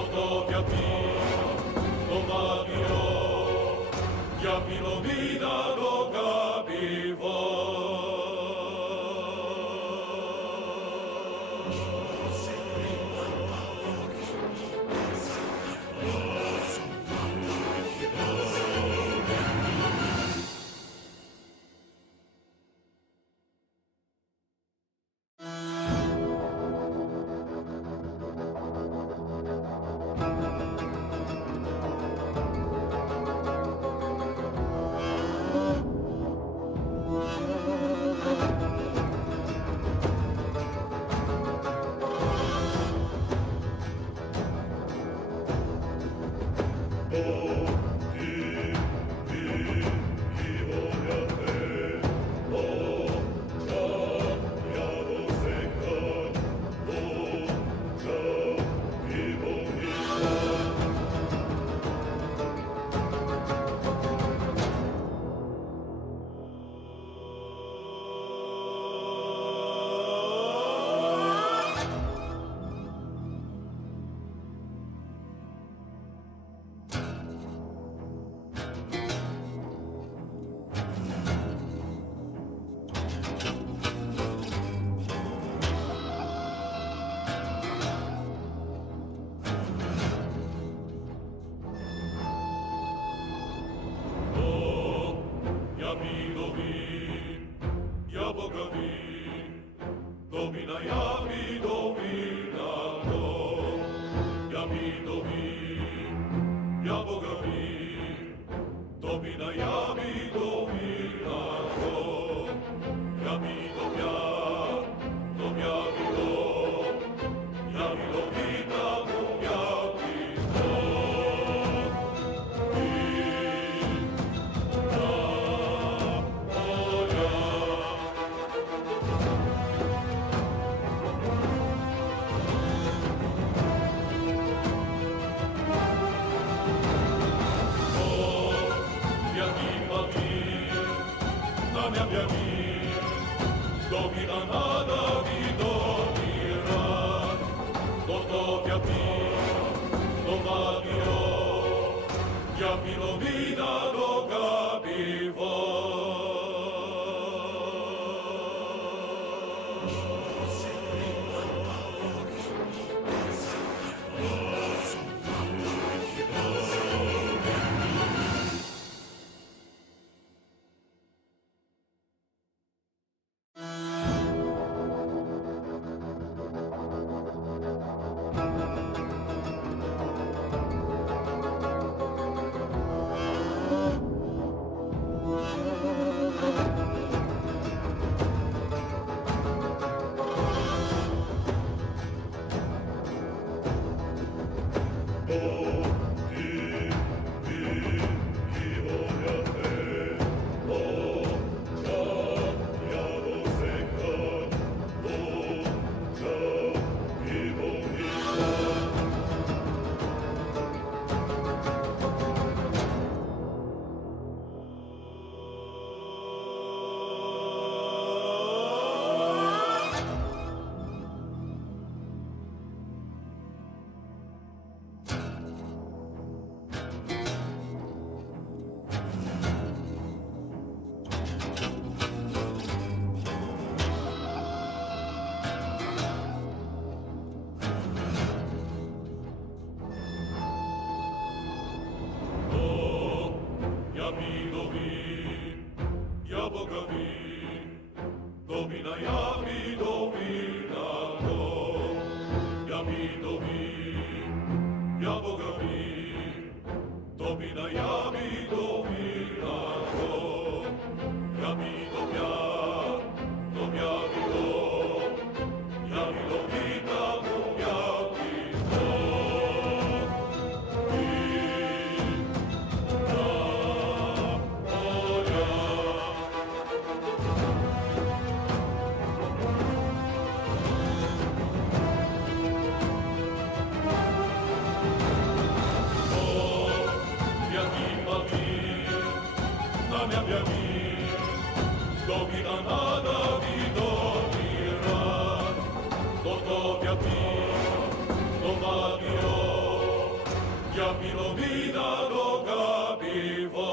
Gotowia pio, nowa pio, ja pilomina do gabiwo. Ja midovin, ja bogavin, domina ja midovina to. Ja midovin, ja bogavin, domina ja midovina to. Ja midovja, dom ja vido, ja midovina dom ja vido. Domina nada vidovira, gotowia pio, nowa pio, ja pilomina do gabiwo. ja Pilomina noga biwa.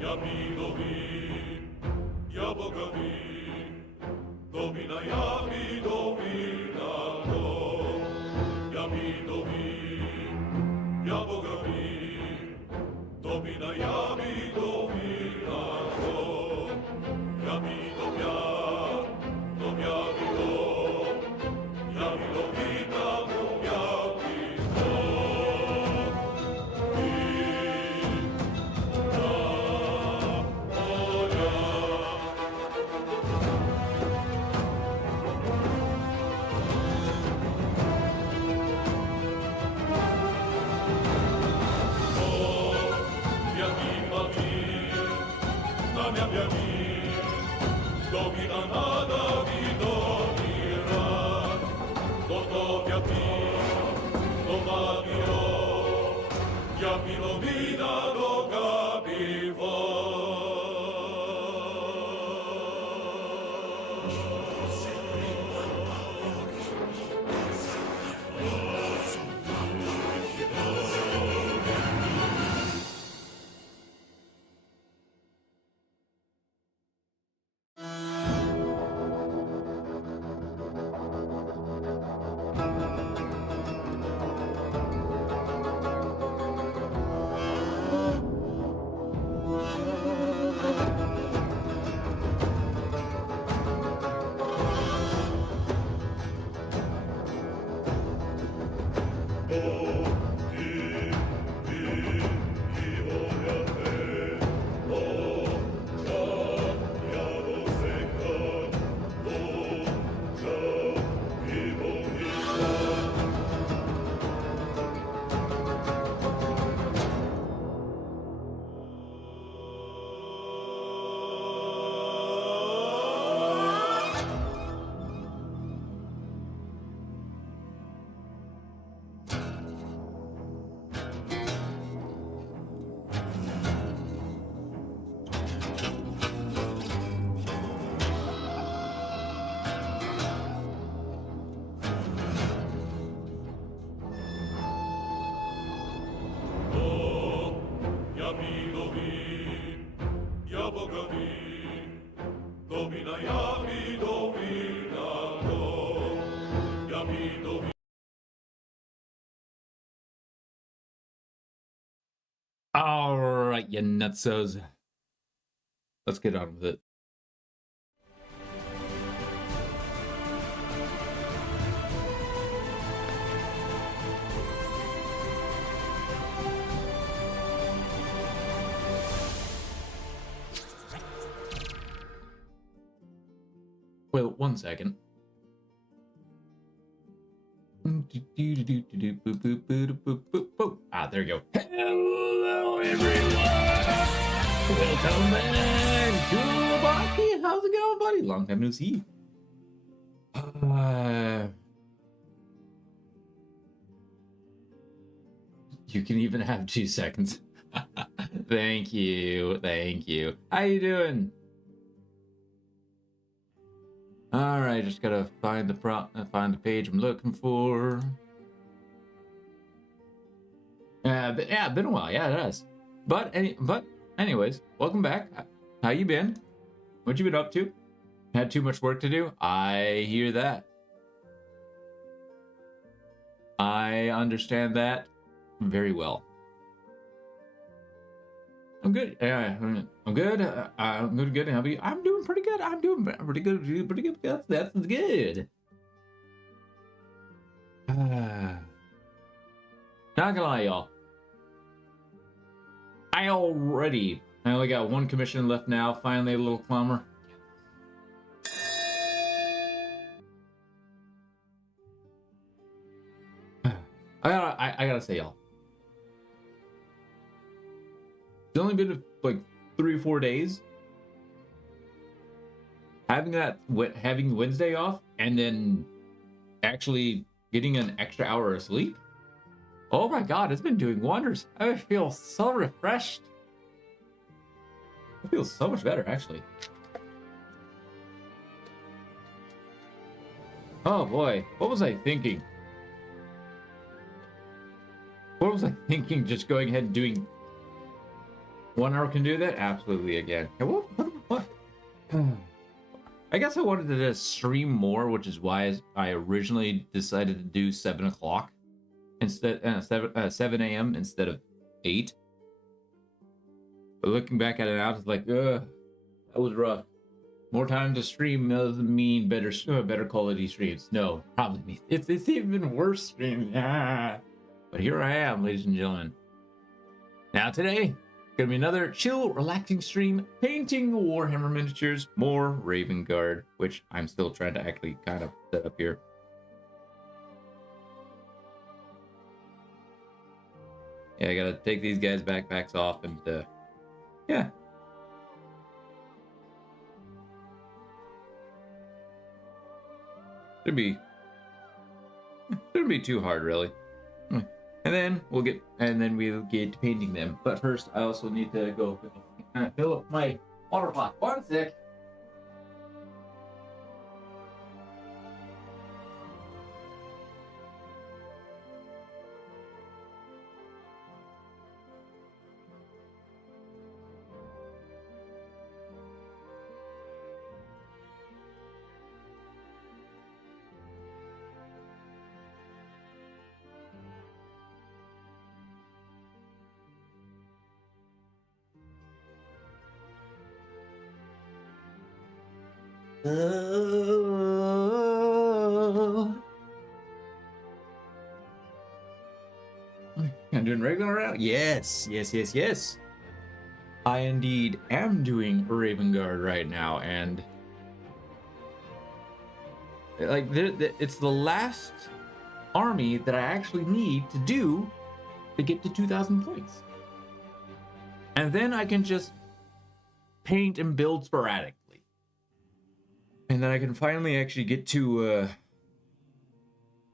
Ja Midowin, ja Bogowin, Domina ja Midowina to. Ja Midowin, ja Bogowin, Domina ja Midowina to. Ja Midowia, Domia Wido, ja Midowina, Domia Wido. Domina nada vidovira, gotovia pio, dovavio, ja Pilomina noga biwa. Ja Midowin, ja Bogowin, Domina ja Midowina to. Ja Midowin. All right, you nutsos. Let's get on with it. Well, 1 second. Ah, there you go. Hello, everyone. Welcome back to Bobby. How's it going, buddy? Long time no see. You can even have 2 seconds. Thank you. Thank you. How you doing? All right, just gotta find find the page I'm looking for. Yeah, been a while. Yeah, it has. But anyways, welcome back. How you been? What you been up to? Had too much work to do? I hear that. I understand that very well. I'm good. I'm good. I'm good. Good. How about you? I'm doing pretty good. I'm doing pretty good. Pretty good. That's good. Not gonna lie, y'all. I only got one commission left now. Finally, a little climber. I gotta say, y'all. It's only been like 3 or 4 days. Having Wednesday off and then actually getting an extra hour of sleep. Oh my god, it's been doing wonders. I feel so refreshed. I feel so much better, actually. Oh boy, what was I thinking? What was I thinking? Just going ahead and doing 1 hour can do that? Absolutely again. What? I guess I wanted to just stream more, which is why I originally decided to do 7 o'clock instead 7 a.m. instead of 8. But looking back at it now, it's like, that was rough. More time to stream doesn't mean better quality streams. No, probably means it's even worse streams. But here I am, ladies and gentlemen. Now today, gonna be another chill, relaxing stream, painting Warhammer miniatures, more Raven Guard, which I'm still trying to actually kind of set up here. Yeah, I gotta take these guys' backpacks off and, yeah. Shouldn't be too hard, really. And then we'll get to painting them. But first, I also need to go fill up my water pot. 1 sec. I'm doing regular route? Yes. I indeed am doing Raven Guard right now, and like it's the last army that I actually need to do to get to 2,000 points. And then I can just paint and build sporadically. And then I can finally actually get to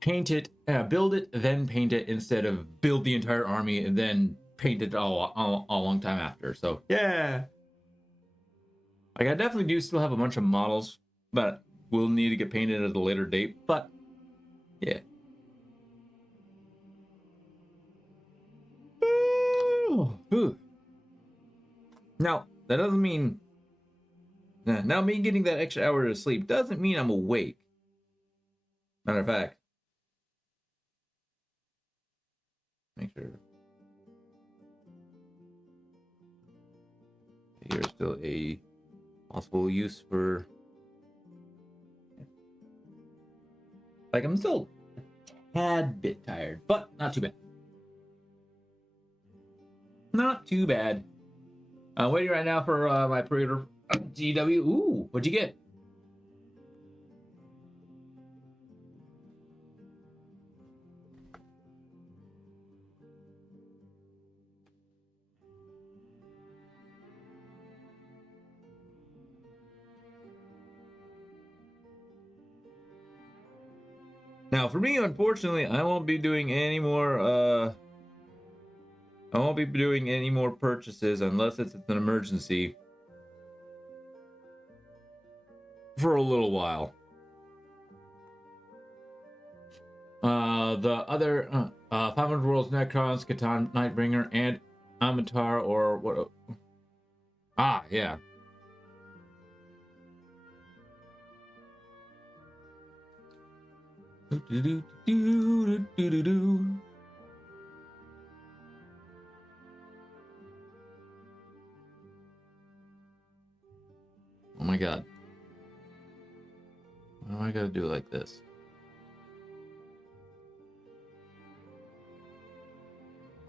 paint it, build it, then paint it, instead of build the entire army and then paint it all a long time after. So yeah, like I definitely do still have a bunch of models that will need to get painted at a later date, but yeah. Ooh. Now that doesn't mean now me getting that extra hour of sleep doesn't mean I'm awake. Matter of fact, make sure here's still a possible use for, like, I'm still a tad bit tired, but not too bad. Not too bad. I'm waiting right now for my pre-order GW. Ooh, what'd you get? Now, for me, unfortunately, I won't be doing any more I won't be doing any more purchases unless it's an emergency for a little while. The other 500 Worlds, Necrons, Catan, Nightbringer, and Amatar, or what? Ah, yeah. Oh my god. Why do I gotta do it like this?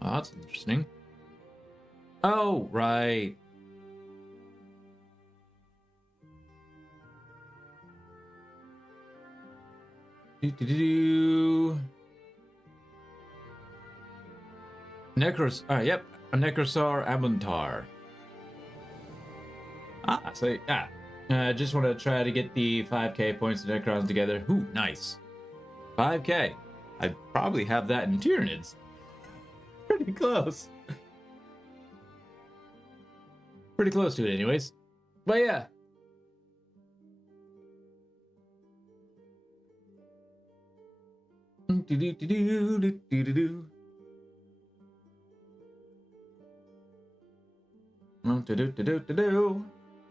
Oh, that's interesting. Oh, right. Necros. Yep. A Necrosar Amuntar. So just want to try to get the 5k points of Necrons together. Ooh, nice. 5k. I'd probably have that in Tyranids. Pretty close. Pretty close to it, anyways. But yeah.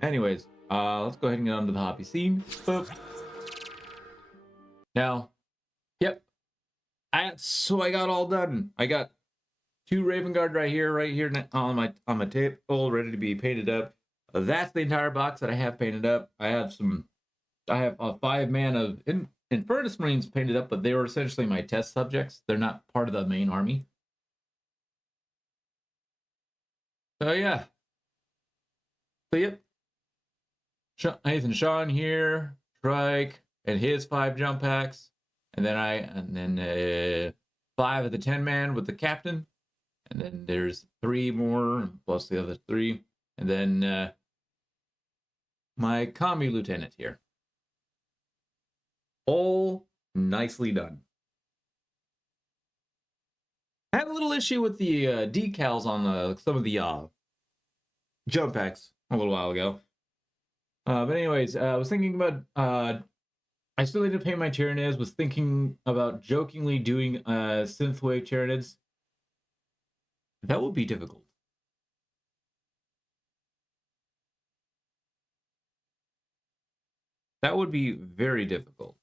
Anyways, let's go ahead and get onto the hobby scene. Boop. Now, yep. So I got all done. I got 2 Raven Guard right here on my table, ready to be painted up. That's the entire box that I have painted up. I have a 5 man of Infernus Marines painted up, but they were essentially my test subjects. They're not part of the main army. So yeah. So yep. Nathan Sean here, Trike, and his 5 jump packs, and then 5 of the 10 man with the captain, and then there's 3 more plus the other 3, and then my commie lieutenant here. All nicely done. I had a little issue with the decals on some of the jump packs a little while ago. But anyways, I was thinking about I still need to pay my Tyranids. Was thinking about jokingly doing synthwave Tyranids. That would be difficult. That would be very difficult.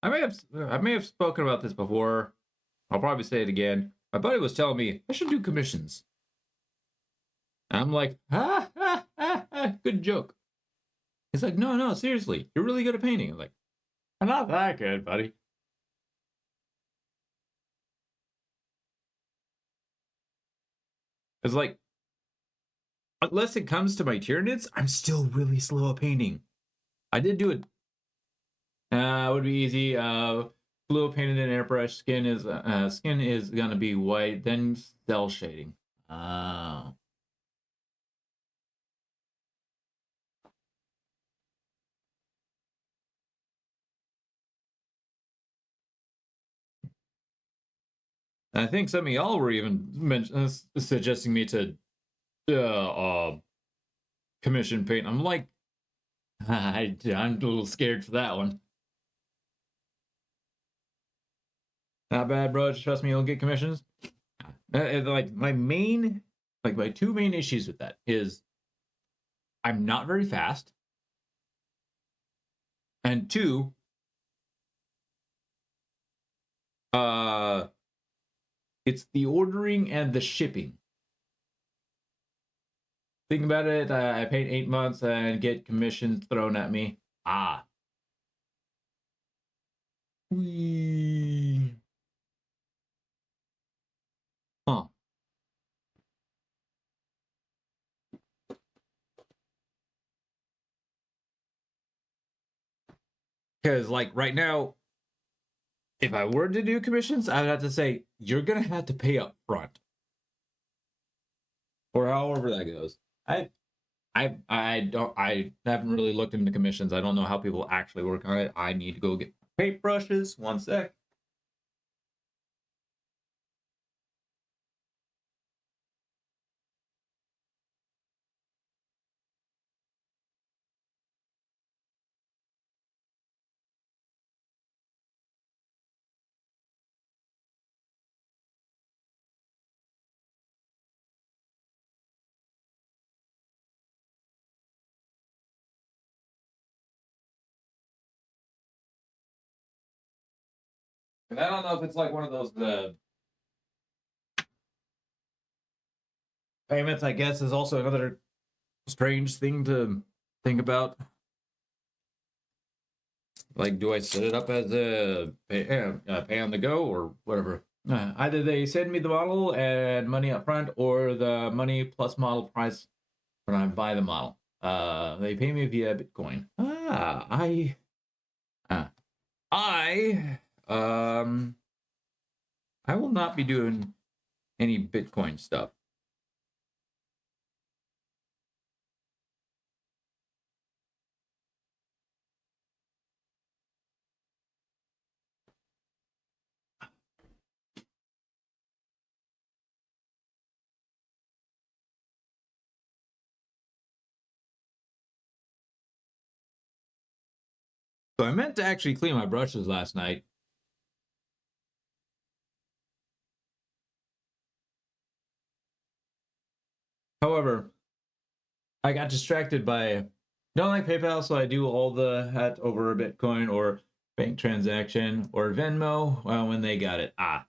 I may have spoken about this before. I'll probably say it again. My buddy was telling me I should do commissions. I'm like, good joke. He's like, no, seriously, you're really good at painting. I'm like, I'm not that good, buddy. It's like, unless it comes to my Tyranids, I'm still really slow at painting. I did do it. It would be easy. Blue painted in airbrush. Skin is gonna be white. Then cell shading. Oh. I think some of y'all were even suggesting me to commission paint. I'm like, I'm a little scared for that one. Not bad, bro. Just trust me, you'll get commissions. Like my 2 main issues with that is I'm not very fast, and 2, it's the ordering and the shipping. Think about it. I paint 8 months and get commissions thrown at me. Whee. Huh. Because, like, right now, if I were to do commissions, I would have to say, you're going to have to pay up front. or however that goes. I haven't really looked into commissions. I don't know how people actually work on it. I need to go get paintbrushes. One sec. And I don't know if it's like one of those payments, I guess, is also another strange thing to think about. Like, do I set it up as a pay on the go or whatever? Either they send me the model and money up front, or the money plus model price when I buy the model. They pay me via Bitcoin. I, I will not be doing any Bitcoin stuff. So I meant to actually clean my brushes last night. However, I got distracted by don't like PayPal, so I do all that over Bitcoin or bank transaction or Venmo when they got it. I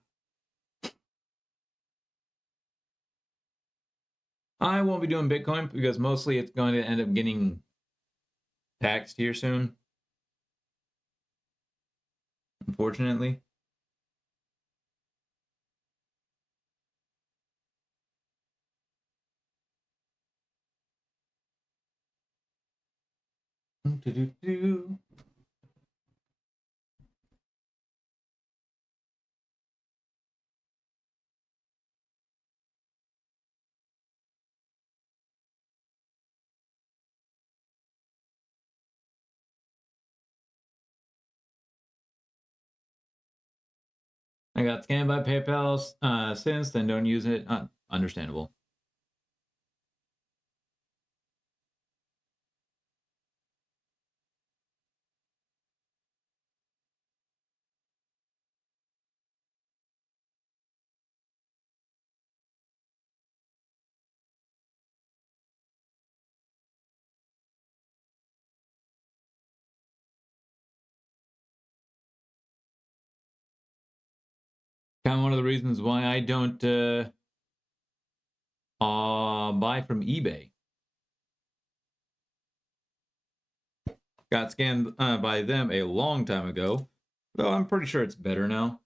won't be doing Bitcoin because mostly it's going to end up getting taxed here soon. Unfortunately. I got scanned by PayPal since then don't use it. Understandable. Kind of one of the reasons why I don't buy from eBay. Got scanned by them a long time ago, though I'm pretty sure it's better now.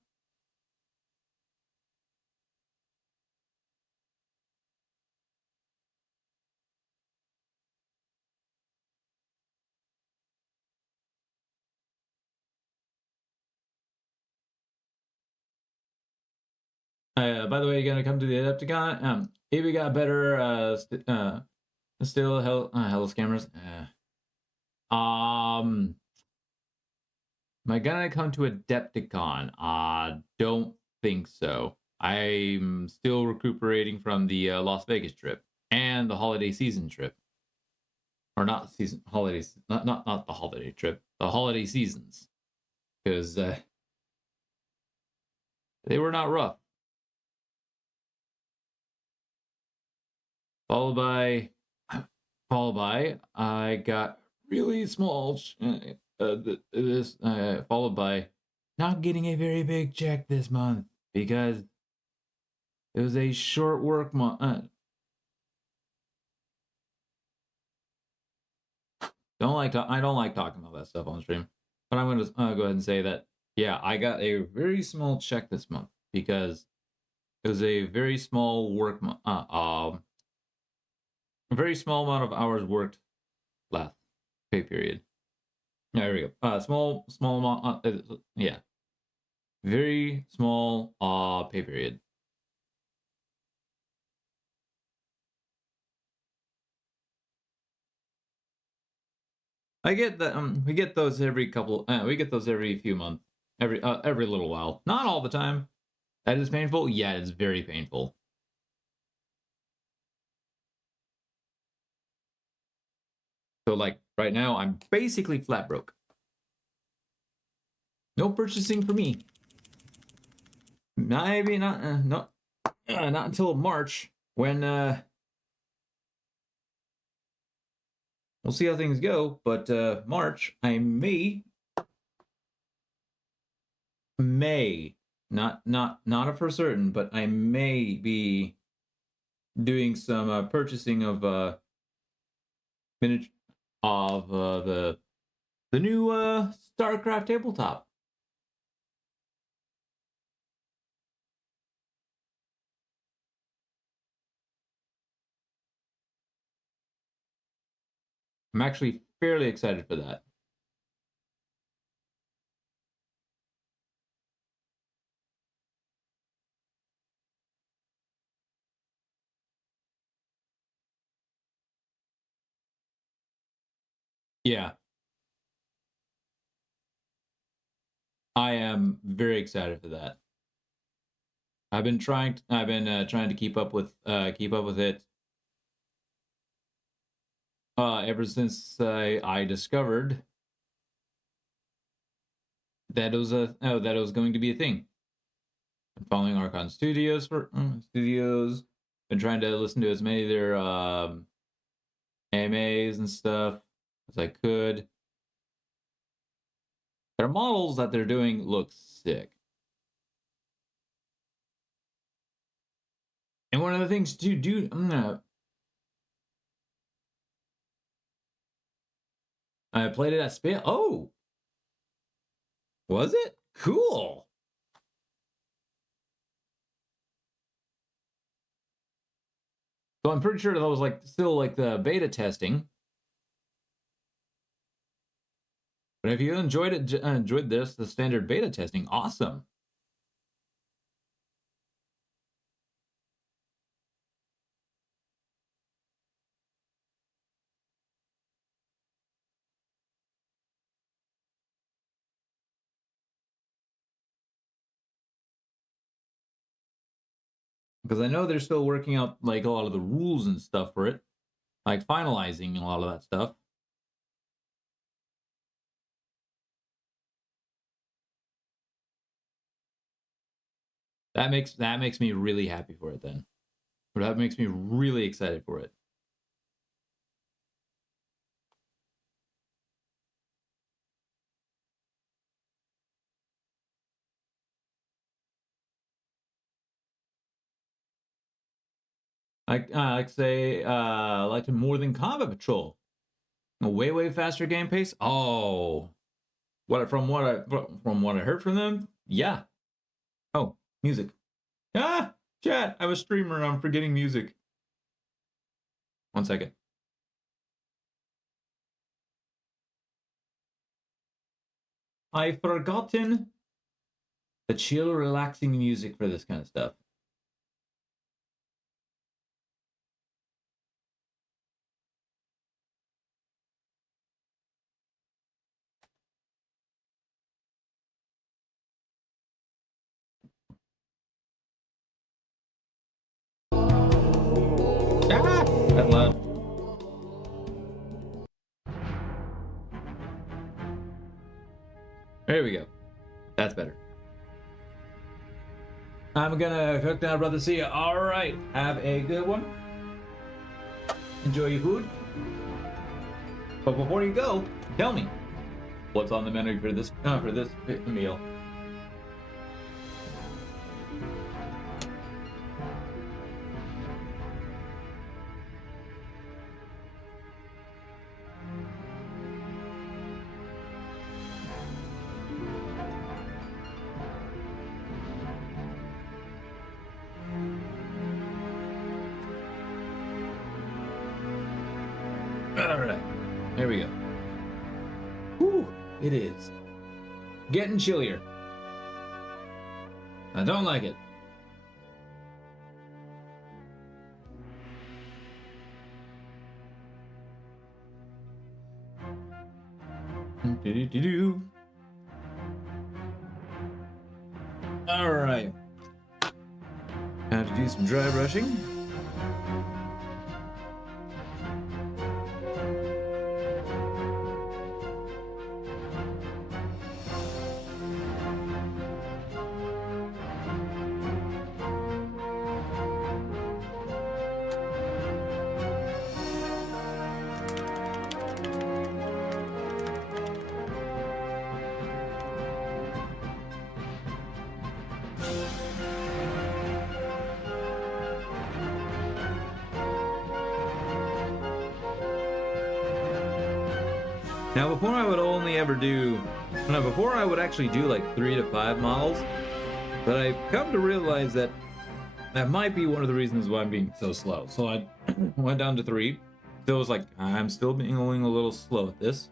By the way, you're gonna come to the Adepticon. eBay got better. Still hello scammers. Am I gonna come to Adepticon? Don't think so. I'm still recuperating from the Las Vegas trip and the holiday season trip, or not season holidays, not the holiday trip, the holiday seasons, because they were not rough. Followed by I got really small. This followed by not getting a very big check this month because it was a short work month. I don't like talking about that stuff on stream, but I'm going to go ahead and say that yeah, I got a very small check this month because it was a very small work month. A very small amount of hours worked last pay period. There we go. Small amount. Yeah, very small pay period. I get that. We get those every couple. We get those every few months, every little while. Not all the time. That is painful. Yeah, it's very painful. So like right now, I'm basically flat broke. No purchasing for me. Maybe not. Not until March when we'll see how things go. But March, I may not a for certain, but I may be doing some purchasing of miniature of the new StarCraft tabletop. I'm actually fairly excited for that. Yeah, I am very excited for that. I've been trying. I've been trying to keep up with it ever since I discovered that it was that it was going to be a thing. Been following Archon Studios for studios. Been trying to listen to as many of their AMAs and stuff as I could. Their models that they're doing look sick. And one of the things to do, I played it at Spale. Oh, was it? Cool. So I'm pretty sure that was like still like the beta testing. But if you enjoyed the standard beta testing, awesome. Because I know they're still working out like a lot of the rules and stuff for it, like finalizing a lot of that stuff. That makes me really happy for it then. But that makes me really excited for it. Like say I liked it more than Combat Patrol. A way faster game pace. Oh, from what I heard from them, yeah. Oh, music. Ah, chat. I'm a streamer and I'm forgetting music. 1 second. I've forgotten the chill, relaxing music for this kind of stuff. Ah, that's loud. There we go. That's better. I'm gonna cook now, brother. See ya. All right. Have a good one. Enjoy your food. But before you go, tell me what's on the menu for this meal. All right. Here we go. Whew, it is getting chillier. I don't like it. Do-do-do-do. All right. Time to do some dry brushing. Now, before I would only ever do, before I would actually do like 3 to 5 models, but I've come to realize that that might be one of the reasons why I'm being so slow. So I went down to 3. Still was like, I'm still being going a little slow at this.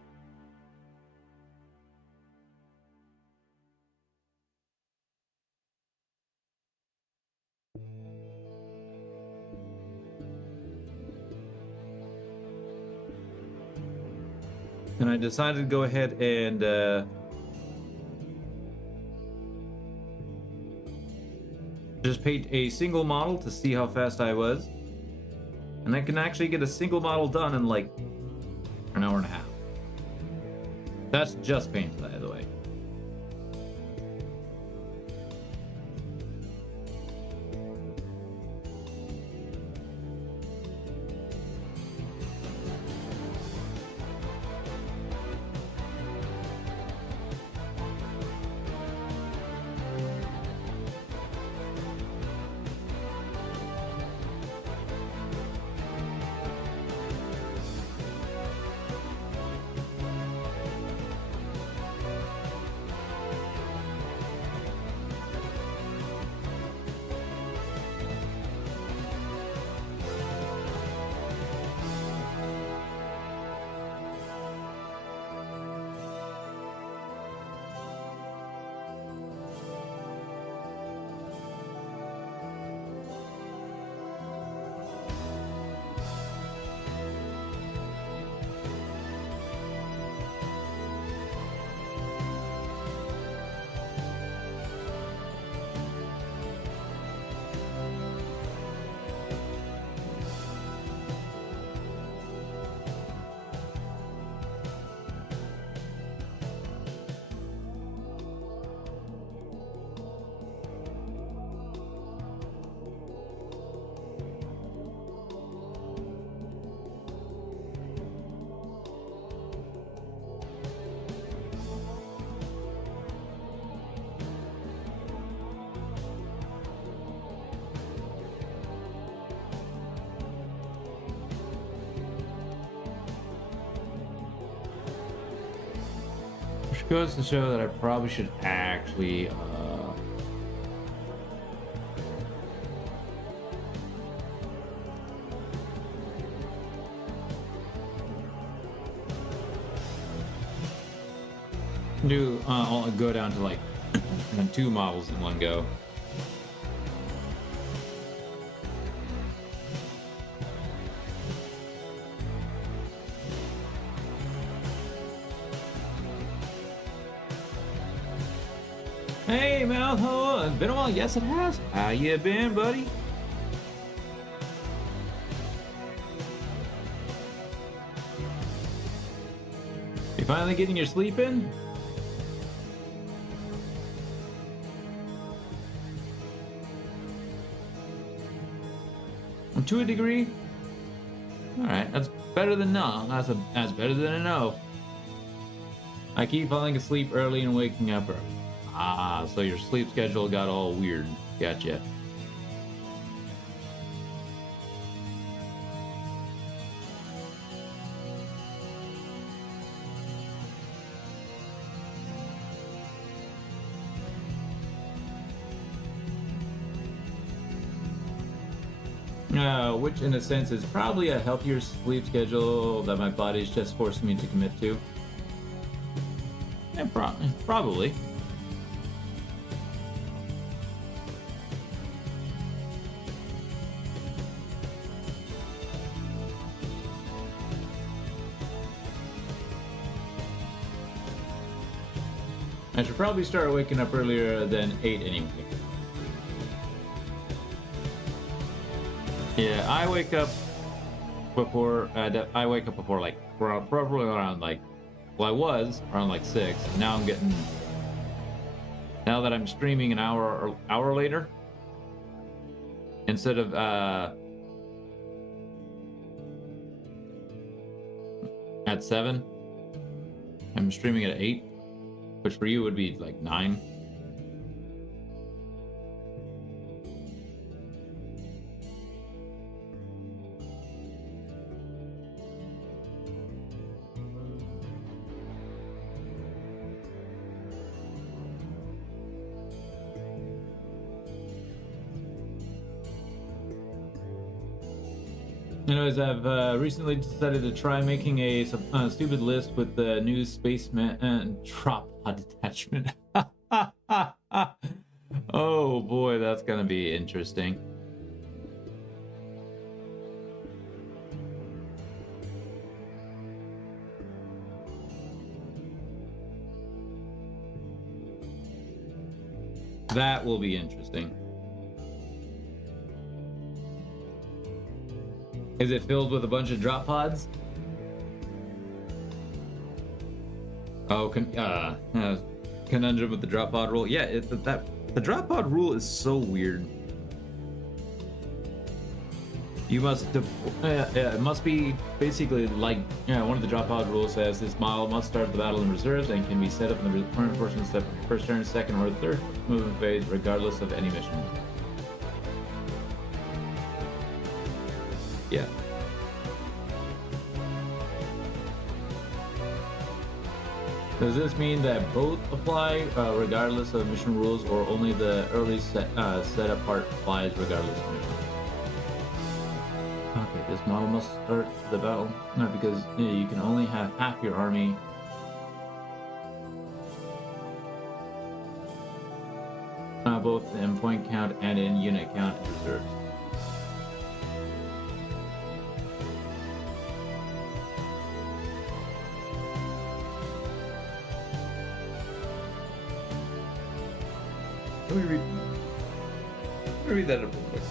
And I decided to go ahead and just paint a single model to see how fast I was. And I can actually get a single model done in like an hour and a half. That's just paint, by the way. Which goes to show that I probably should actually I'll go down to like 2 models in one go. Hey, Mouthhole, it's been a while. Yes, it has. How you been, buddy? You finally getting your sleep in? To a degree. All right, that's better than no. That's better than a no. I keep falling asleep early and waking up early. Ah, so your sleep schedule got all weird. Gotcha. Which in a sense is probably a healthier sleep schedule that my body's just forcing me to commit to. Yeah, probably. I should probably start waking up earlier than 8 anyway. Yeah, I wake up before like probably around like, well, I was around like 6. Now I'm getting, now that I'm streaming an hour later, instead of at 7, I'm streaming at 8, which for you would be like 9. Anyways, I've recently decided to try making a stupid list with the new spaceman drop pod detachment. Oh boy, that's gonna be interesting. That will be interesting. Is it filled with a bunch of drop pods? Oh, conundrum with the drop pod rule. Yeah, the drop pod rule is so weird. You must, it must be basically like, one of the drop pod rules says this model must start the battle in reserves and can be set up in the reinforcement step of the first turn, second, or third movement phase, regardless of any mission. Yeah. Does this mean that both apply regardless of mission rules, or only the early setup part applies regardless of mission? Okay, this model must start the battle. No, because you can only have half your army. Both in point count and in unit count in reserves. Let me read that up real quick.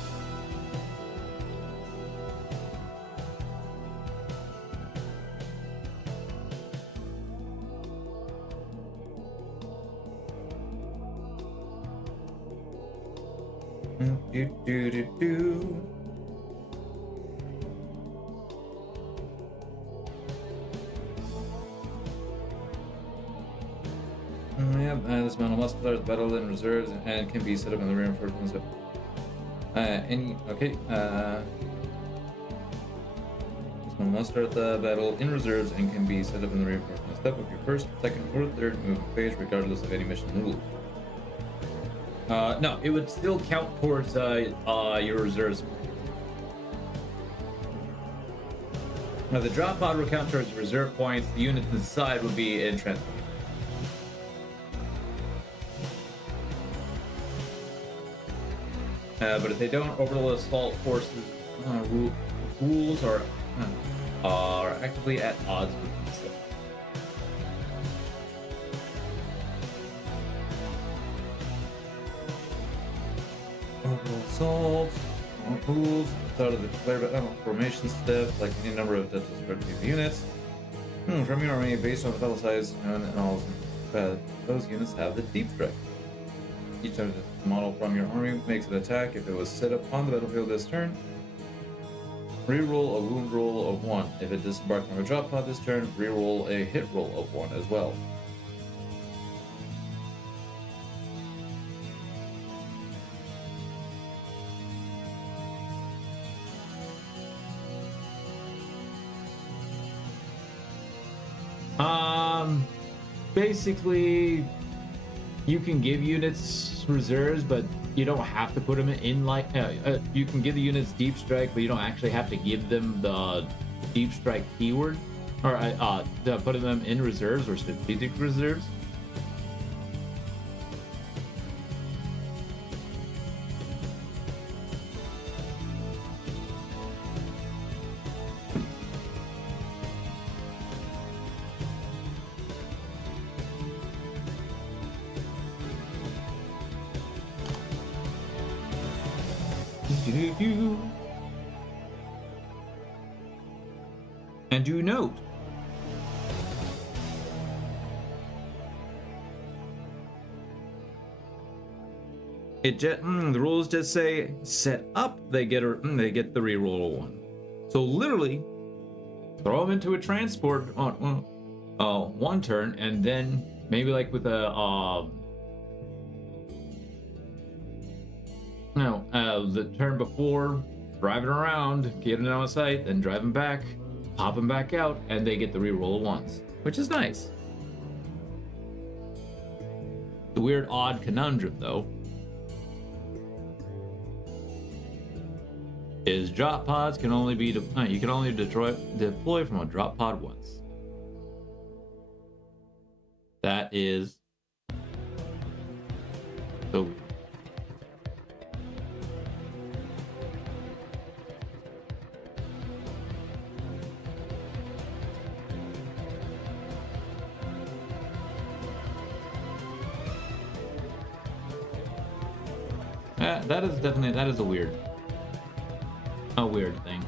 This model must start the battle in reserves and can be set up in the reinforcements. This model must start the battle in reserves and can be set up in the reinforcement step of your first, second, or third movement phase, regardless of any mission rules. No, it would still count towards your reserves. Now, the drop pod will count towards reserve points. The units inside would be in transport. But if they don't, orbital assault forces rules are actively at odds with themselves. Orbital assault rules start of the declared formation step, like any number of destructive units from your army based on the battle size, and all those units have the deep strike. Each time the model from your army makes an attack, if it was set up on the battlefield this turn, reroll a wound roll of 1. If it disembarked from a drop pod this turn, reroll a hit roll of 1 as well. Basically, you can give units reserves, but you don't have to put them in like you can give the units deep strike, but you don't actually have to give them the deep strike keyword, or to put them in reserves or strategic reserves. do. And do note, the rules just say set up. They get the reroll one. So literally, throw them into a transport on one turn, and then maybe like with a the turn before, driving around, getting on site, then driving back, pop them back out, and they get the reroll once, which is nice. The weird, odd conundrum, though, is drop pods can only be you can only deploy from a drop pod once. That is so. That is a weird thing.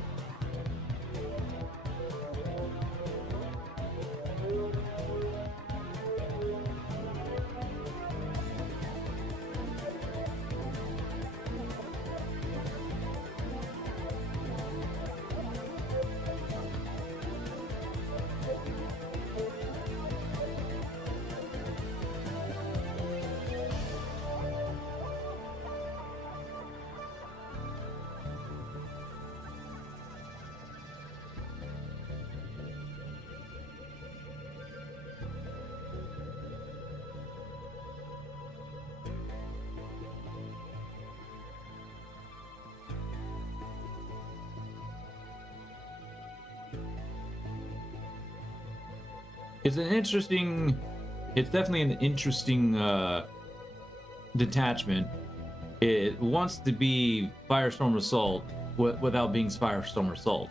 It's definitely an interesting detachment. It wants to be Firestorm Assault without being Firestorm Assault.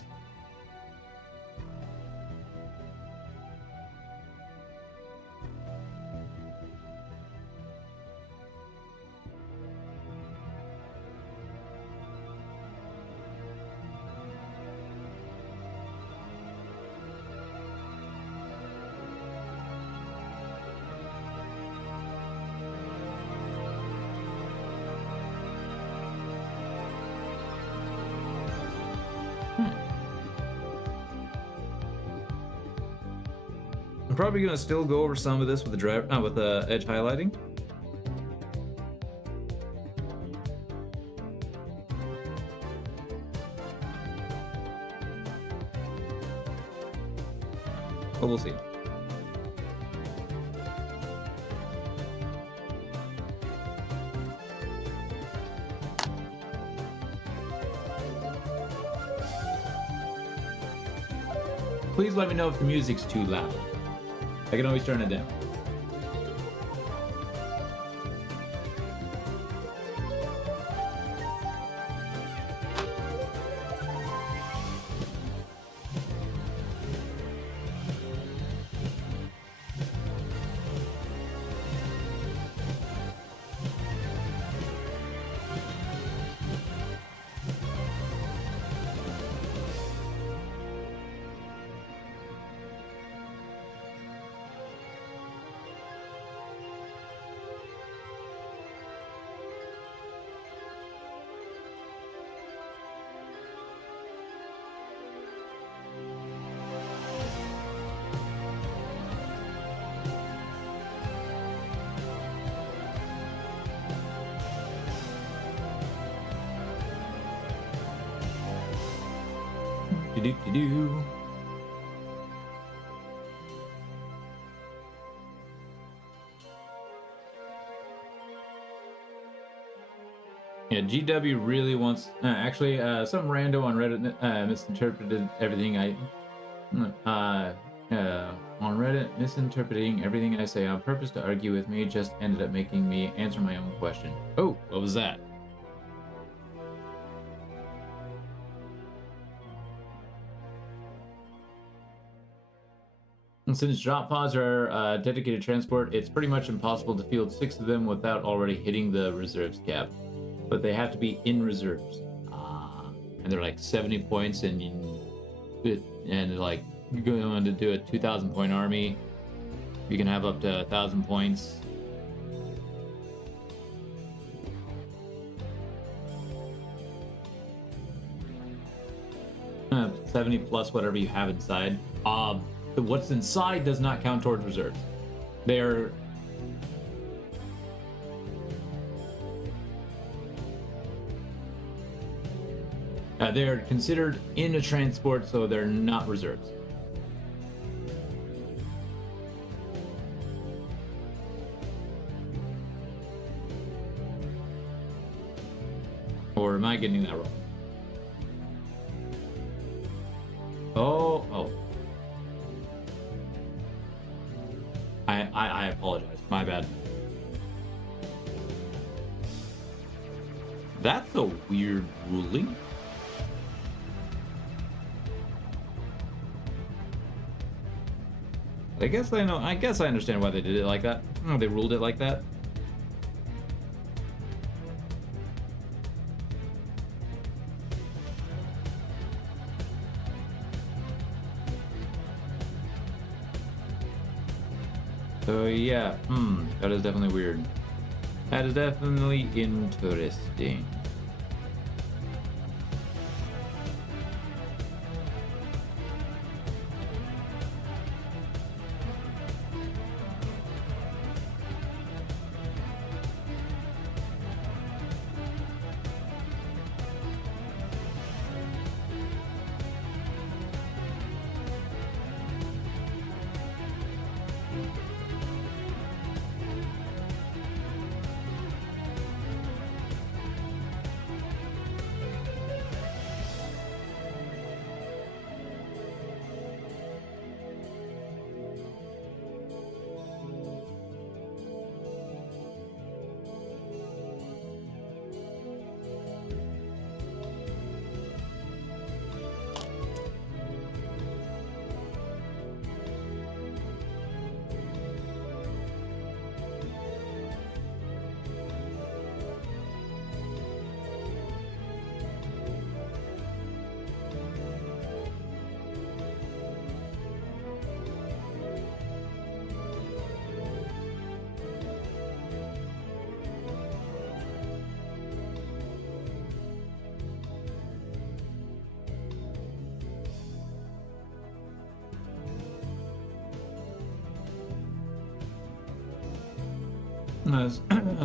I'm probably gonna still go over some of this with the edge highlighting. But we'll see. Please let me know if the music's too loud. I can always turn it down. Do-do-do-do. Yeah, GW really wants. Actually, some rando on Reddit misinterpreted everything on Reddit misinterpreting everything I say on purpose to argue with me. Just ended up making me answer my own question. Oh, what was that? And since drop pods are dedicated transport, it's pretty much impossible to field 6 of them without already hitting the reserves cap. But they have to be in reserves. Ah. and they're like 70 points, and like you're going to do a 2,000 point army, you can have up to 1,000 points. 70 plus whatever you have inside. What's inside does not count towards reserves. They're considered in a transport, so they're not reserves. Or am I getting that wrong? Oh. I apologize. My bad. That's a weird ruling. I guess I know. I guess I understand why they did it like that. Oh, they ruled it like that. So yeah, that is definitely weird. That is definitely interesting.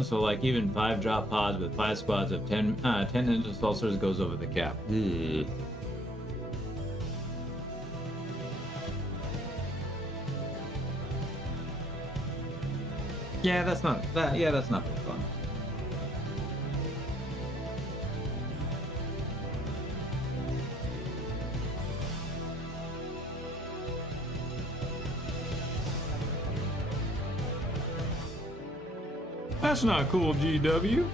So like even 5 drop pods with 5 squads of 10 intercessors goes over the cap. Ugh. Yeah, that's not that. Yeah, that's not very fun. That's not cool, GW.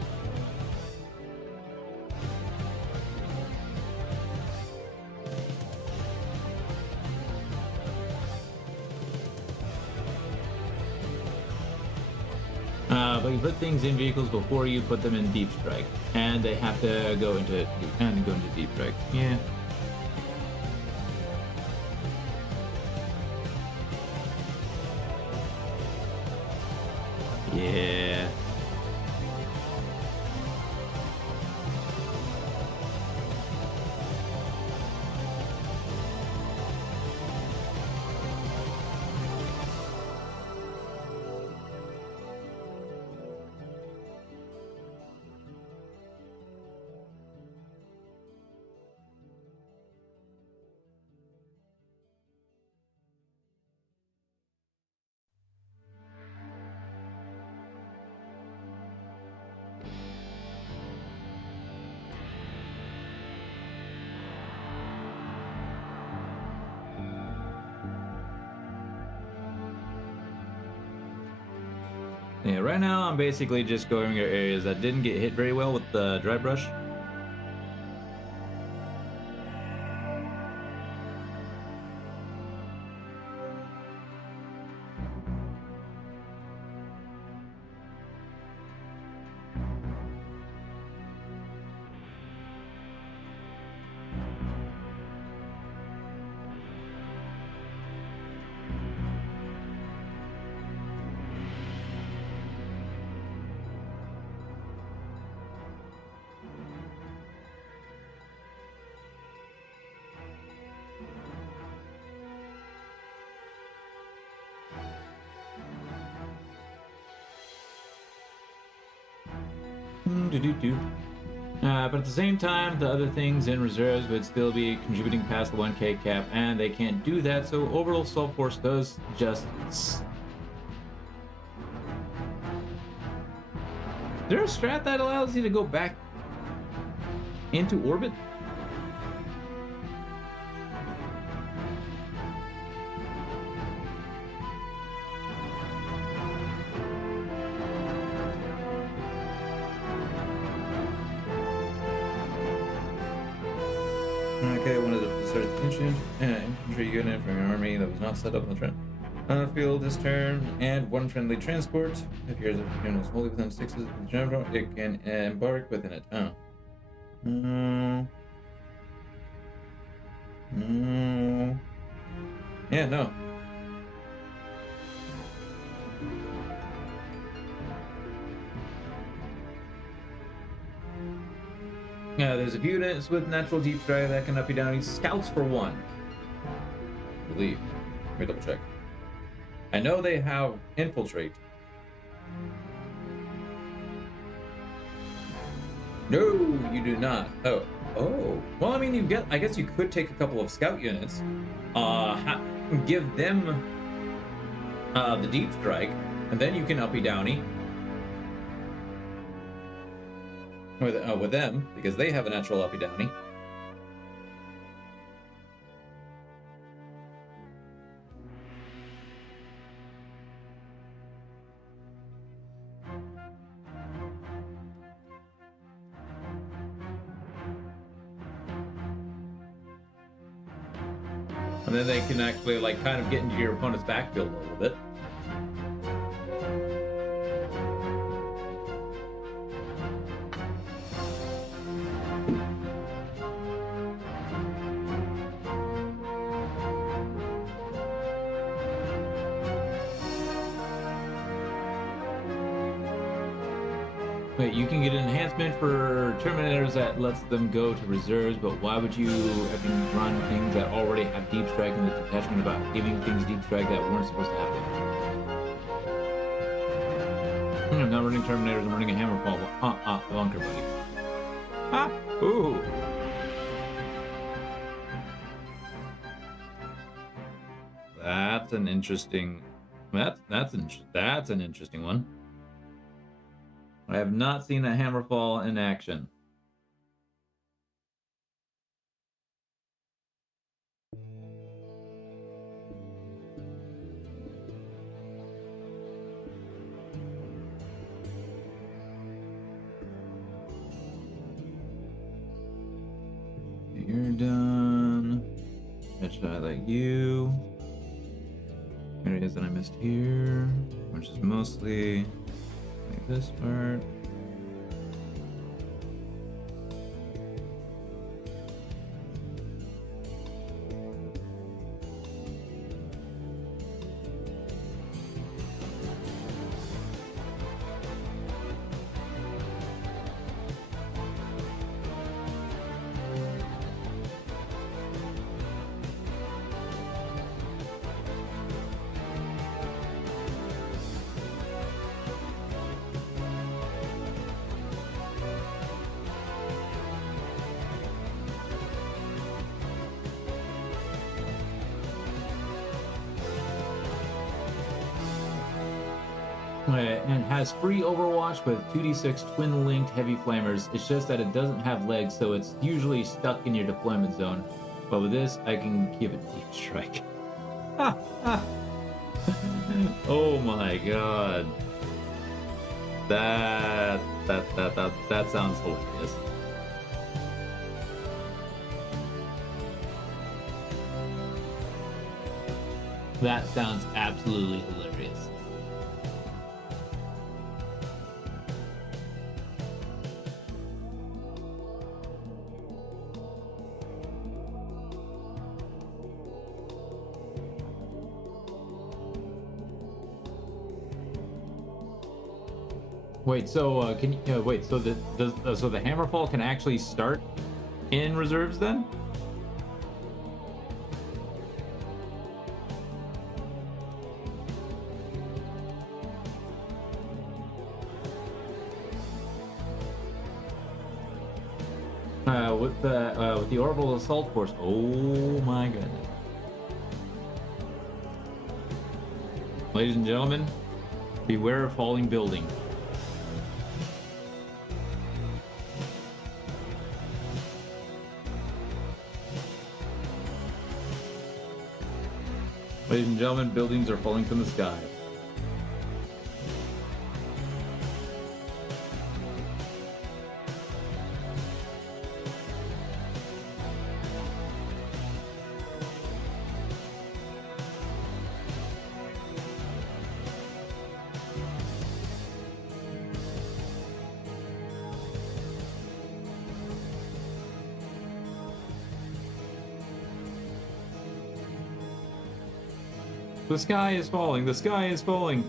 But you put things in vehicles before you put them in deep strike, and they have to go into deep strike. Yeah. Yeah. Yeah, right now I'm basically just going to areas that didn't get hit very well with the dry brush. Do-do-do. But at the same time, the other things in reserves would still be contributing past the 1K cap, and they can't do that, so orbital assault force does just... Is there a strat that allows you to go back into orbit? Okay, one of the infantry unit from your army that was not set up on the field this turn, and one friendly transport. If yours is wholly within 6 of the general, it can embark within it. Oh. No. No. Yeah, no. There's a few units with natural deep strike that can up you down. He scouts for 1. I believe. Let me double check. I know they have infiltrate. No, you do not. Oh. Well, I mean, I guess you could take a couple of scout units, give them the deep strike, and then you can uppy downy with them because they have a natural uppy downy. And then they can actually kind of get into your opponent's backfield a little bit. Wait, you can get an enhancement for Terminators that lets them go to reserves, but why would you have run things that already have deep strike in the detachment about giving things deep strike that weren't supposed to have them? I'm not running Terminators, I'm running a Hammerfall. Bunker, buddy. Ah! Ooh! That's an interesting... That's an interesting one. I have not seen a Hammerfall in action. You're done. Headshot like you. Areas that I missed here, which is mostly like this part. And has free Overwatch with 2d6 twin-linked heavy flamers. It's just that it doesn't have legs, so it's usually stuck in your deployment zone. But with this, I can give it deep strike. Oh my god. That sounds hilarious. That sounds absolutely hilarious. Wait, so can you wait? So the Hammerfall can actually start in reserves then? with the orbital assault force. Oh my goodness. Ladies and gentlemen, beware of falling building. Ladies and gentlemen, buildings are falling from the sky. The sky is falling. The sky is falling.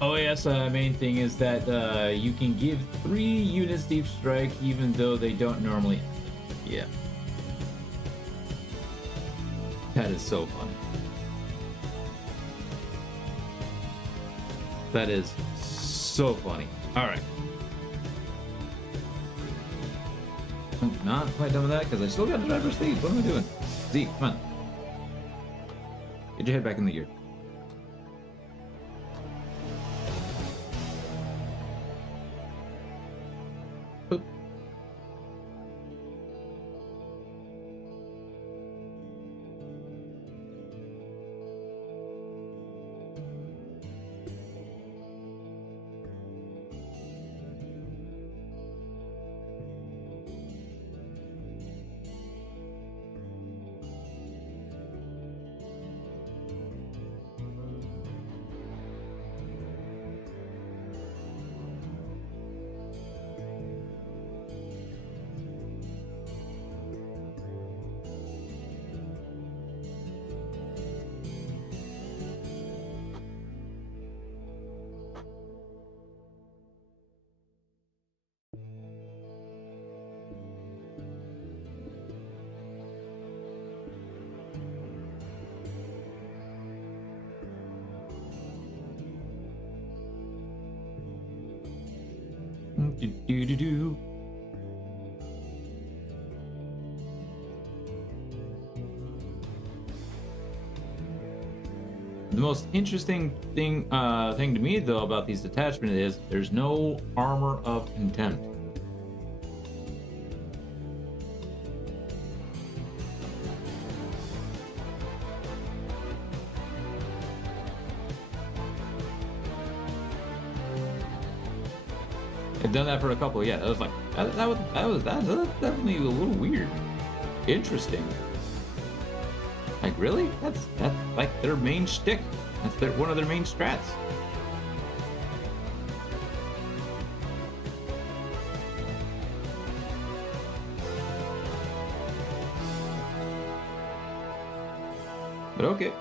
Oh yes, main thing is that you can give 3 units deep strike even though they don't normally. Yeah. That is so funny. That is so funny. Alright. I'm not quite done with that because I still got the driver's seat. What am I doing? Z, come on. Get your head back in the gear. Boop. Do. The most interesting thing to me though about these detachments is there's no armor of contempt. I've done that for a couple. Yeah, that was like that was definitely a little weird. Interesting. Like really? That's like their main shtick. That's one of their main strats. But okay.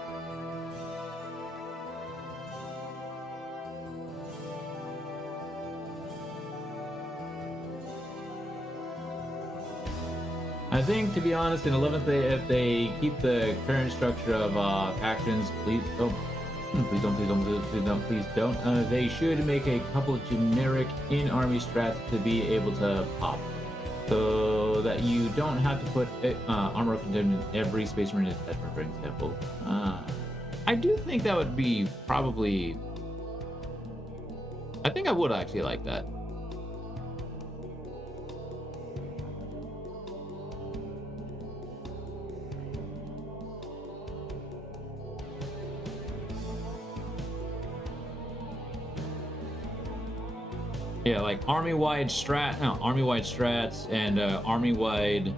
I think, to be honest, in 11th, if they keep the current structure of actions, please don't, they should make a couple of generic in-army strats to be able to pop, so that you don't have to put armor content in every Space Marine detachment, for example. I do think that would be probably. I think I would actually like that. Yeah, like army-wide strats and army-wide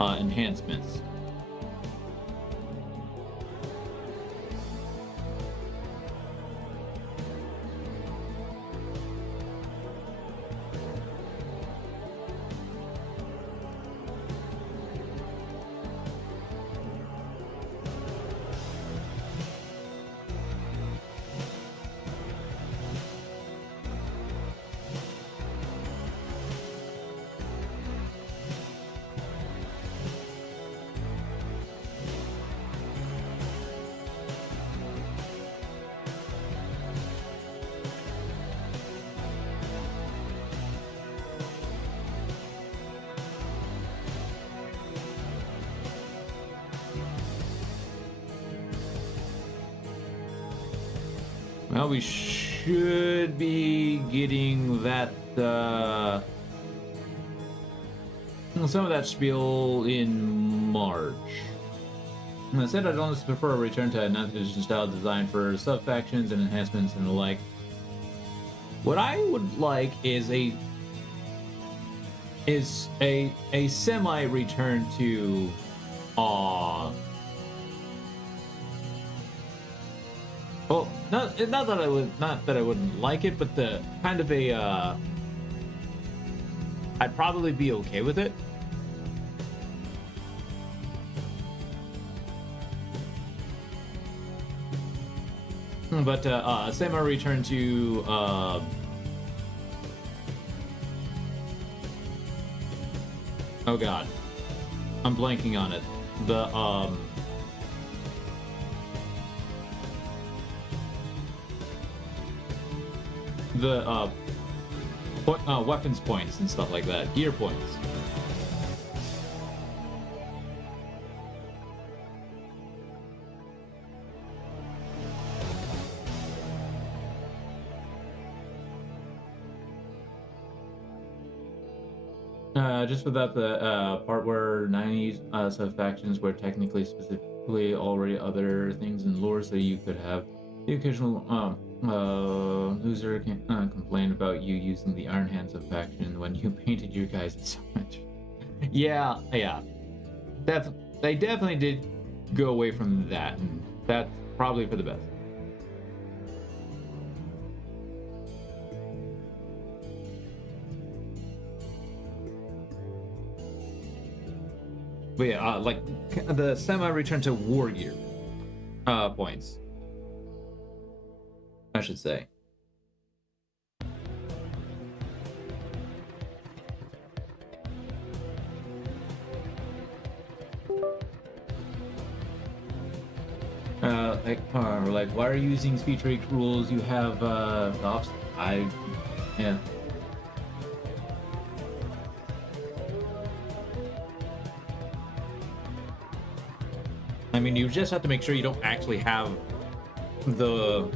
enhancements. Well, we should be getting that, some of that spiel in March. I said I'd almost prefer a return to a 9th edition style design for sub-factions and enhancements and the like. What I would like is a semi-return to well, not that I wouldn't like it, but the kind of a I'd probably be okay with it. But a semi-return to oh god, I'm blanking on it. The weapons points and stuff like that, gear points. Just without the part where 90 sub-factions were technically specifically already other things in lore, so you could have the occasional loser can complain about you using the Iron Hands sub-faction when you painted your guys so much. Yeah. They definitely did go away from that, and that's probably for the best. But yeah, like the semi-return to war gear points, I should say. Like, why are you using speech rate rules? You have yeah. I mean, you just have to make sure you don't actually have the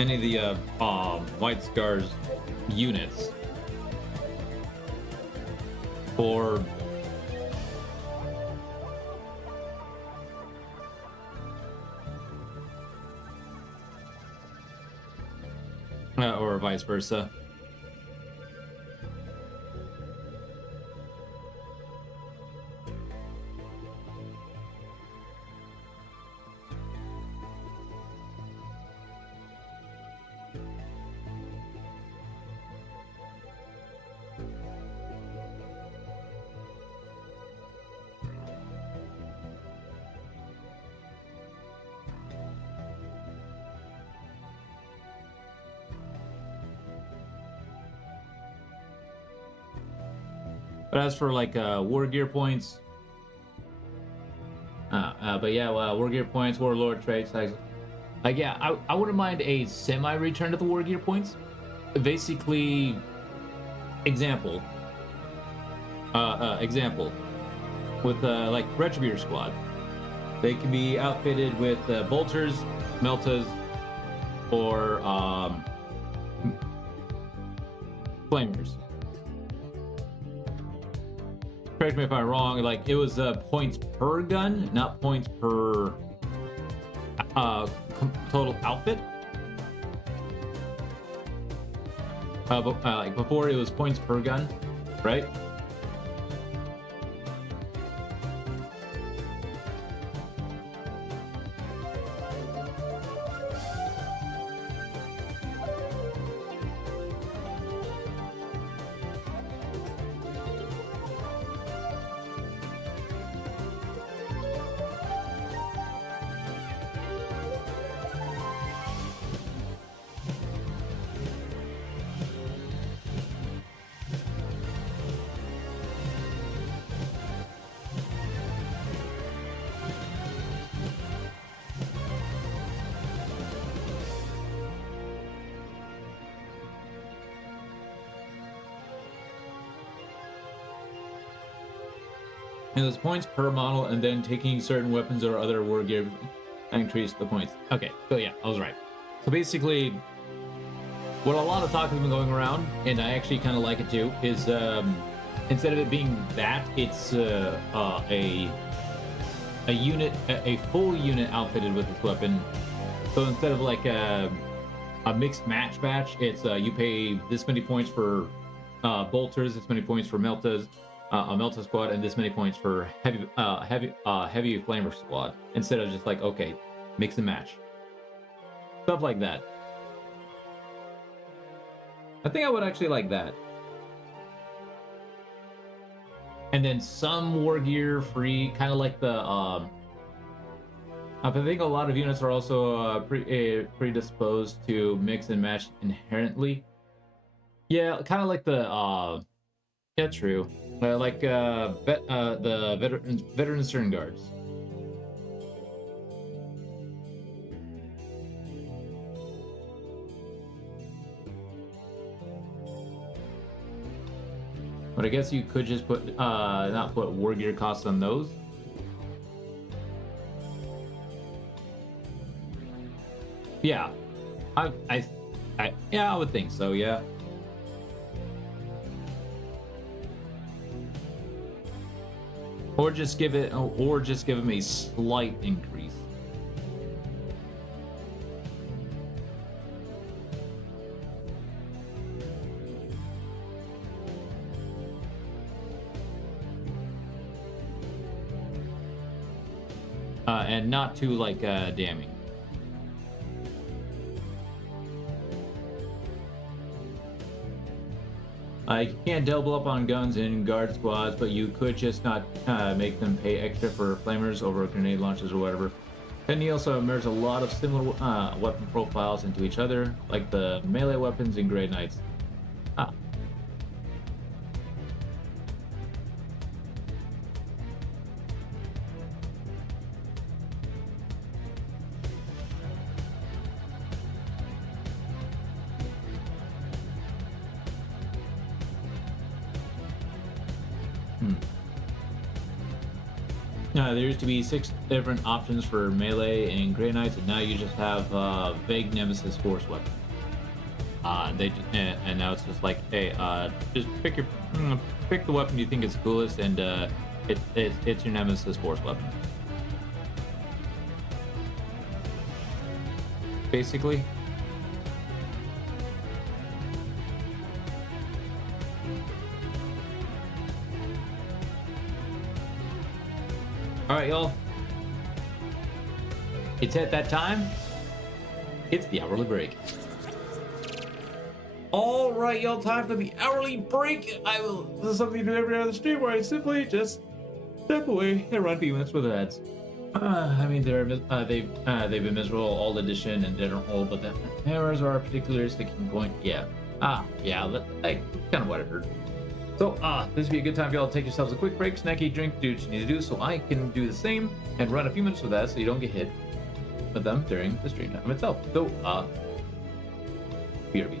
any of the White Scars units for or vice versa. But as for like war gear points, but yeah, war gear points, warlord traits, like yeah, I wouldn't mind a semi-return to the war gear points. Basically, example with like Retributor squad, they can be outfitted with bolters, meltas, or flamers. Correct me if I'm wrong, like it was points per gun, not points per total outfit. But like before it was points per gun, right? And there's points per model, and then taking certain weapons or other war gear increase the points. Okay, so yeah, I was right. So basically, what a lot of talk has been going around, and I actually kind of like it too, is instead of it being that, it's a unit, a full unit outfitted with this weapon. So instead of like a mixed match batch, it's you pay this many points for bolters, this many points for meltas, a melta squad, and this many points for heavy flamer squad. Instead of just like, okay, mix and match, stuff like that. I think I would actually like that. And then some war gear free, kind of like the I think a lot of units are also predisposed to mix and match inherently. Yeah, kind of like the yeah, true. Like the veteran stern guards. But I guess you could just put not put war gear costs on those. Yeah, yeah, I would think so. Yeah. Or just give it, or just give them a slight increase. And not too like damning. You can't double up on guns in guard squads, but you could just not make them pay extra for flamers over grenade launches or whatever. Then you also merge a lot of similar weapon profiles into each other, like the melee weapons in Grey Knights. There used to be 6 different options for melee in Grey Knights, and now you just have vague Nemesis force weapon. And now it's just like, hey, just pick the weapon you think is coolest, and it's your Nemesis force weapon. Basically. Alright, y'all. It's at that time. It's the hourly break. Alright, y'all, time for the hourly break. This is something you do every other stream where I simply just step away and run a few minutes with ads. I mean, they've been miserable all edition and general, but the errors are a particular sticking point. Yeah. Yeah, kind of what I heard. So, this would be a good time for y'all to take yourselves a quick break, snack, eat, drink, do what you need to do, so I can do the same and run a few minutes with that so you don't get hit with them during the stream time itself. So, BRB.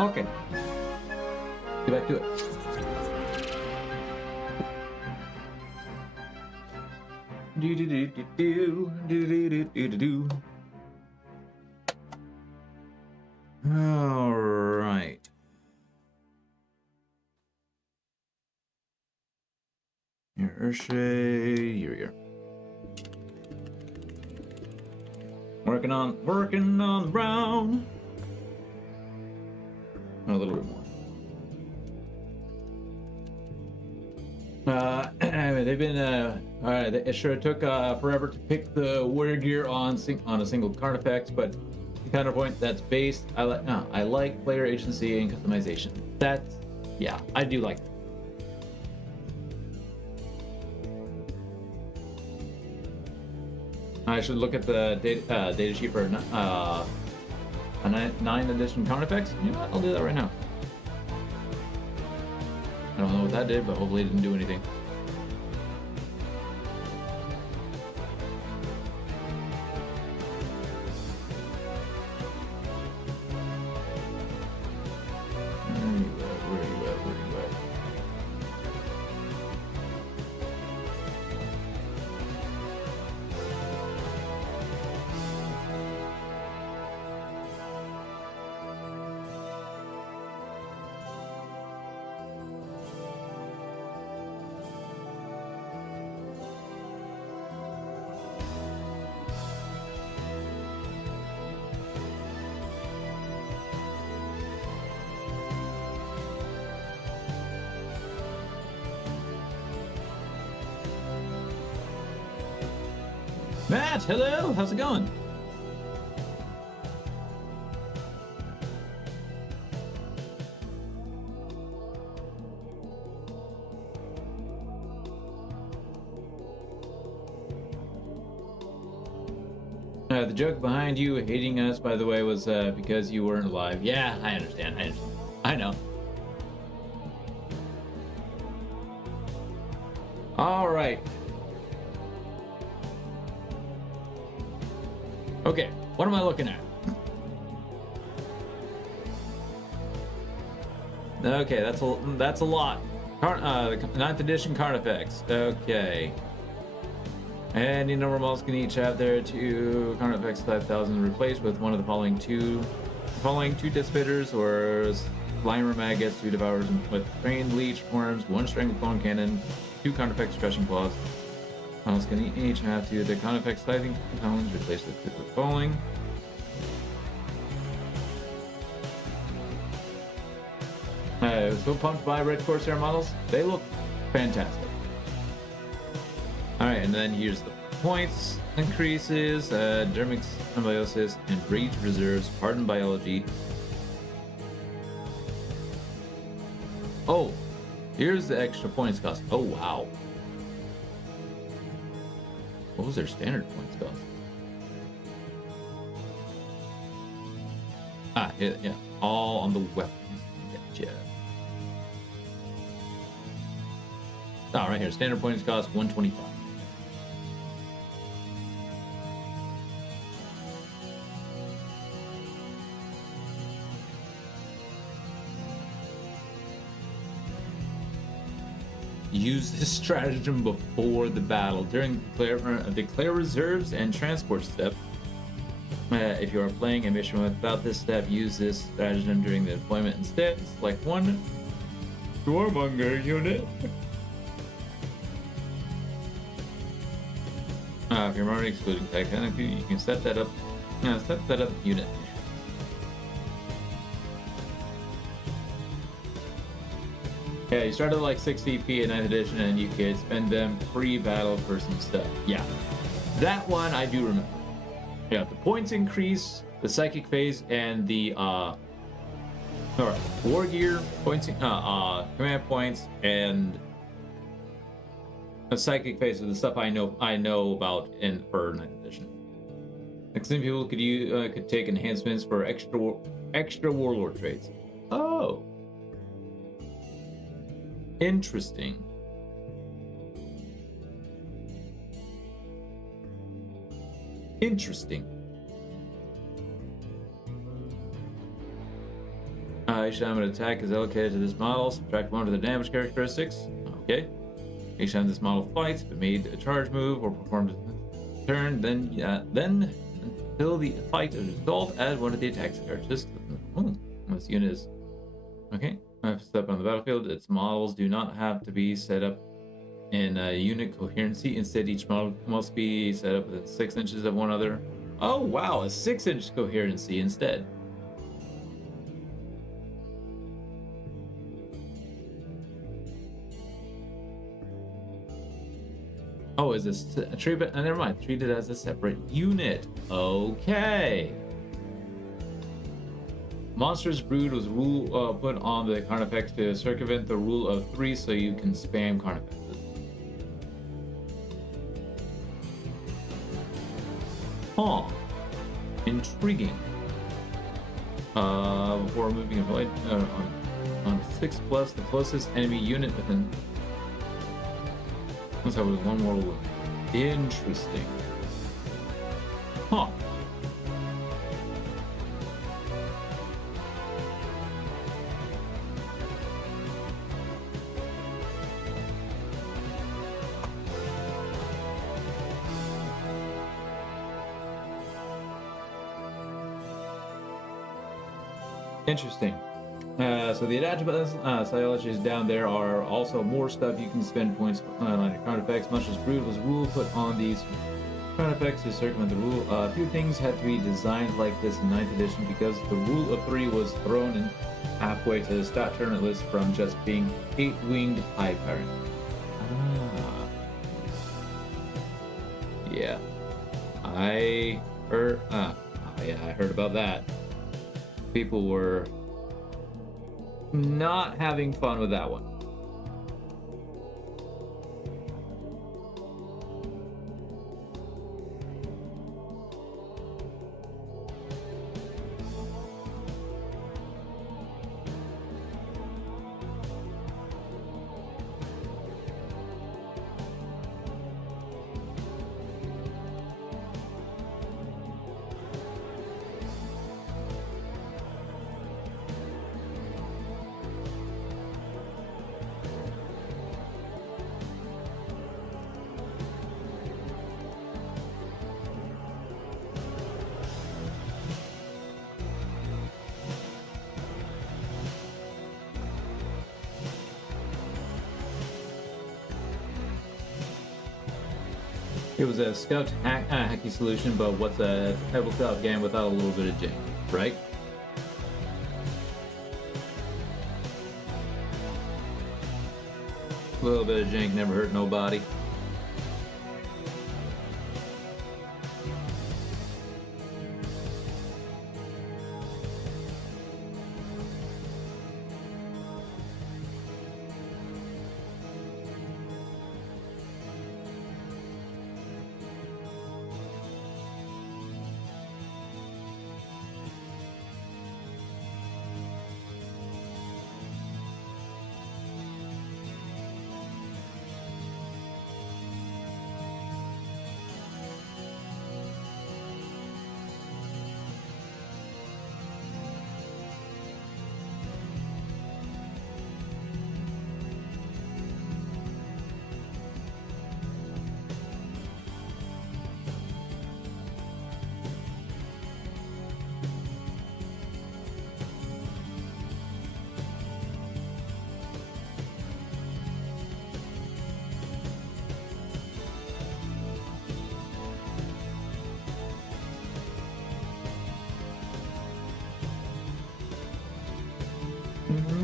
Okay. Get back to it. Do do do do do do do do do do. All right. Here, Urshay, here. Working on the brown. A little bit more. They've been all right. It sure took forever to pick the warrior gear on a single card effect, but the counterpoint that's based. I like player agency and customization. That's yeah, I do like that. I should look at the data sheet for a 9th edition card effects. You know what? I'll do that right now. I don't know what that did, but hopefully it didn't do anything. Where you at? Matt, hello, how's it going? The joke behind you hating us, by the way, was because you weren't alive. Yeah, I understand. I know. All right. Okay, what am I looking at? Okay, that's a lot. The 9th edition card effects. Okay. Any number of models can each have their 2 card effects 5,000 replaced with one of the following two dissipators or Slimer maggots, 2 devours with trained leech worms, 1 stranglephone cannon, 2 card effects crushing claws. Models can each have 2 of their card effects sizing components replaced with the following. So pumped by Red Corsair models. They look fantastic. Alright, and then here's the points increases, dermic symbiosis, and rage reserves, hardened biology. Oh, here's the extra points cost. Oh, wow. What was their standard points cost? Ah, yeah. All on the weapons. Gotcha. Oh, right here. Standard points cost 125. Use this stratagem before the battle. During declare reserves and transport step. If you are playing a mission without this step, use this stratagem during the deployment instead. Select one Warmonger unit. If you're already excluding Titanic, you can set that up. Set that up unit. Yeah, you start at like 6 CP in 9th edition, and you can spend them pre-battle for some stuff. Yeah, that one I do remember. Yeah, the points increase, the psychic phase, and the war gear points, command points, and the psychic phase of the stuff I know about in for 9th edition. Like some people could take enhancements for extra warlord traits. Oh. Interesting. high shaman attack is allocated to this model. Subtract 1 to the damage characteristics. Okay. Each time this model fights, if it made a charge move or performed a turn, then until the fight is resolved, add 1 to the attack characteristics. Oh, this unit is okay. Step on the battlefield. Its models do not have to be set up in unit coherency. Instead, each model must be set up within 6 inches of one another. Oh wow, a 6-inch coherency instead. Oh, is this treatment? Never mind. Treated as a separate unit. Okay. Monstrous Brood was put on the Carnifex to circumvent the rule of 3, so you can spam Carnifexes. Huh. Intriguing. Before moving on 6+, the closest enemy unit within. Looks like it was one more loop. Interesting. Huh. Interesting. So the adaptable psychology is down there are also more stuff you can spend points on your crown effects. Much as Brood was rule put on these crown effects to circumvent the rule. A few things had to be designed like this in 9th edition because the rule of 3 was thrown in halfway to the stat tournament list from just being 8-winged high parent. Ah. Yeah. I heard I heard about that. People were not having fun with that one. It was a scout hacky solution, but what's a tabletop game without a little bit of jank, right? A little bit of jank never hurt nobody.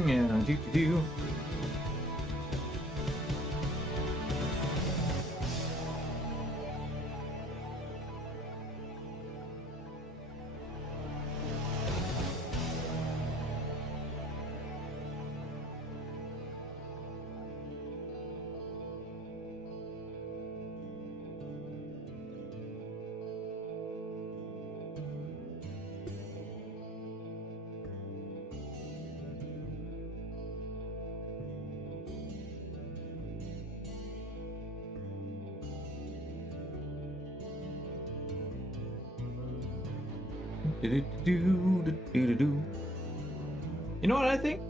Yeah, do. You know what I think?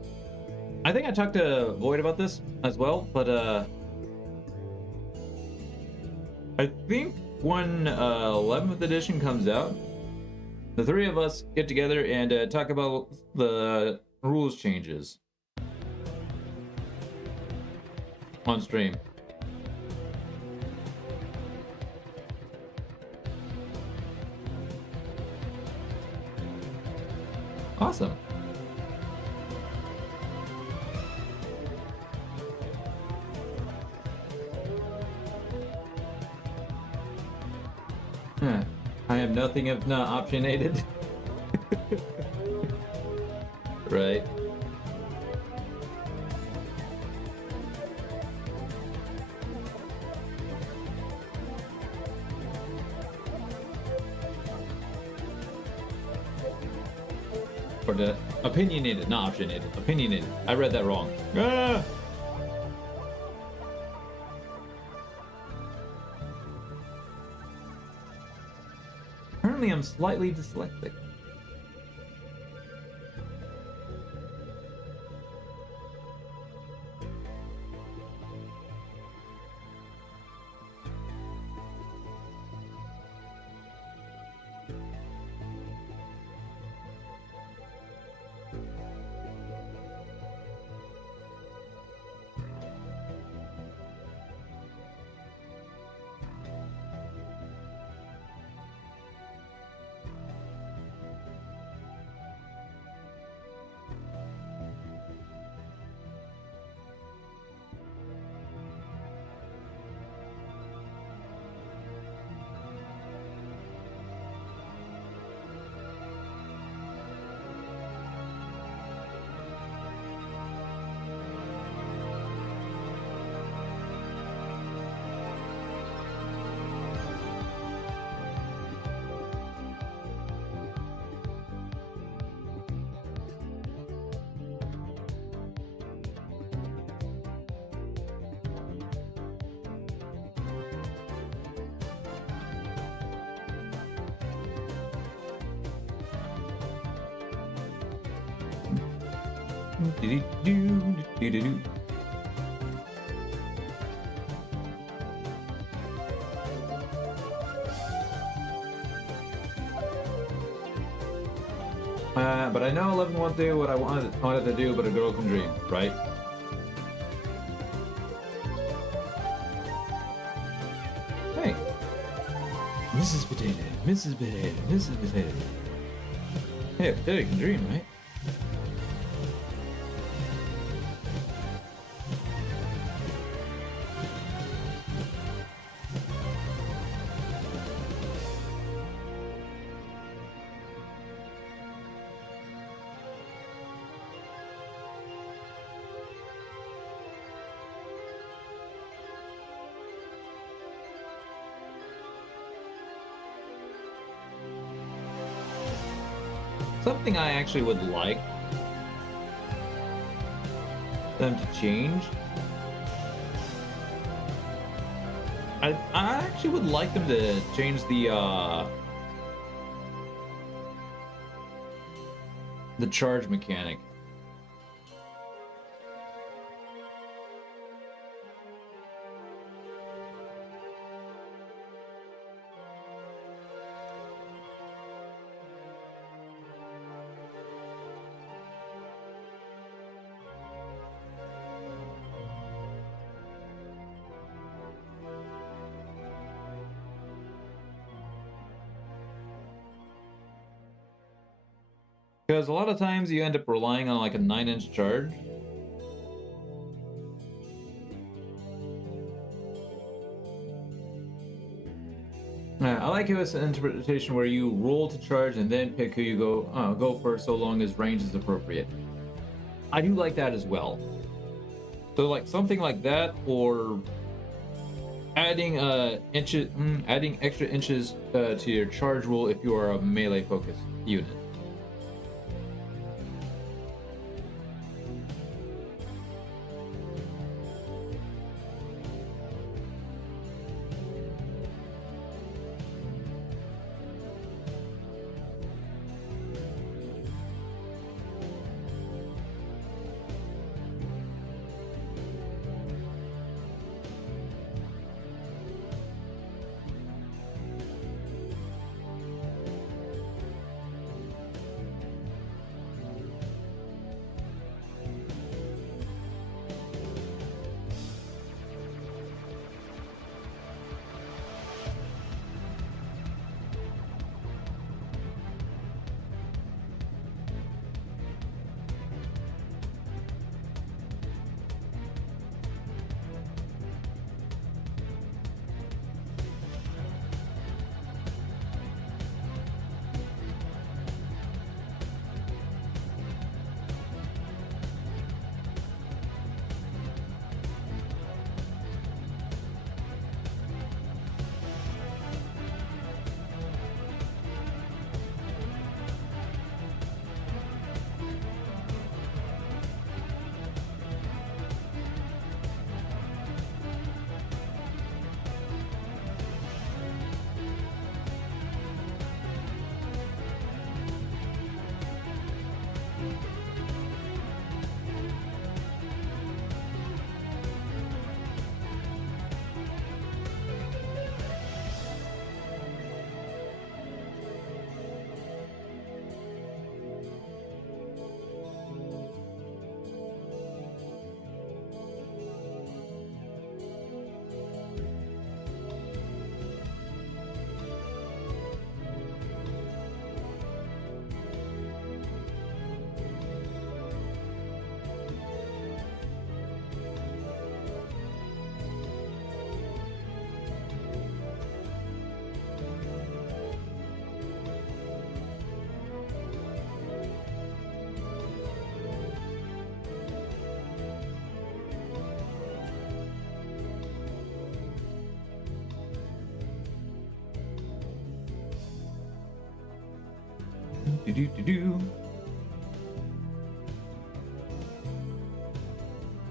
I think I talked to Void about this as well, but I think when 11th edition comes out, the three of us get together and talk about the rules changes on stream. Awesome. Huh. I am nothing if not optionated. Right. Or the opinionated, not optionated. Opinionated. I read that wrong. Ah! Apparently I'm slightly dyslexic. Do-do-do-do-do-do. But I know 11 won't do what I wanted to do, but a girl can dream, right? Hey, Mrs. Potato, Mrs. Potato, Mrs. Potato. Hey, a potato can dream, right? Something I actually would like them to change. I actually would like them to change the charge mechanic. Because a lot of times you end up relying on like a 9-inch charge. I like it as an interpretation where you roll to charge and then pick who you go for so long as range is appropriate. I do like that as well. So like something like that, or adding adding extra inches to your charge roll if you are a melee focused unit.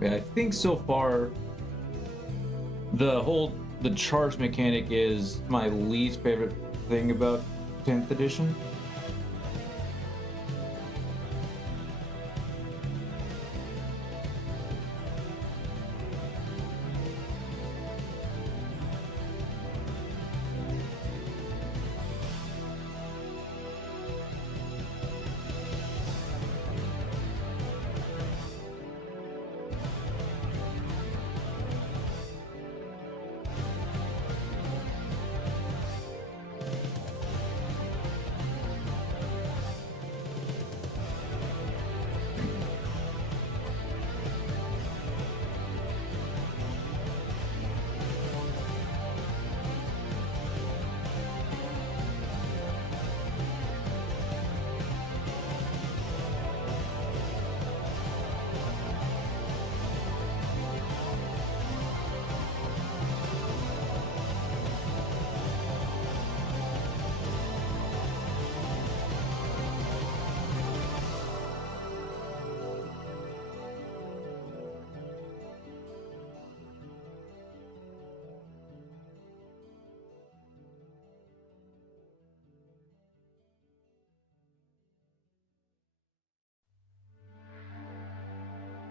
Yeah, I think so far the charge mechanic is my least favorite thing about 10th edition.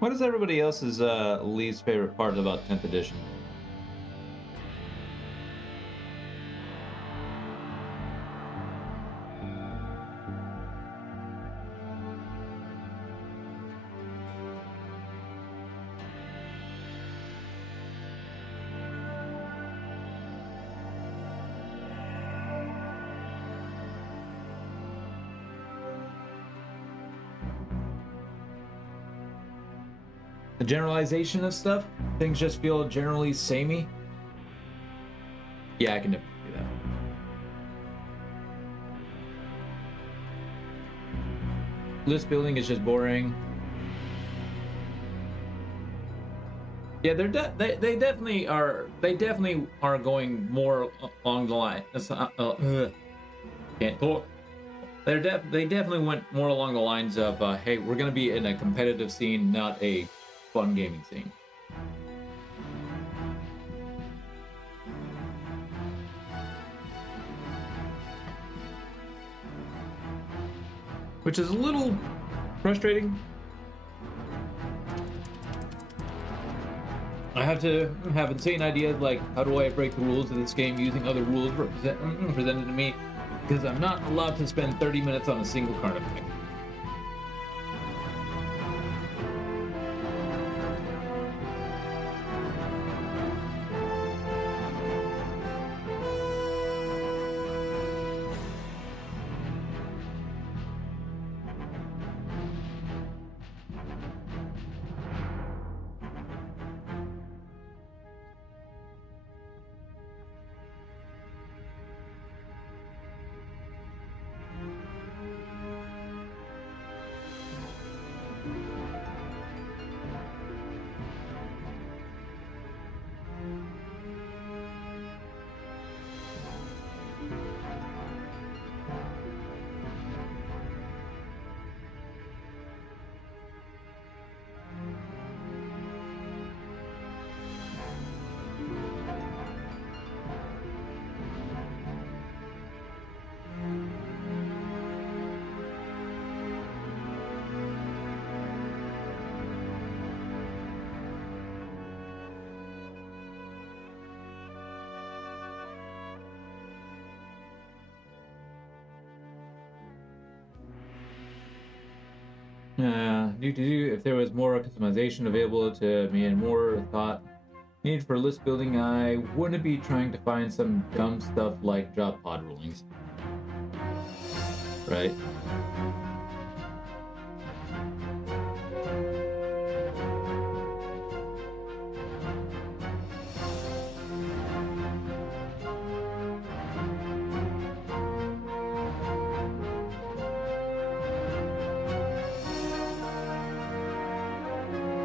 What is everybody else's least favorite part about 10th edition? The generalization of stuff? Things just feel generally samey? Yeah, I can definitely do that. List building is just boring. Yeah, they definitely are. They definitely are going more along the line. Can't talk. They definitely went more along the lines of, hey, we're gonna be in a competitive scene, not a fun gaming scene. Which is a little frustrating. I have to have insane ideas like, how do I break the rules of this game using other rules presented to me, because I'm not allowed to spend 30 minutes on a single card effect. If there was more customization available to me and more thought need for list building, I wouldn't be trying to find some dumb stuff like job pod rulings. Right?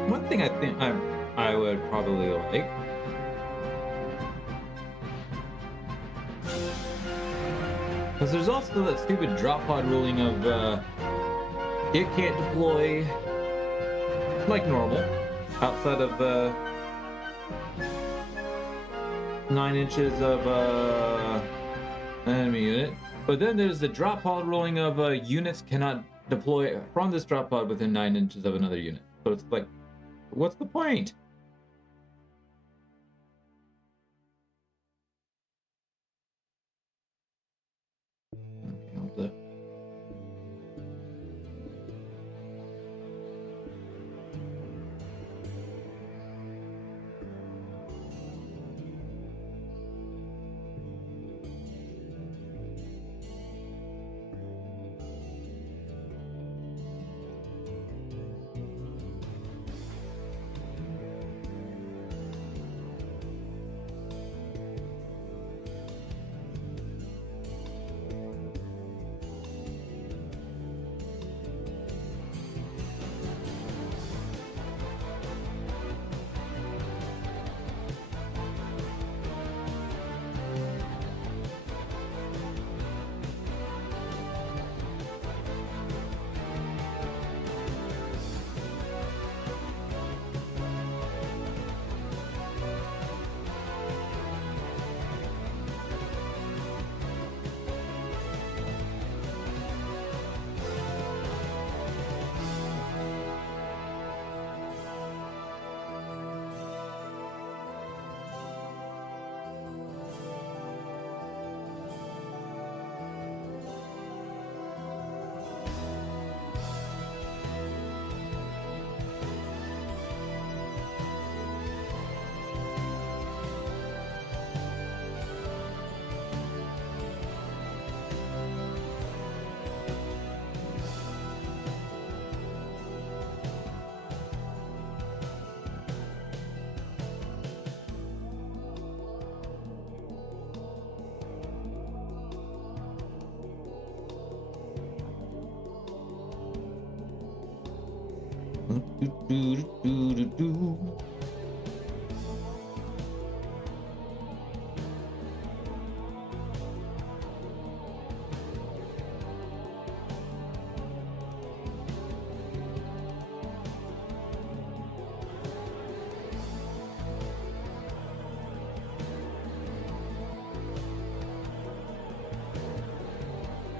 One thing I think I would probably like Because there's also that stupid drop pod ruling of it can't deploy like normal outside of 9 inches of enemy unit. But then there's the drop pod ruling of units cannot deploy from this drop pod within 9 inches of another unit. So it's like, what's the point? Okay, hold up.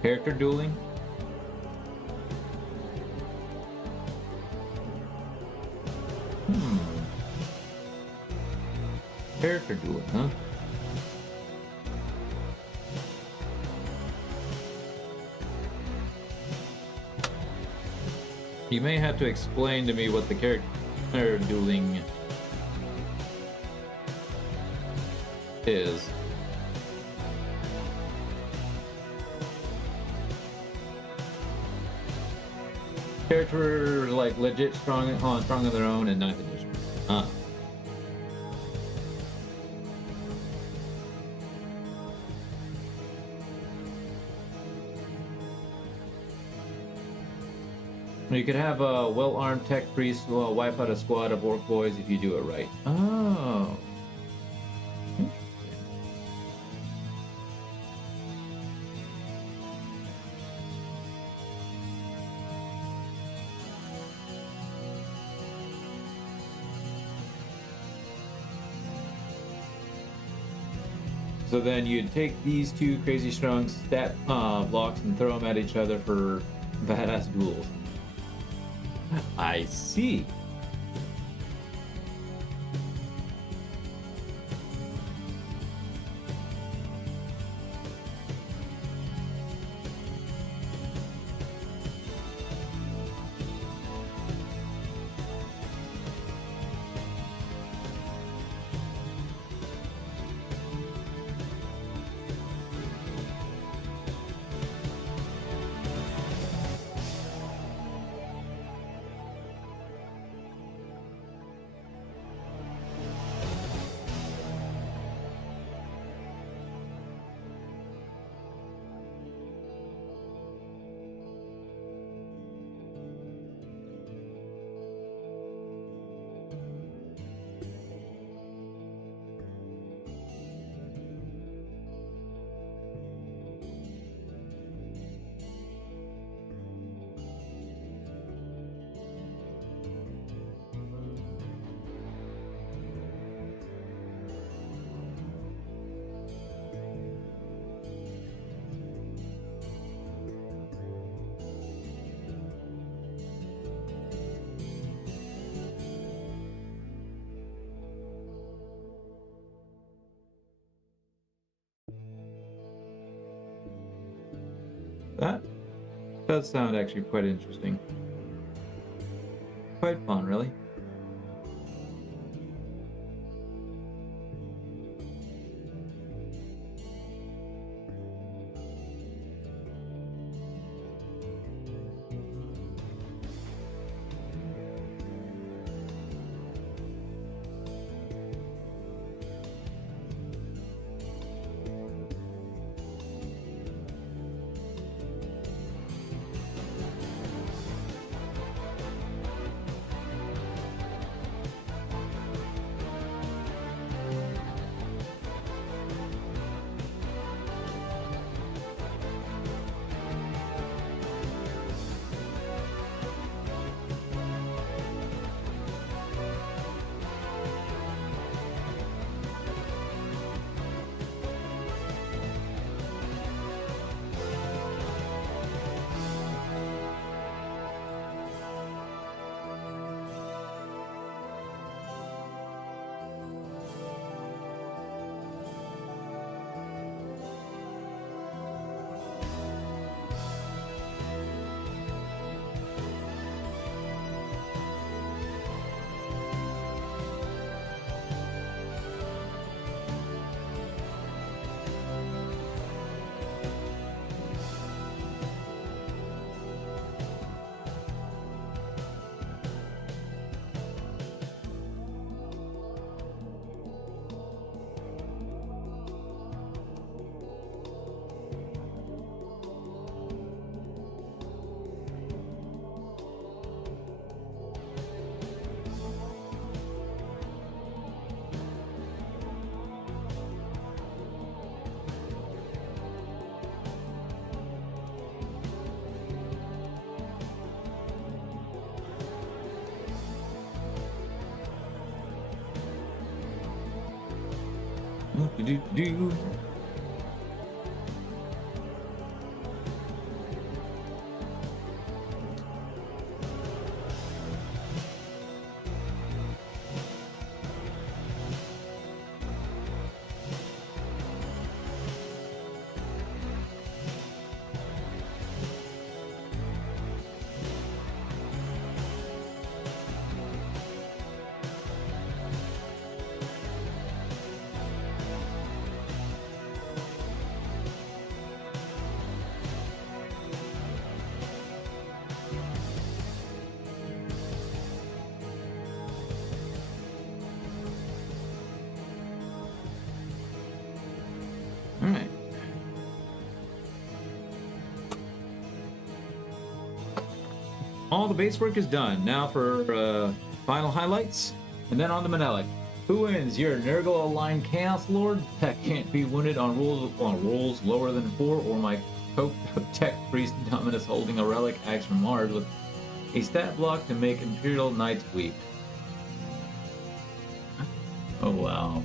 Character dueling? Character dueling, huh? You may have to explain to me what the character dueling is. Character like legit strong on their own and 9th edition. Huh. You could have a well-armed tech priest wipe out a squad of orc boys if you do it right. Oh. So then you'd take these two crazy strong stat blocks and throw them at each other for badass duels. I see. That does sound actually quite interesting. Quite fun, really. Do. All right. All the base work is done. Now for final highlights, and then on to Menelik. Who wins? You're a Nurgle aligned Chaos Lord that can't be wounded on rolls lower than 4, or my Tech Priest Dominus holding a relic axe from Mars with a stat block to make Imperial Knights weak. Oh wow.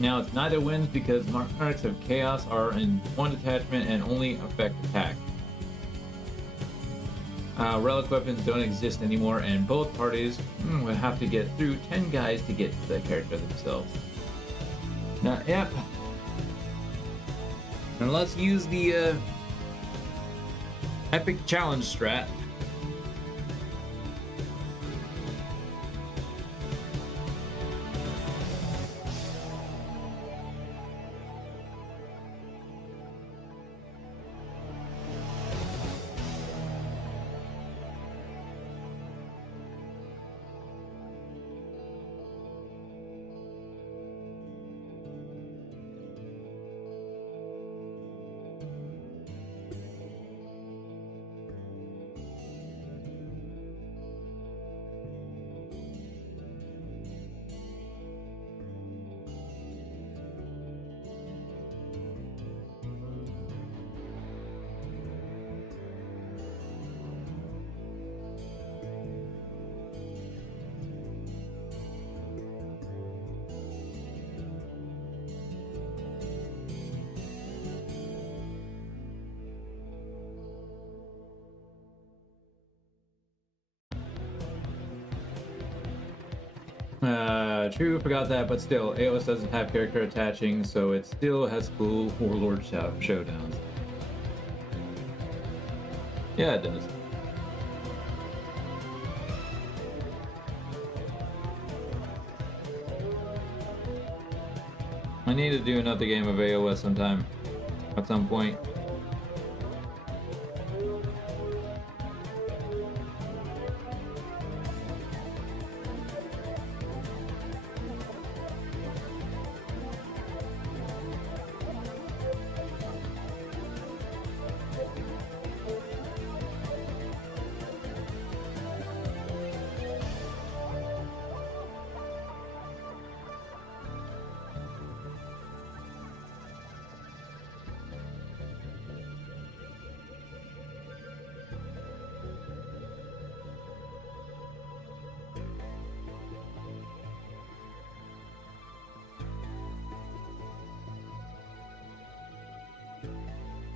Now it's neither wins because Monarchs of Chaos are in one detachment and only affect attack. Relic weapons don't exist anymore, and both parties will have to get through 10 guys to get to the character themselves. Now, yep. And let's use the epic challenge strat. True, forgot that, but still, AOS doesn't have character attaching, so it still has cool warlord showdowns. Yeah, it does. I need to do another game of AOS sometime, at some point.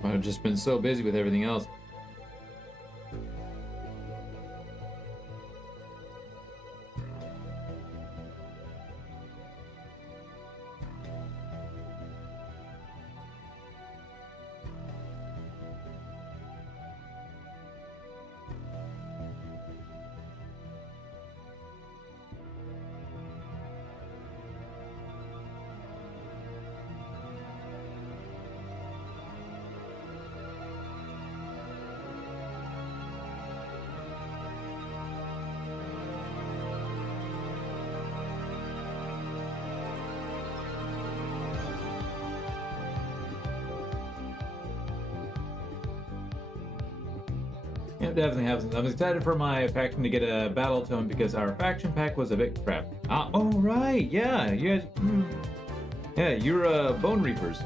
I've just been so busy with everything else. Yeah, definitely happens. I'm excited for my faction to get a battle tone because our faction pack was a bit crap. Oh right, yeah, you guys, yeah, you're Bone Reapers.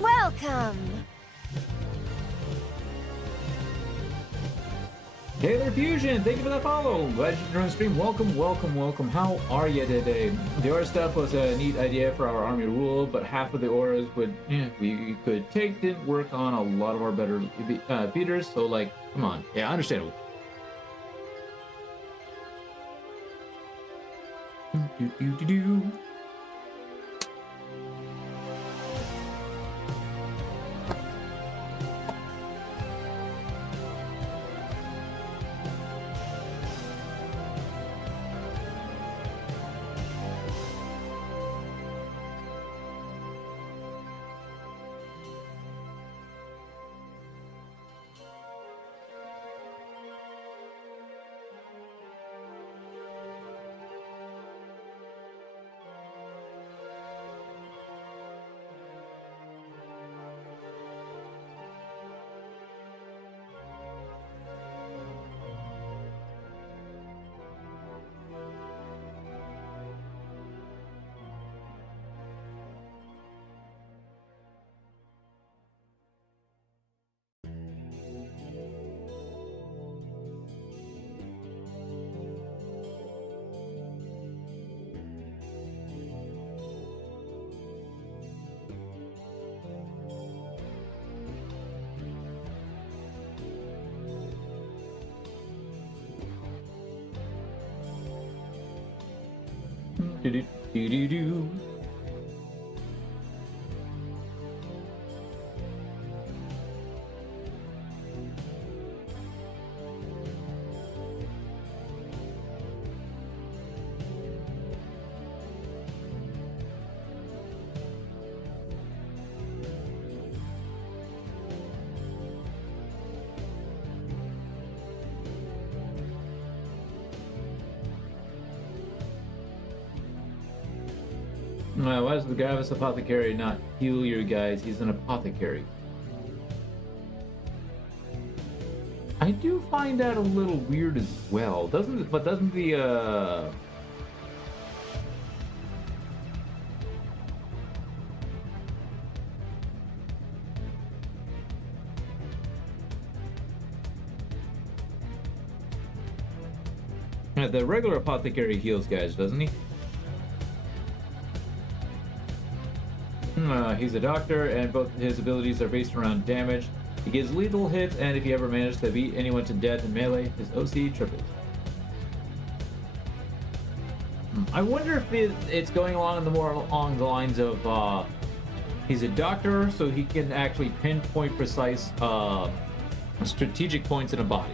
Welcome! Taylor Fusion, thank you for the follow. Glad you joined the stream. Welcome, welcome, welcome. How are you today? The aura stuff was a neat idea for our army rule, but half of the auras we could take didn't work on a lot of our better beaters. So like, come on, yeah, understandable. Do. Do. Why does the Gravis Apothecary not heal your guys? He's an apothecary. I I do find that a little weird as well. Doesn't the the regular apothecary heals guys, doesn't he? He's a doctor, and both his abilities are based around damage. He gives lethal hits, and if he ever manages to beat anyone to death in melee, his OC triples. I wonder if it's going along along the lines of he's a doctor, so he can actually pinpoint precise strategic points in a body.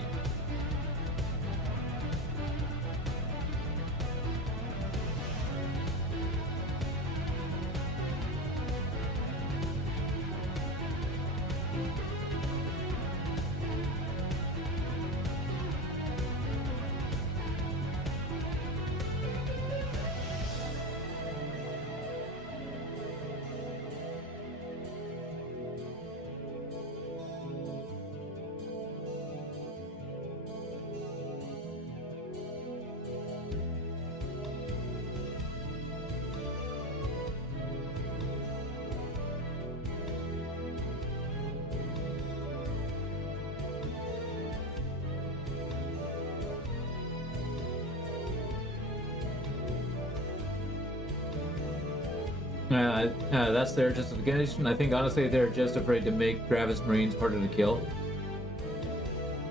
That's their justification. I think honestly they're just afraid to make Gravis Marines harder to kill.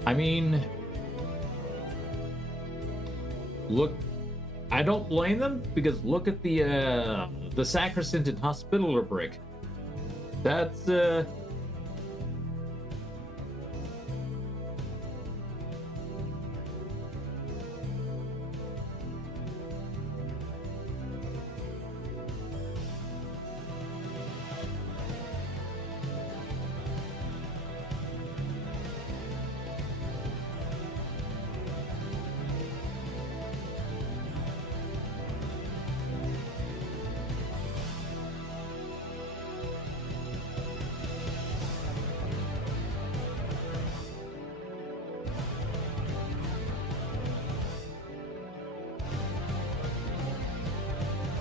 I mean, look, I don't blame them, because look at the Sacrosanct and Hospitaller brick. That's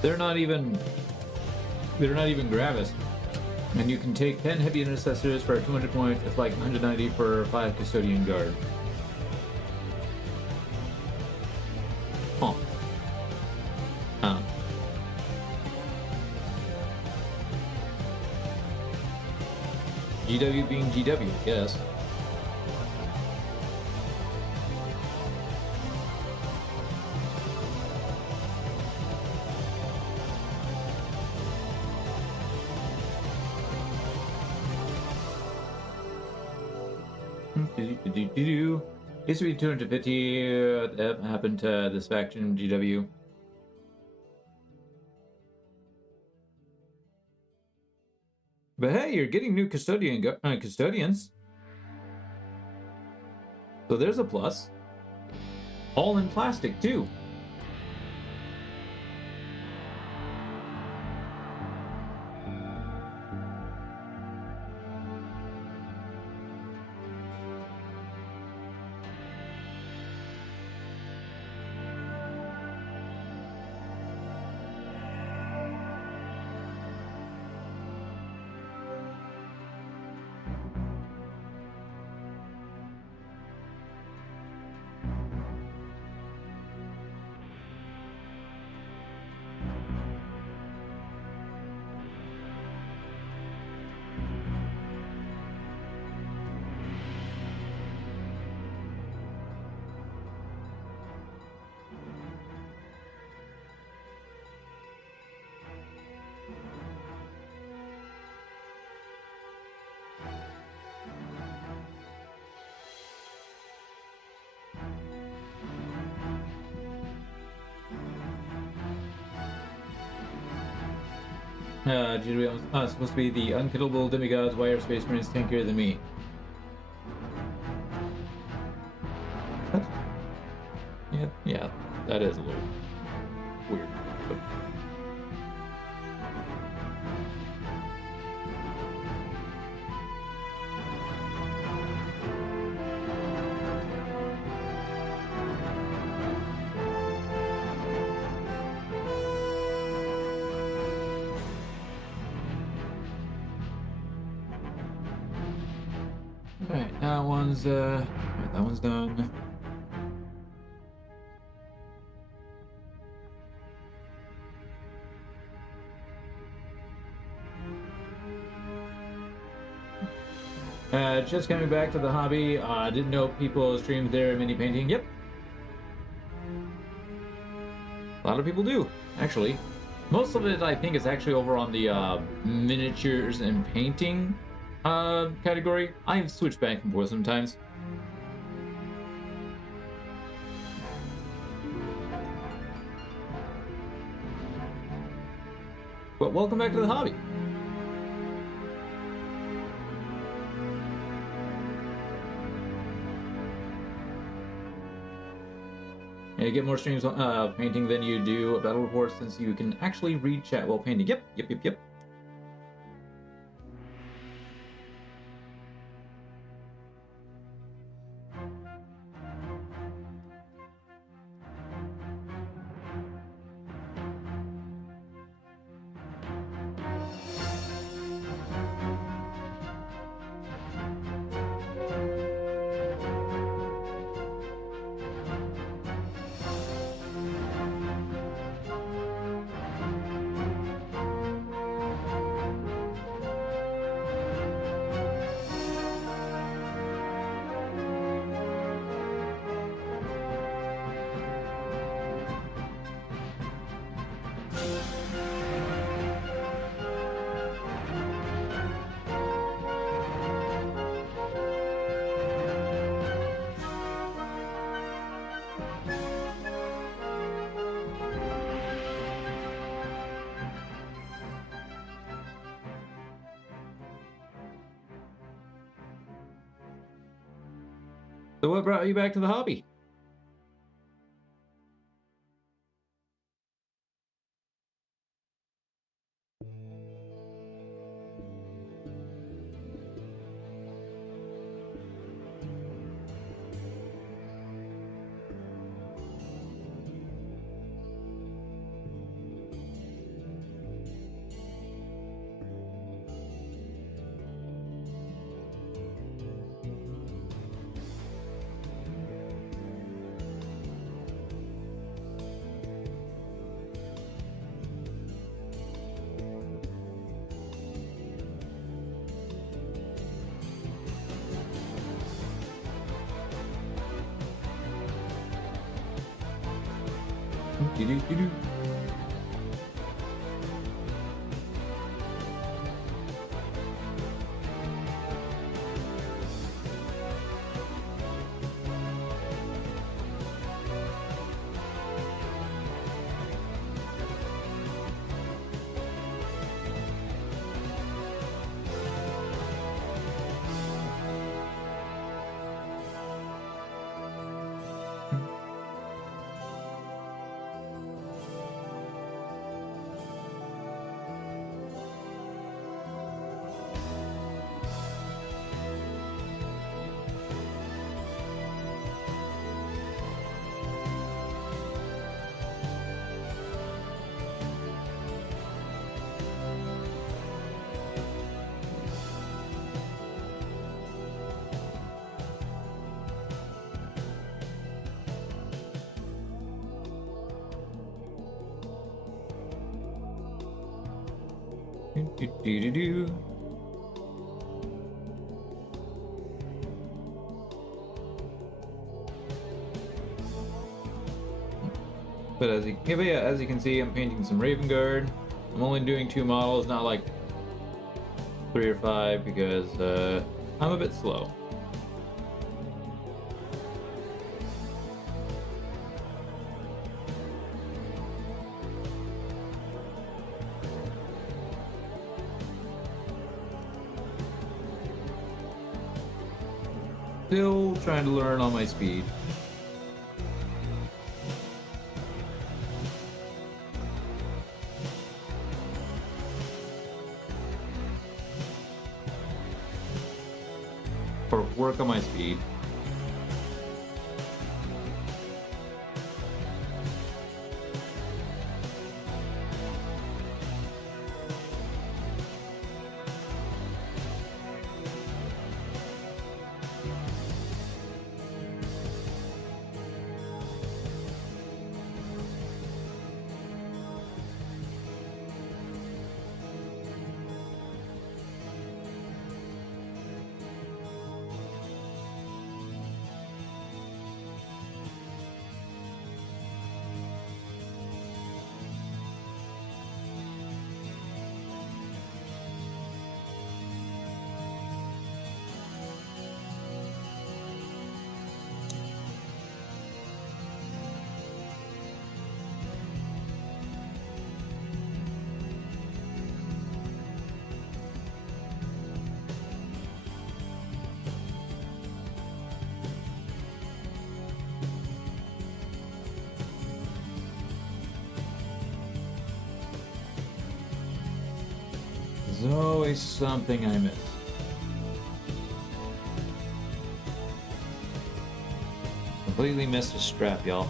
they're not even Gravis. And you can take 10 heavy intercessors for 200 points. It's like 190 for 5 custodian guard. Huh. GW being GW, I guess. Used to be 250. That happened to this faction, GW. But hey, you're getting new custodians. So there's a plus. All in plastic too. GW, supposed to be the unkillable demigods. Why are Space Marines tankier than me? Yeah, that is a little weird. But... That one's done. Just coming back to the hobby. Didn't know people streamed their mini painting. Yep. A lot of people do, actually. Most of it, I think, is actually over on the miniatures and painting category. I switch back and forth sometimes. But welcome back to the hobby. You get more streams painting than you do battle reports, since you can actually read chat while painting. Yep. So what brought you back to the hobby? Do-do-do-do. Do-do-do-do. But as you can see, I'm painting some Raven Guard. I'm only doing 2 models, not like 3 or 5, because I'm a bit slow. Still trying to learn on my speed. Or work on my speed. There's always something I miss. Completely missed a strap, y'all.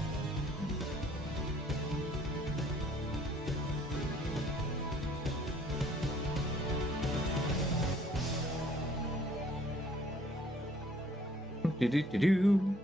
Do-do-do-do.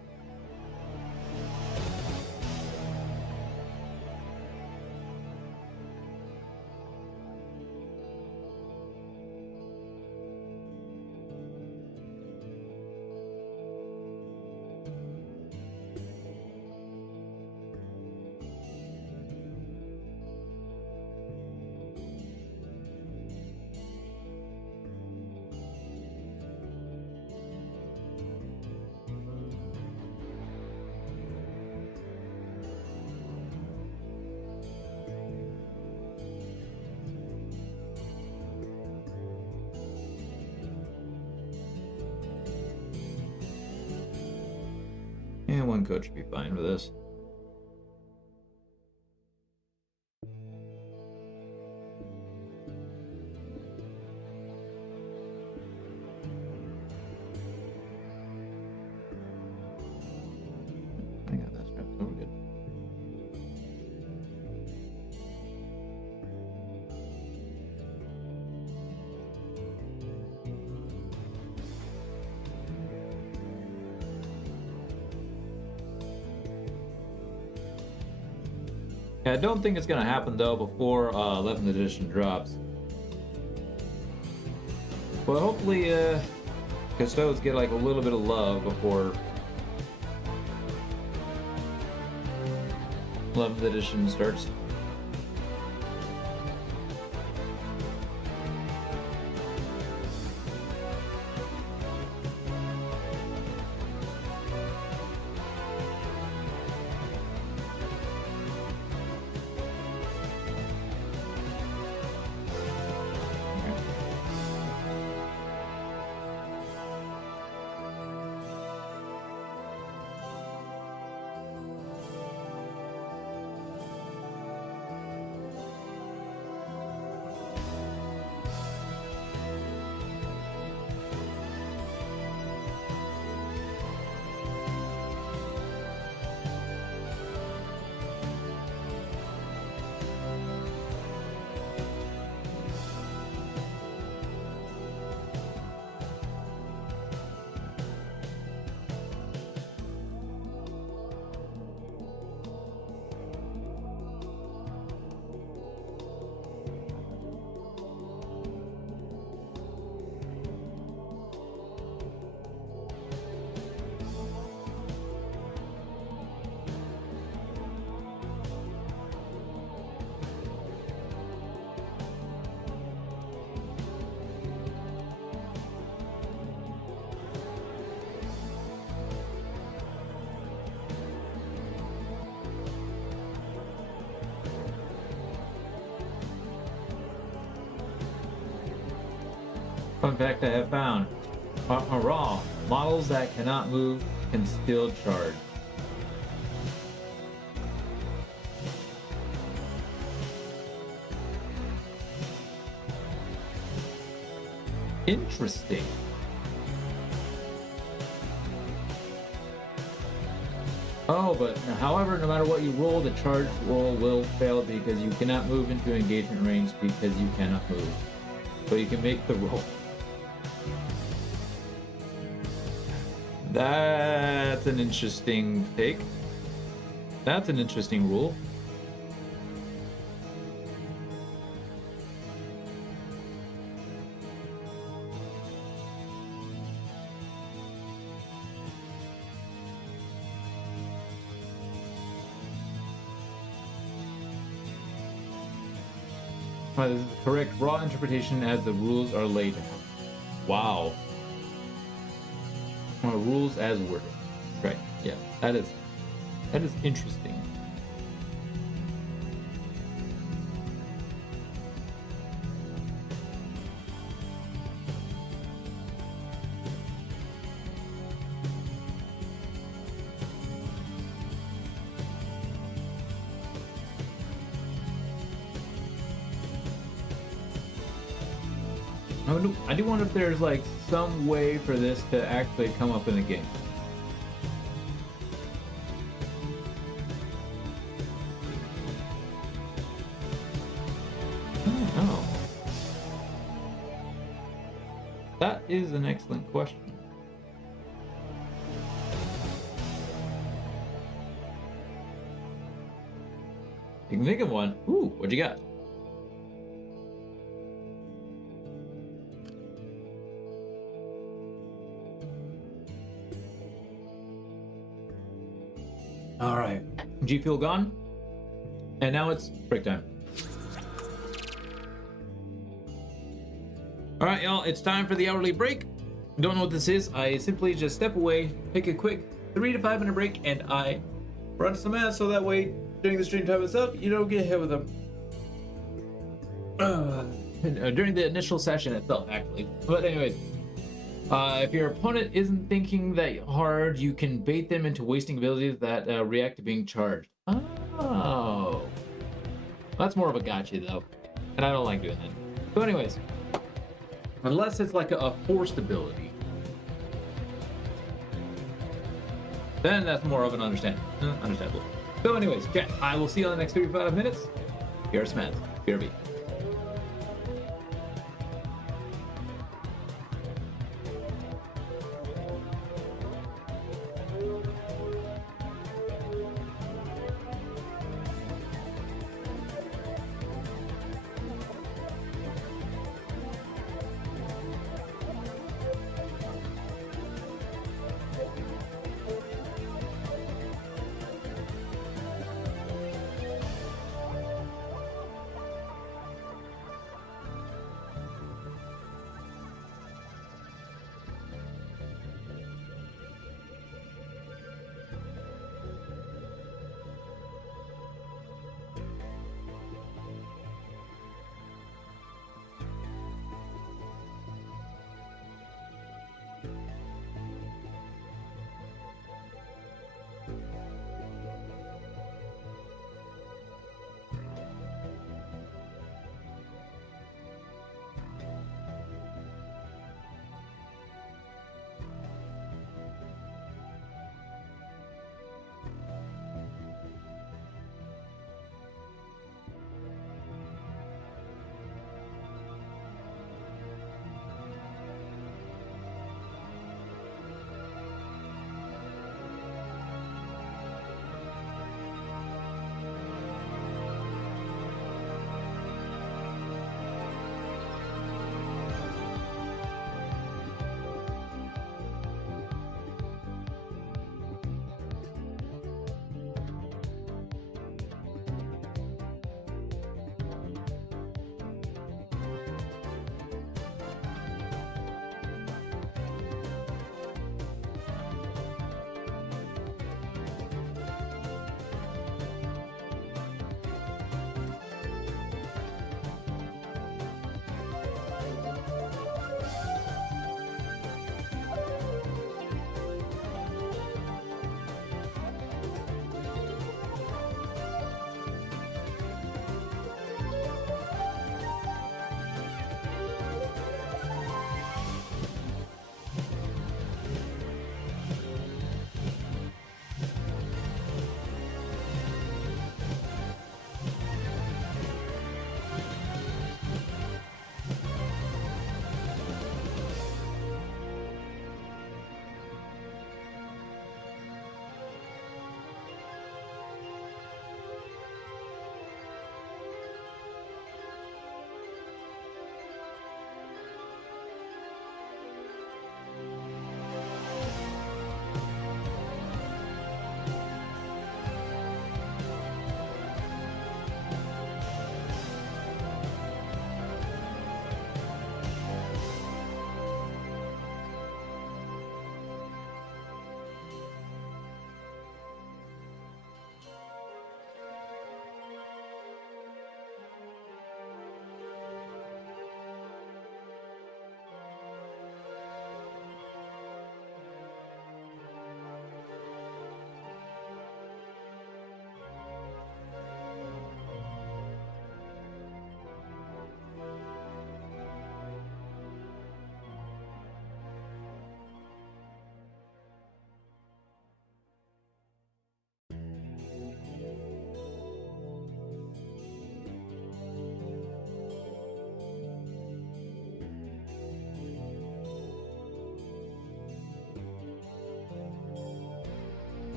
Yeah, one coach should be fine with this. I got that strap, so we're good. I don't think it's gonna happen though before 11th edition drops. Well, hopefully, Custodes get like a little bit of love before 11th edition starts. Fun fact I have found. Raw. Models that cannot move can still charge. Interesting. Oh, but however, no matter what you roll, the charge roll will fail because you cannot move into engagement range because you cannot move. So you can make the roll. That's an interesting take. That's an interesting rule. This is the correct raw interpretation as the rules are laid out. Wow. Rules as worded. Right. Yeah. That is interesting. I do wonder if there's like some way for this to actually come up in the game. Oh. That is an excellent question. You can think of one. Ooh, what'd you got? All right, G Fuel gone, and now it's break time. All right, y'all, it's time for the hourly break. Don't know what this is. I simply just step away, take a quick 3 to 5 minute break, and I run some ads so that way during the stream time itself, you don't get hit with them. During the initial session itself, actually. But anyways, if your opponent isn't thinking that hard, you can bait them into wasting abilities that react to being charged. Oh. That's more of a gotcha, though. And I don't like doing that. So anyways, unless it's like a forced ability, then that's more of an understandable. So anyways, chat, I will see you on the next 35 minutes. Here are Smads. BRB.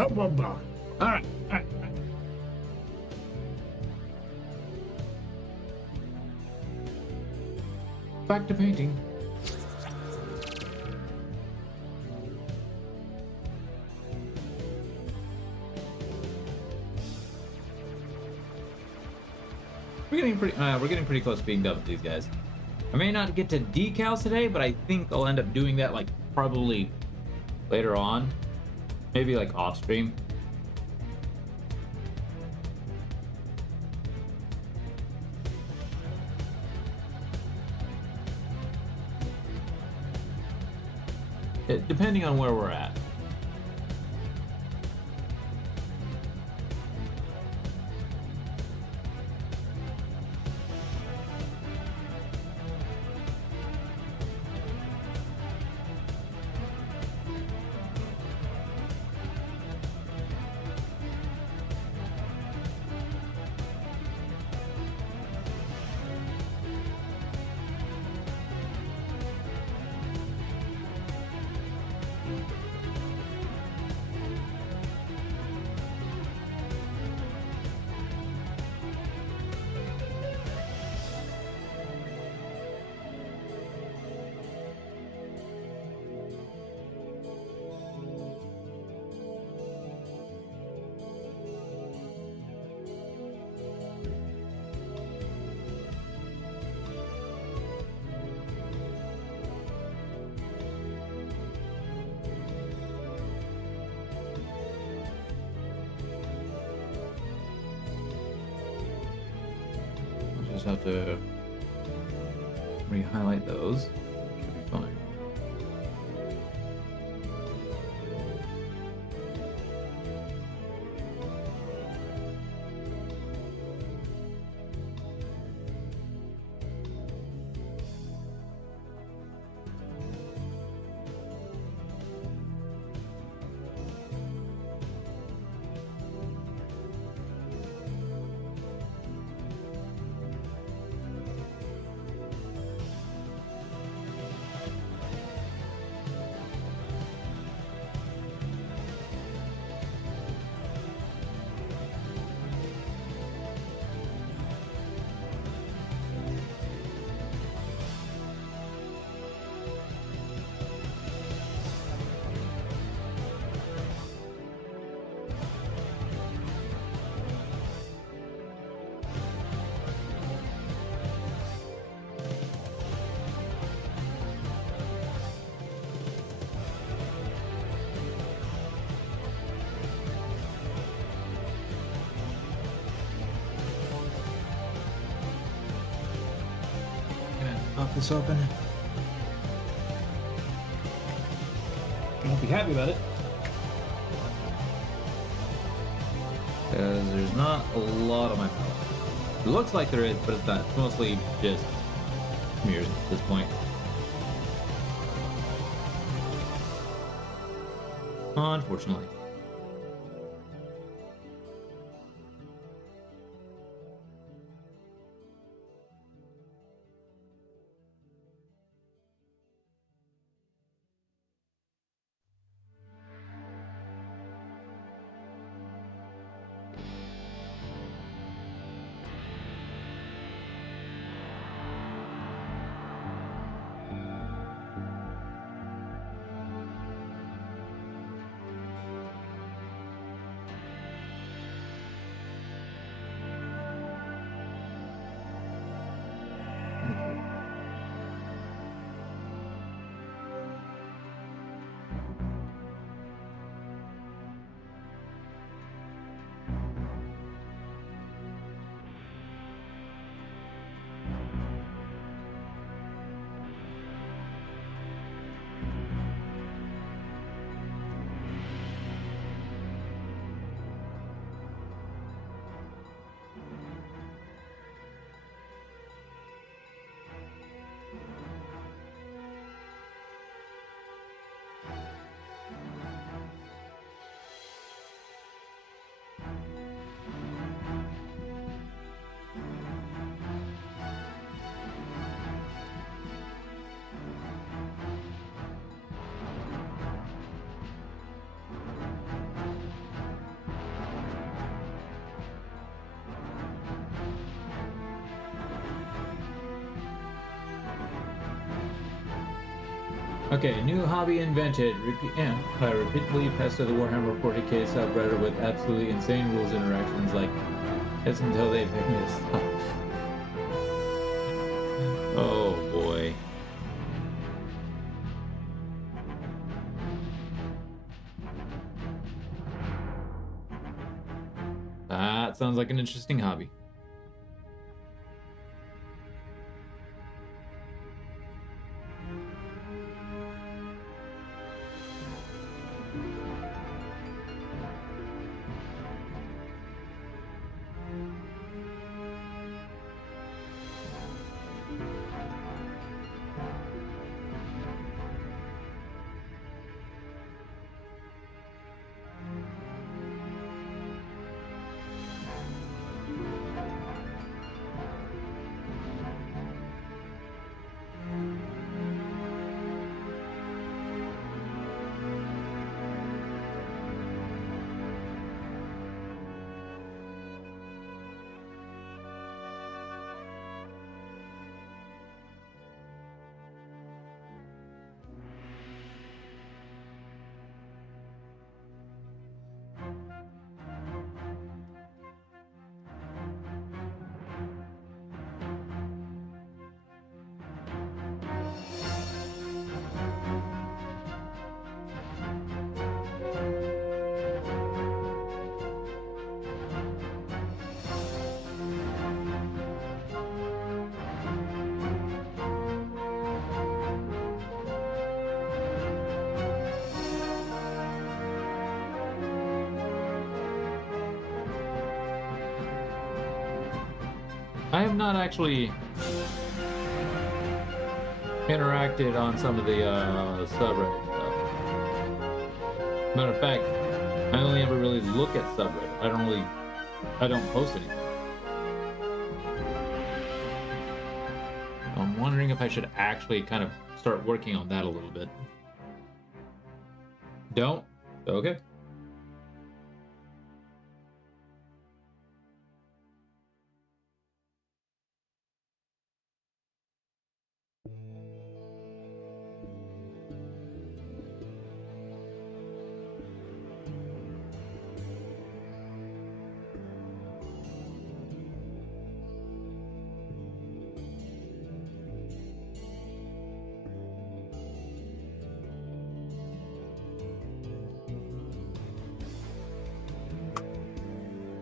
Blah, blah, blah. All right. All right. Back to painting. We're getting pretty close to being done with these guys. I may not get to decals today, but I think I'll end up doing that like probably later on, maybe like off stream. Depending on where we're at. Just have to re-highlight those. Should be fine. Pop this open. I won't be happy about it. Because there's not a lot on my palette. It looks like there is, but it's not. It's mostly just smears at this point. Unfortunately. Okay, new hobby invented. Repeatedly pester the Warhammer 40k subreddit with absolutely insane rules interactions like it's until they pick me up. Oh boy. That sounds like an interesting hobby. I have not actually interacted on some of the subreddit stuff. Matter of fact, I only ever really look at subreddit. I don't post anything. I'm wondering if I should actually kind of start working on that a little bit. Don't? Okay.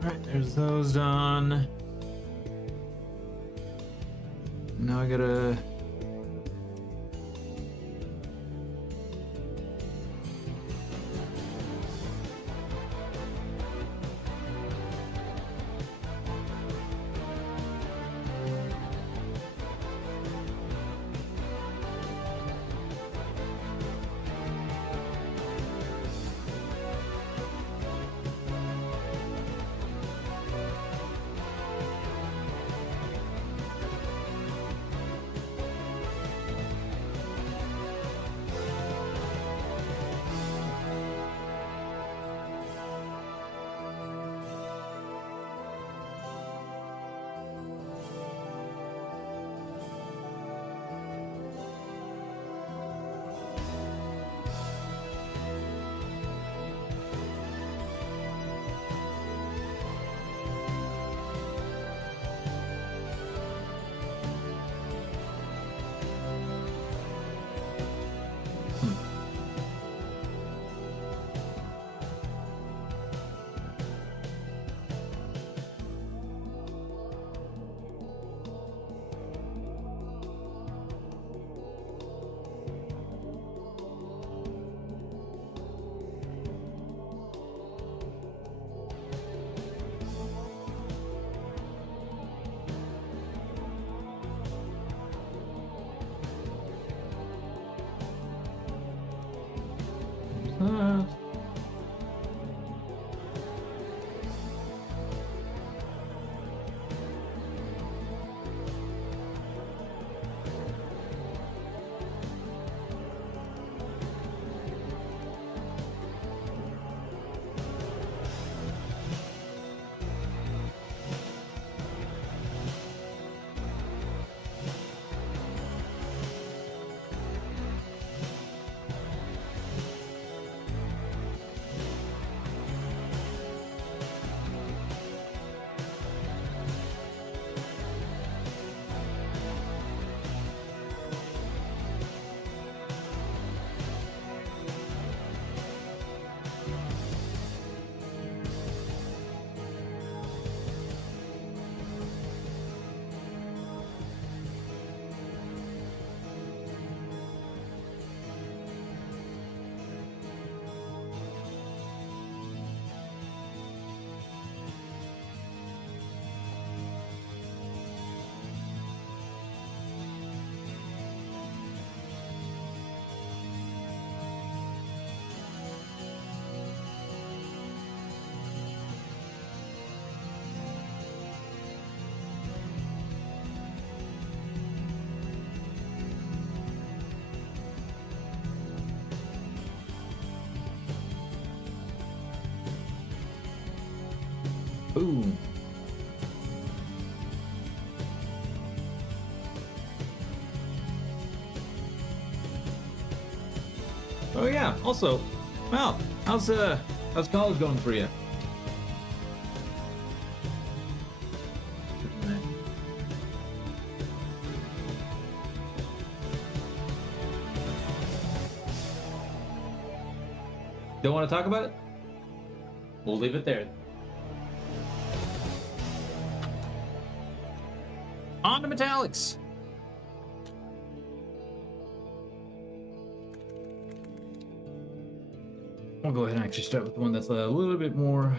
Alright, there's those done. Now I gotta... Boom. Oh yeah, also, Mal, how's college going for you? Don't want to talk about it? We'll leave it there. On to metallics. I'll go ahead and actually start with the one that's a little bit more.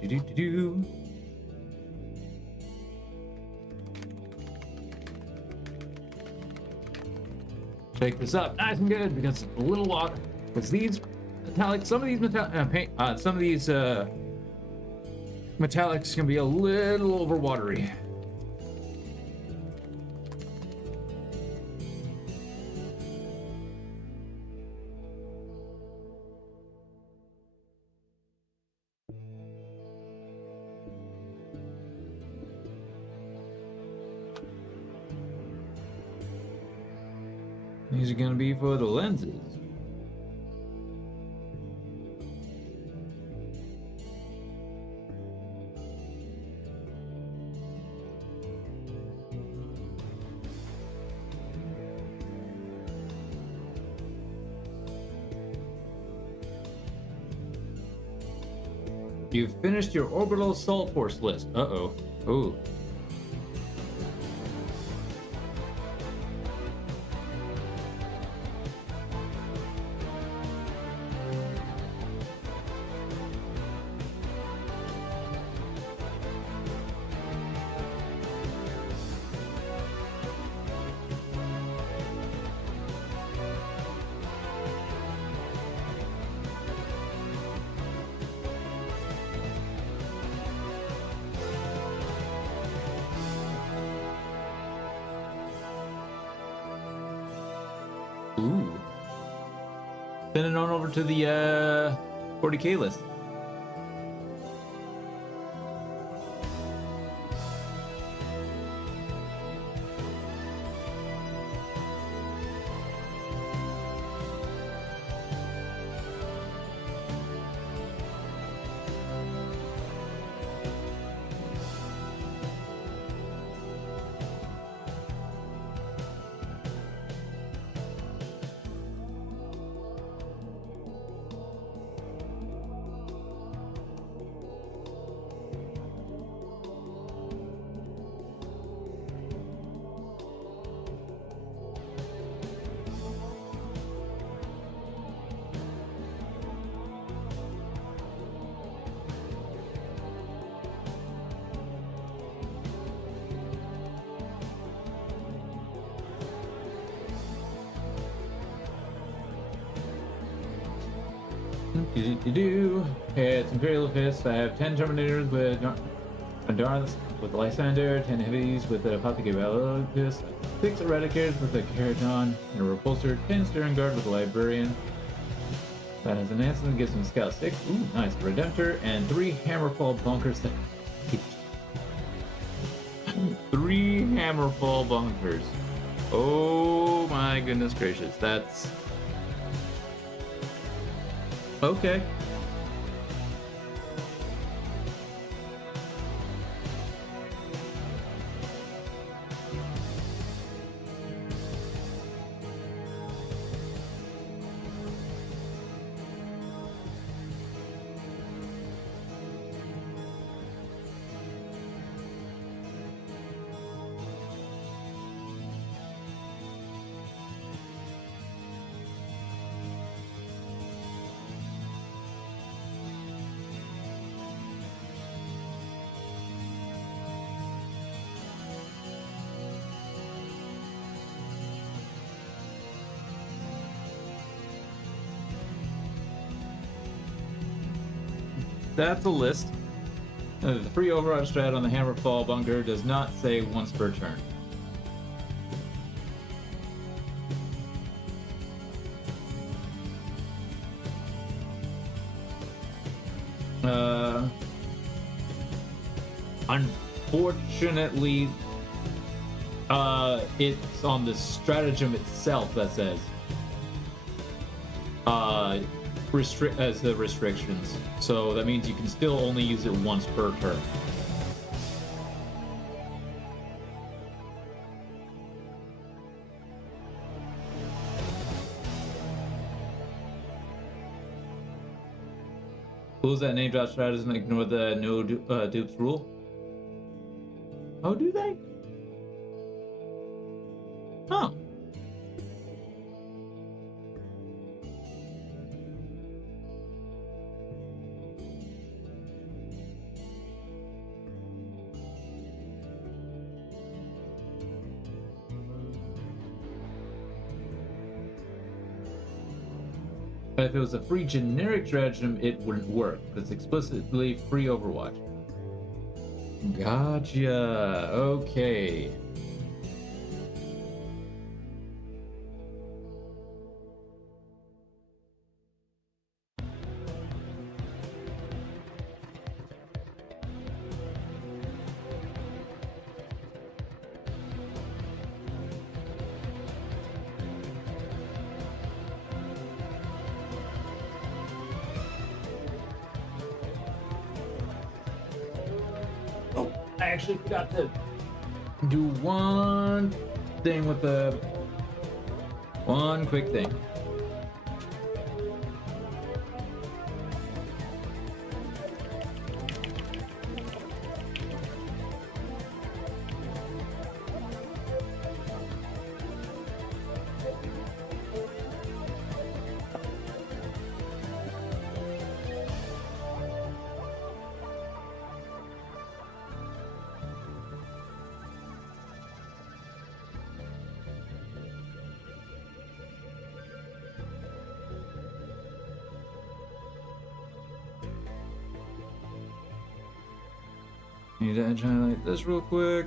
Do-do-do-do. Shake this up nice and good because a little water. Because these metallic, some of these metallics can be a little over watery. These are going to be for the lenses. You've finished your orbital assault force list. Uh-oh. Ooh. Ooh. Send it on over to the 40K list. Okay, it's Imperial Fist. I have 10 Terminators with Andarans with Lysander, 10 Heavies with the Apothecary, 6 Eradicators with the Keraton and a Repulsor, 10 Stern Guard with the Librarian. That has an answer that gives him Scout 6. Ooh, nice. Redemptor, and 3 Hammerfall Bunkers. 3 Hammerfall Bunkers. Oh my goodness gracious. That's... okay. That's a list. The free override strat on the Hammerfall Bunker does not say once per turn. Unfortunately, it's on the stratagem itself that says restrict as the restrictions. So that means you can still only use it once per turn. Fools that name drop strategies and ignore the no dupes rule. Oh, do they? Huh. If it was a free generic stratagem, it wouldn't work, but it's explicitly free Overwatch. Gotcha. Okay. I actually forgot to do one thing with one quick thing. Need to edge highlight this real quick.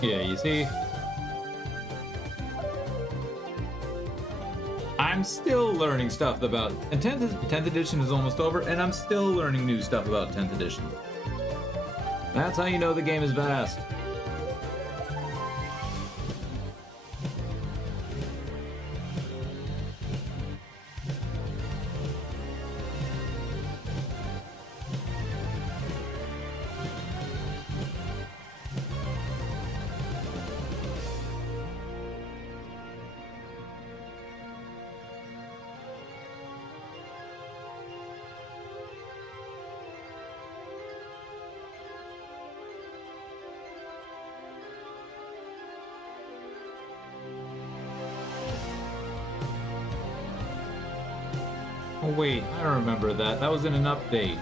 Yeah, you see? I'm still learning stuff about... And 10th edition is almost over, and I'm still learning new stuff about 10th edition. That's how you know the game is vast. Oh wait, I don't remember that. That was in an update.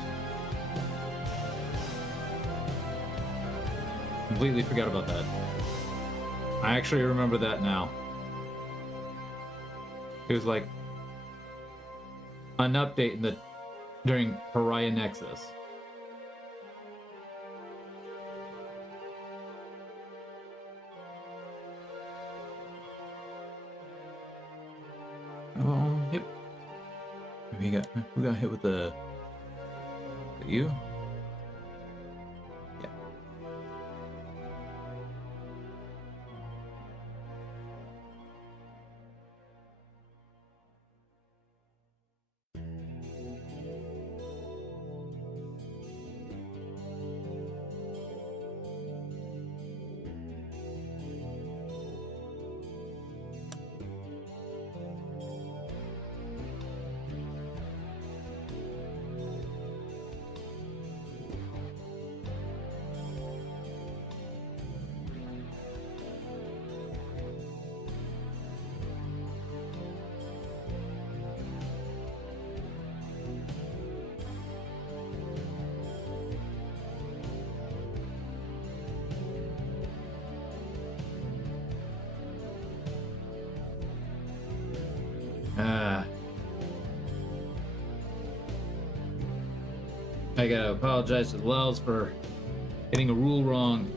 Completely forgot about that. I actually remember that now. It was like an update in the during Pariah Nexus. Oh, yep. We got hit with the... Is it you? Yeah. I gotta apologize to the Wells for getting a rule wrong.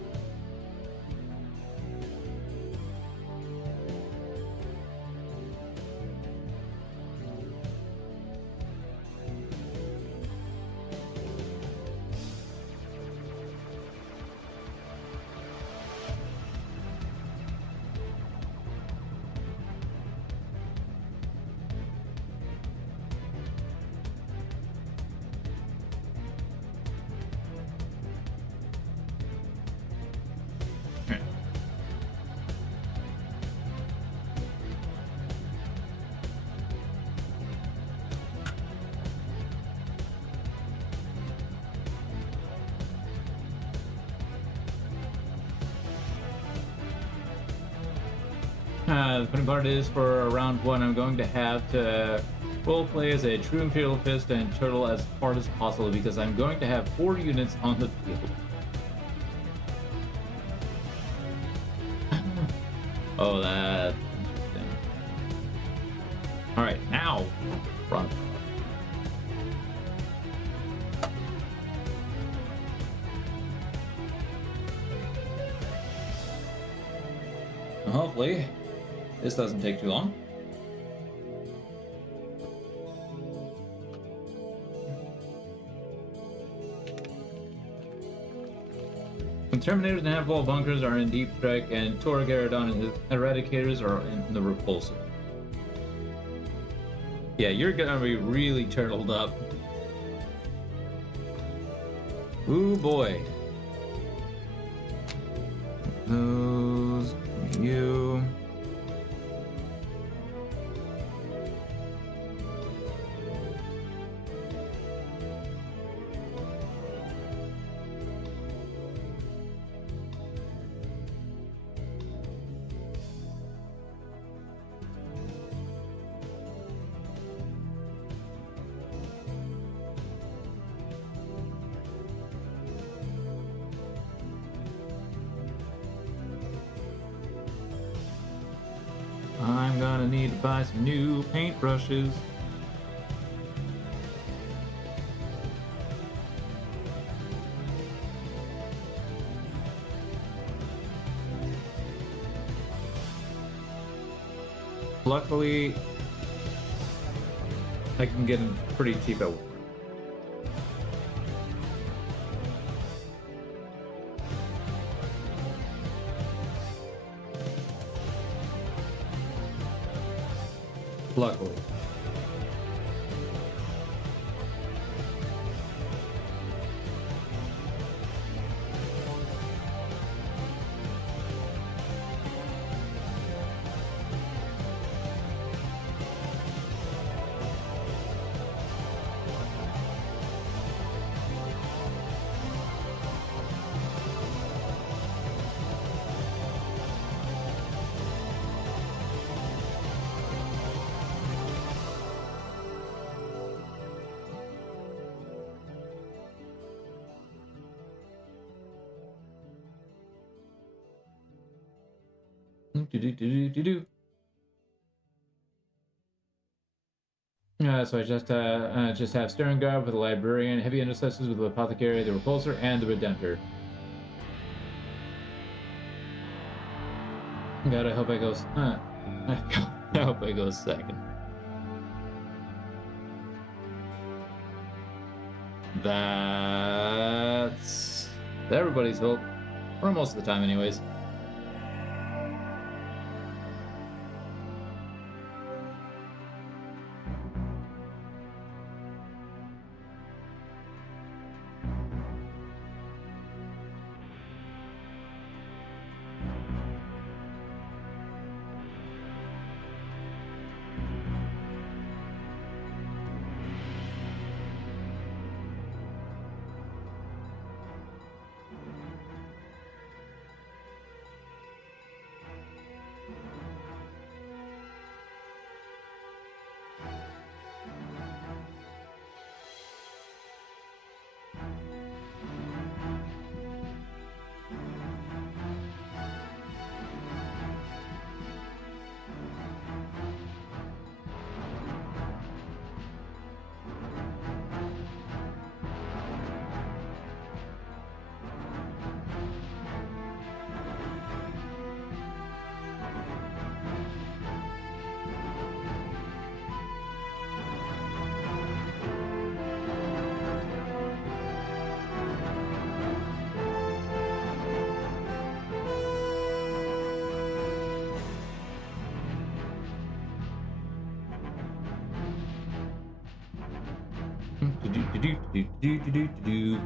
The funny part is, for round one, I'm going to have to roleplay as a true Imperial Fist and Turtle as hard as possible because I'm going to have 4 units on the field. Oh, that's interesting. Alright, now, front. Hopefully, this doesn't take too long. The Terminators and handful of bunkers are in Deep Strike, and Toragaradon and his Eradicators are in the Repulsor. Yeah, you're gonna be really turtled up. Ooh boy. Those, you. I'm gonna need to buy some new paintbrushes. Luckily, I can get them pretty cheap at work. Luckily. So I just have Stern Guard with the Librarian, Heavy Intercessors with the Apothecary, the Repulsor, and the Redemptor. God, I hope I go. I hope I go second. That's everybody's hope, or most of the time, anyways. Do-do-do-do-do-do-do-do.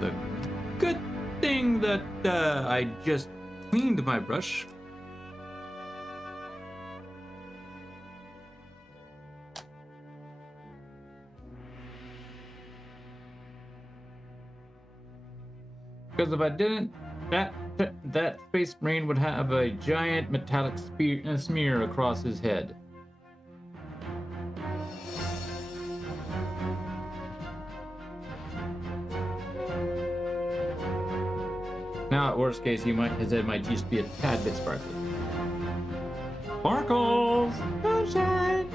It's a good thing that I just cleaned my brush. Because if I didn't, that Space Marine would have a giant metallic smear across his head. Now, at worst case, his head might just be a tad bit sparkly. Sparkles! Sunshine!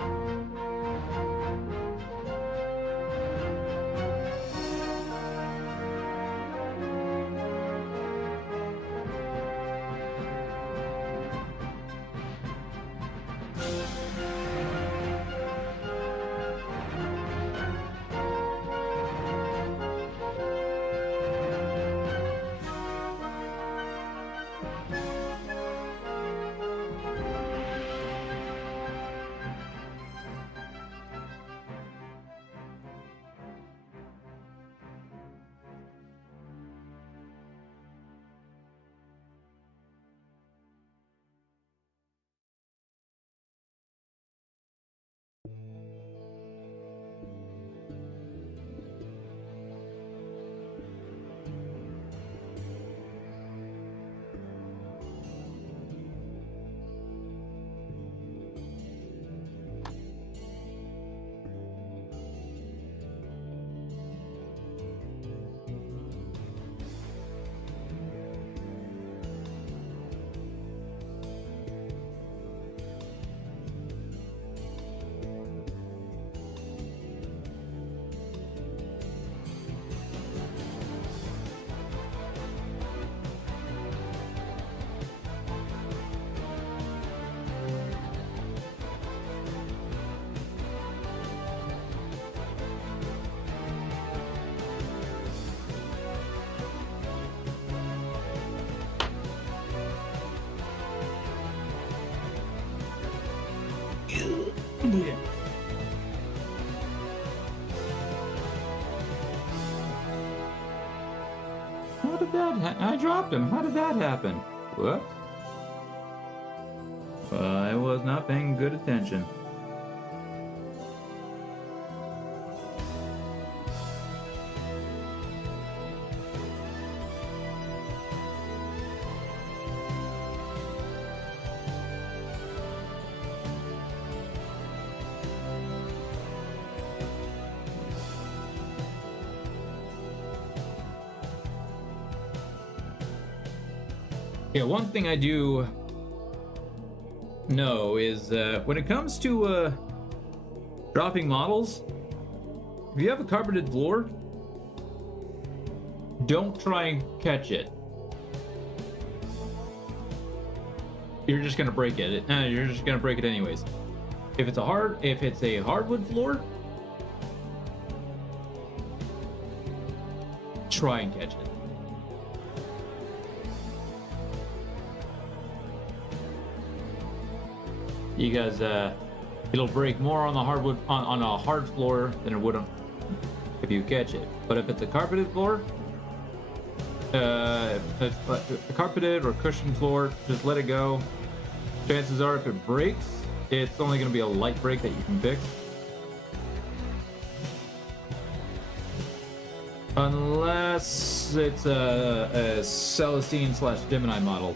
Yeah. How did that I dropped him. How did that happen? What? I was not paying good attention. Yeah, one thing I do know is when it comes to dropping models, if you have a carpeted floor, don't try and catch it. You're just gonna break it. You're just gonna break it anyways. If it's a hardwood floor, try and catch it. Because it'll break more on the hardwood on a hard floor than it would if you catch it. But if it's a carpeted floor, if it's a carpeted or cushioned floor, just let it go. Chances are, if it breaks, it's only going to be a light break that you can fix. Unless it's a Celestine / Gemini model.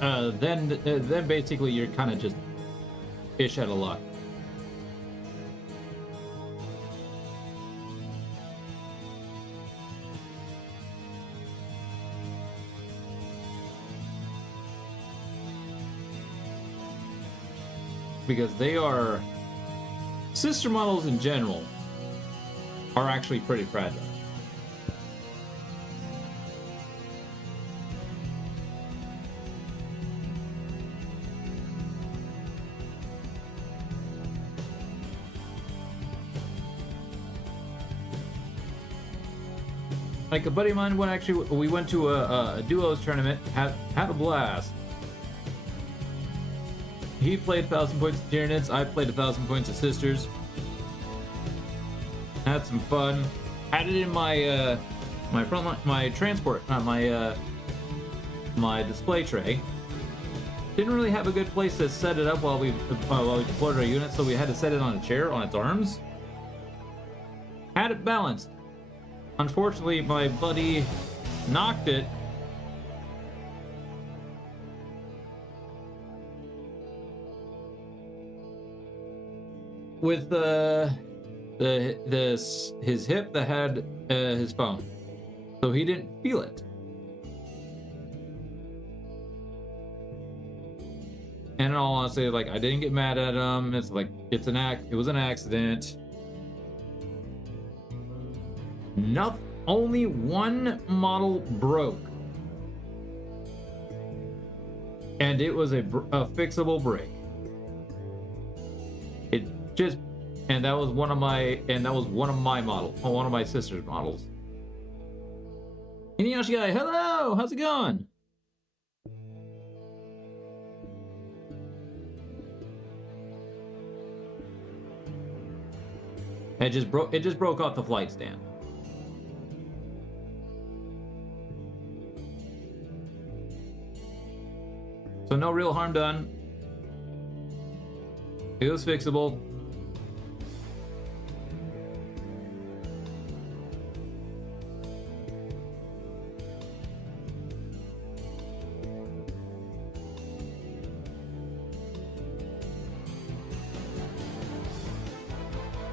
then basically you're kind of just fish out of luck. Because they are sister models in general are actually pretty fragile. Like a buddy of mine we went to a duos tournament, had a blast. He played 1,000 points of Tyranids, I played 1,000 points of Sisters. Had some fun. Had it in my my transport, my display tray. Didn't really have a good place to set it up while we deployed our unit, so we had to set it on a chair on its arms. Had it balanced. Unfortunately, my buddy knocked it. With his hip that had his phone, so he didn't feel it. And in all honesty, like, I didn't get mad at him. It's like it was an accident. Only one model broke, and it was a fixable break. And that was one of my models, one of my sister's models. Inuyasha guy, hello, how's it going? It just broke off the flight stand. So no real harm done. It was fixable.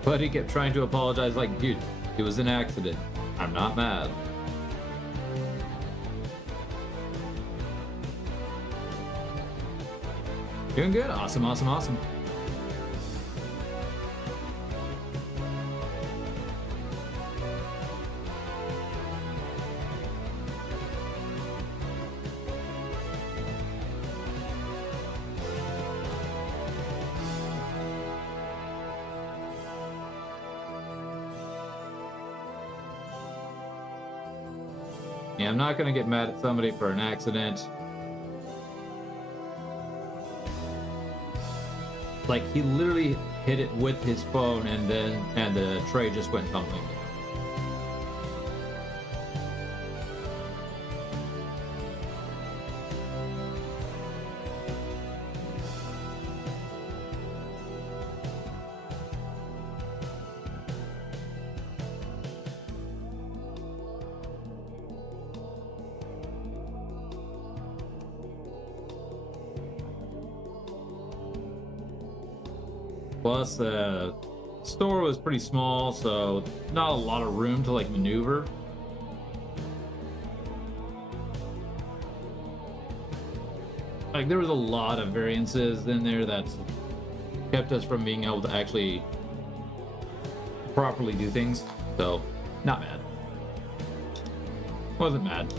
But he kept trying to apologize, like, dude, it was an accident. I'm not mad. Doing good. Awesome, awesome, awesome. Yeah, I'm not gonna get mad at somebody for an accident. Like, he literally hit it with his phone, and the tray just went tumbling down. Plus, the store was pretty small, so not a lot of room to, like, maneuver. Like, there was a lot of variances in there that kept us from being able to actually properly do things. So, not mad. Wasn't mad.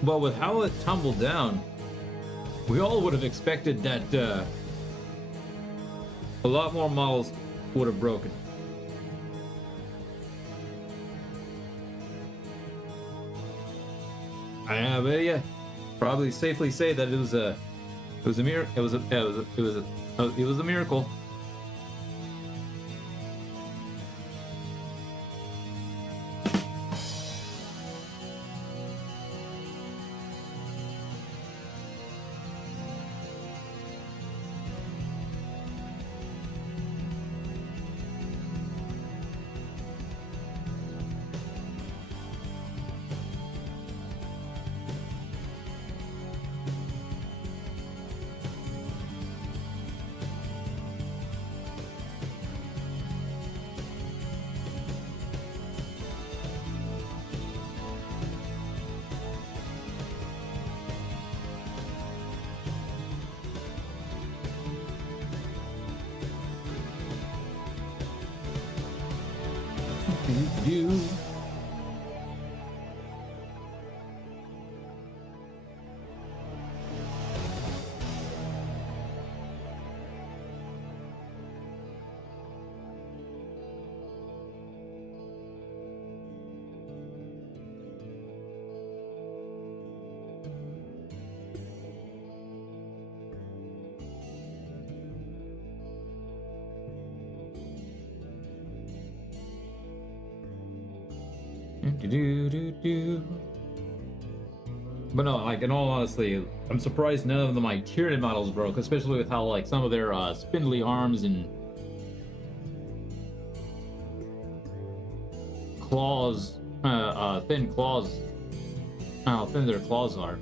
But with how it tumbled down, we all would have expected that a lot more models would have broken. I bet yeah. Probably safely say that it was a miracle. It was a miracle. You. But no, like in all honesty, I'm surprised none of my Tyranid models broke, especially with how like some of their spindly arms and claws, thin claws, how thin their claws are.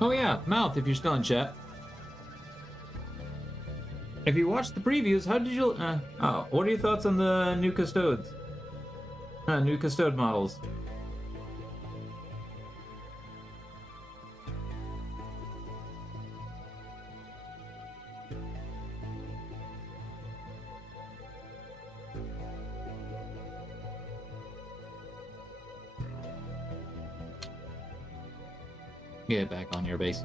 Oh yeah, Mouth, if you're still in chat. If you watched the previews, how did you... what are your thoughts on the new Custodes? New Custode models? Get back on your base.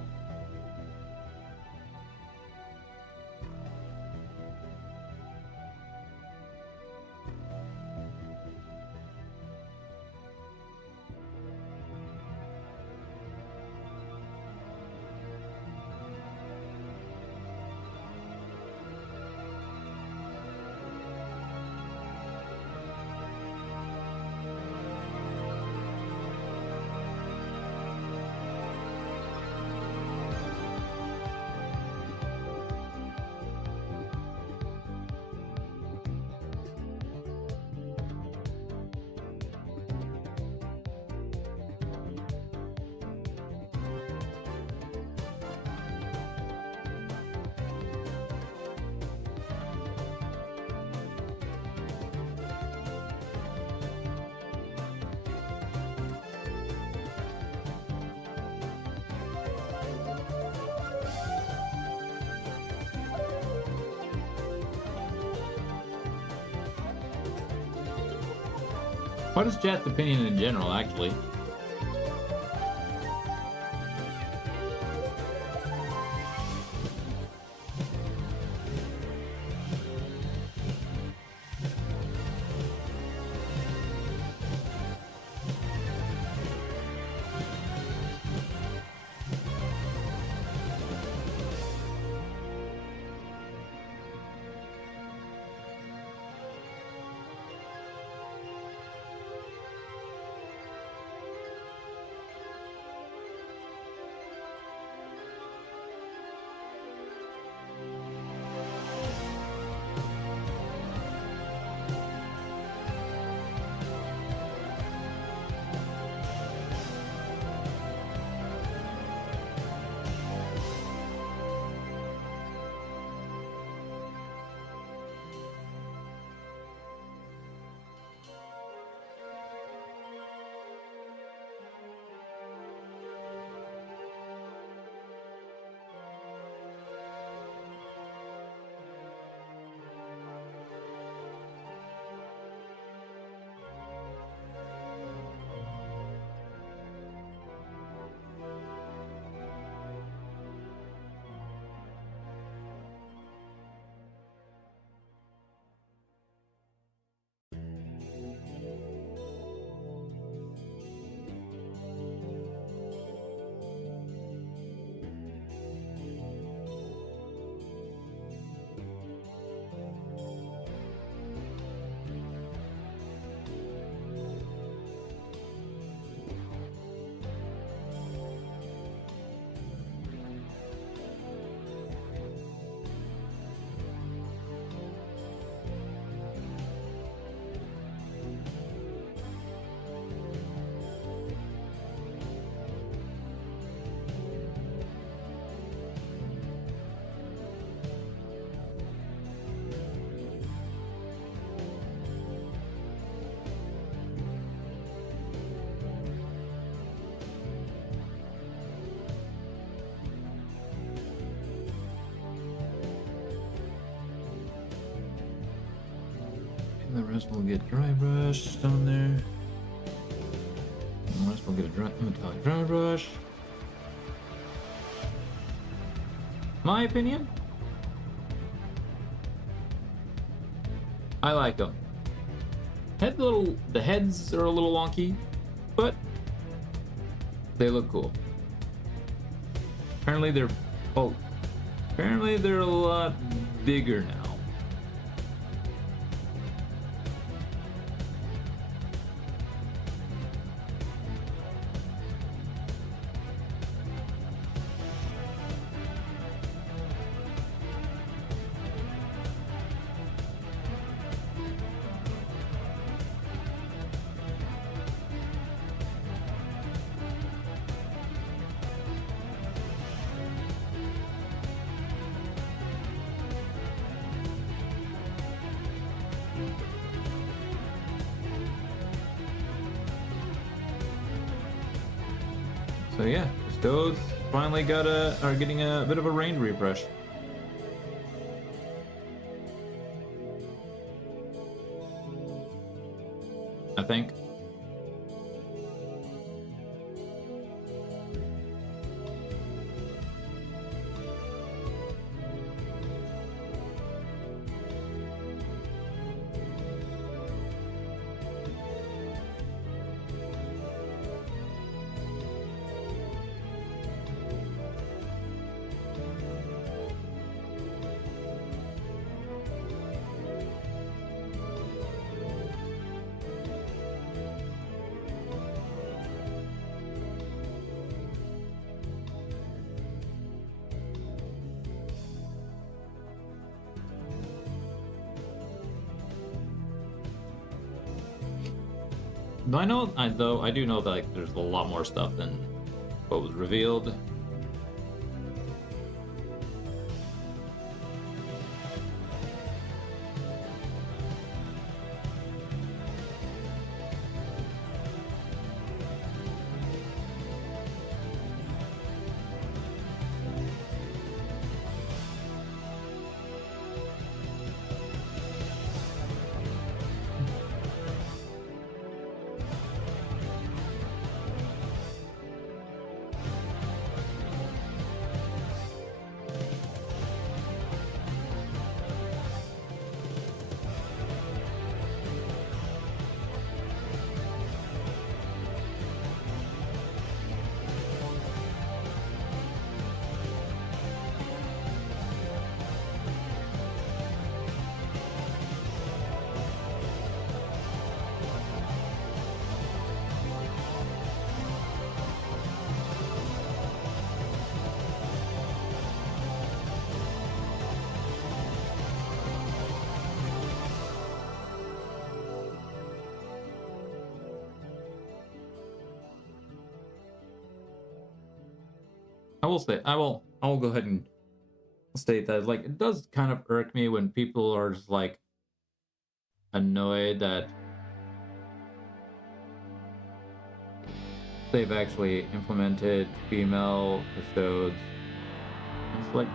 What is chat's opinion in general, actually? The rest will get dry brushed on there. The rest will get a metallic dry brush. My opinion, I like them. The heads are a little wonky, but they look cool. Apparently they're a lot bigger now. So yeah, those finally are getting a bit of a rain refresh. I think. I do know that like, there's a lot more stuff than what was revealed. I will go ahead and state that like it does kind of irk me when people are just like annoyed that they've actually implemented female custodes. It's like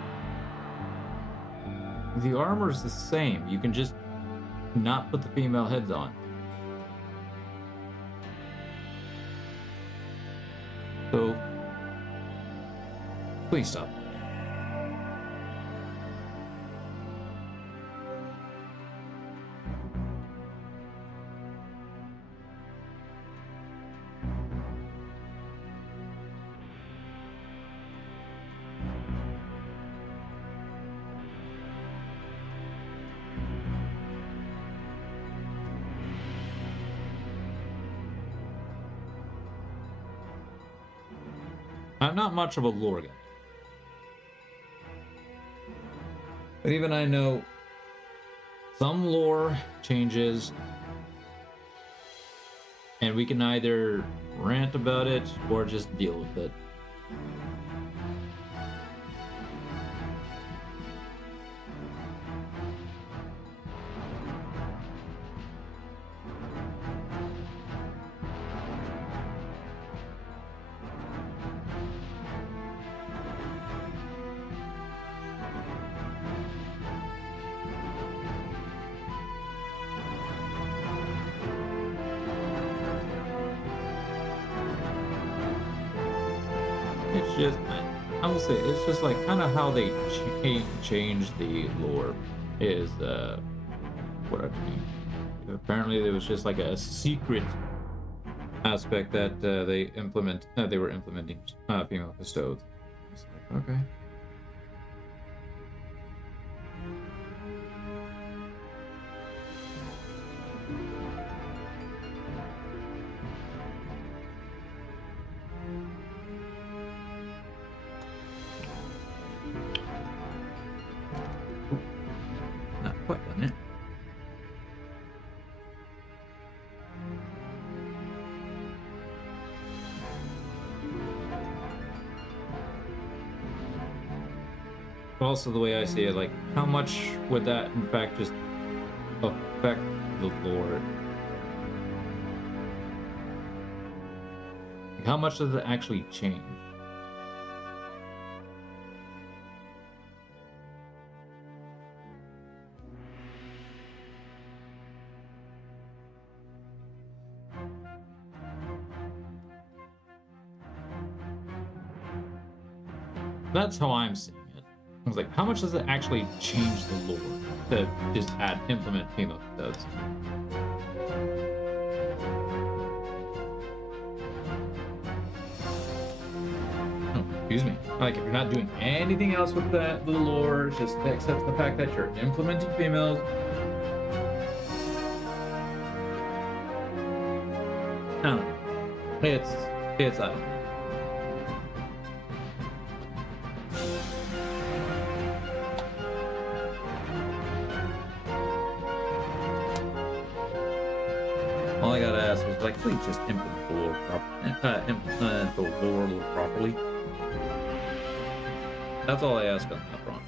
the armor's the same. You can just not put the female heads on. So please stop. I'm not much of a lore guy. But even I know some lore changes, and we can either rant about it or just deal with it. it's just, I will say, it's just like kind of how they changed the lore is what I mean. Apparently, there was just like a secret aspect that they were implementing female custodes. It's like, okay. Not quite done it. Also, the way I see it, like, how much would that, in fact, just affect the lore? Like, how much does it actually change? That's how I'm seeing it. I was like, how much does it actually change the lore to just implement female custodes? Oh, excuse me. Like, if you're not doing anything else with the lore, just accept the fact that you're implementing females. I don't know. It's I don't know. All I gotta ask is, like, please just implement the lore properly. That's all I ask on that front.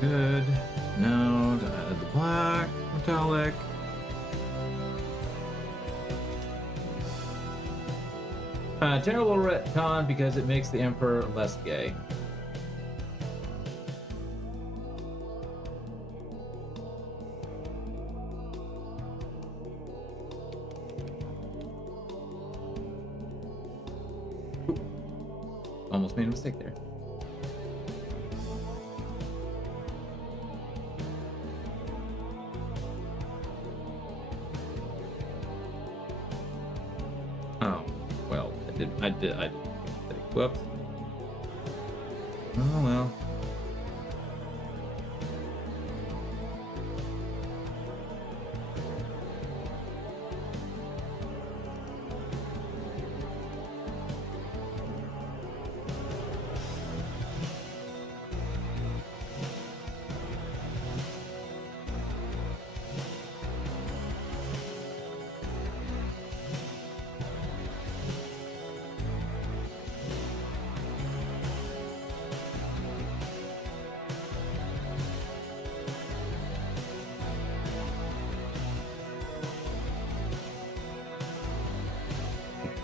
Good. Now to add the black, metallic. Terrible retcon because it makes the Emperor less gay. Ooh. Almost made a mistake there. I did. Whoops. Oh well.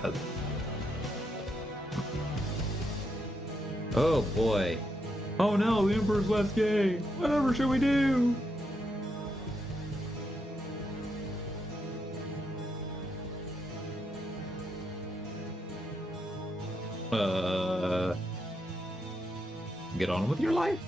does. Oh boy. Oh no, the Emperor's last game. Whatever should we do? Get on with your life.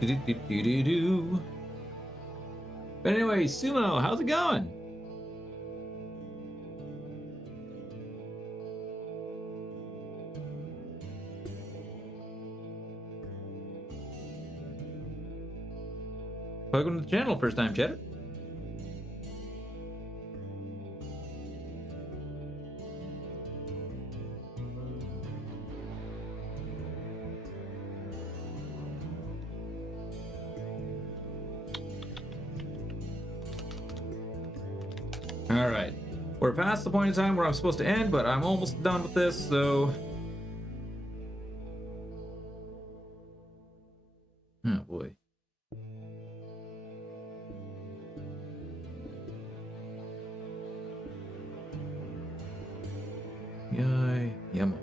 Do-do-do-do-do. But anyway, Sumo, how's it going? Welcome to the channel, first time chat. All right, we're past the point in time where I'm supposed to end, but I'm almost done with this, so. Oh boy. Yay, yum.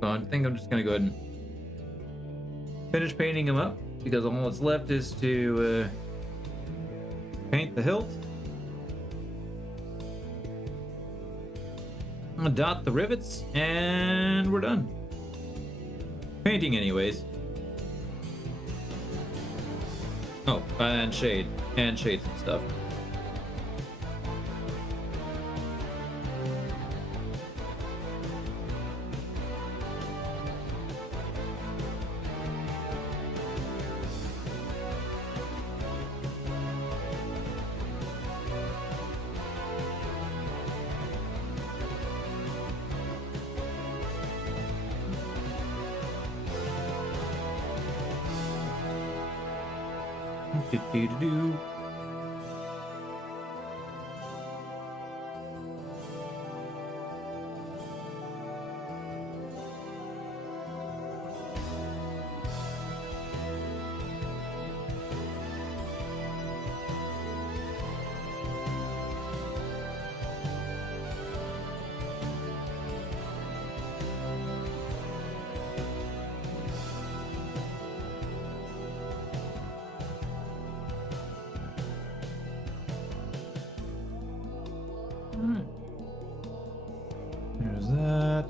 So I think I'm just gonna go ahead and finish painting him up, because all that's left is to paint the hilt, dot the rivets, and we're done. Painting anyways. Oh, and shades and stuff. Do-do-do-do. Alright. There's that.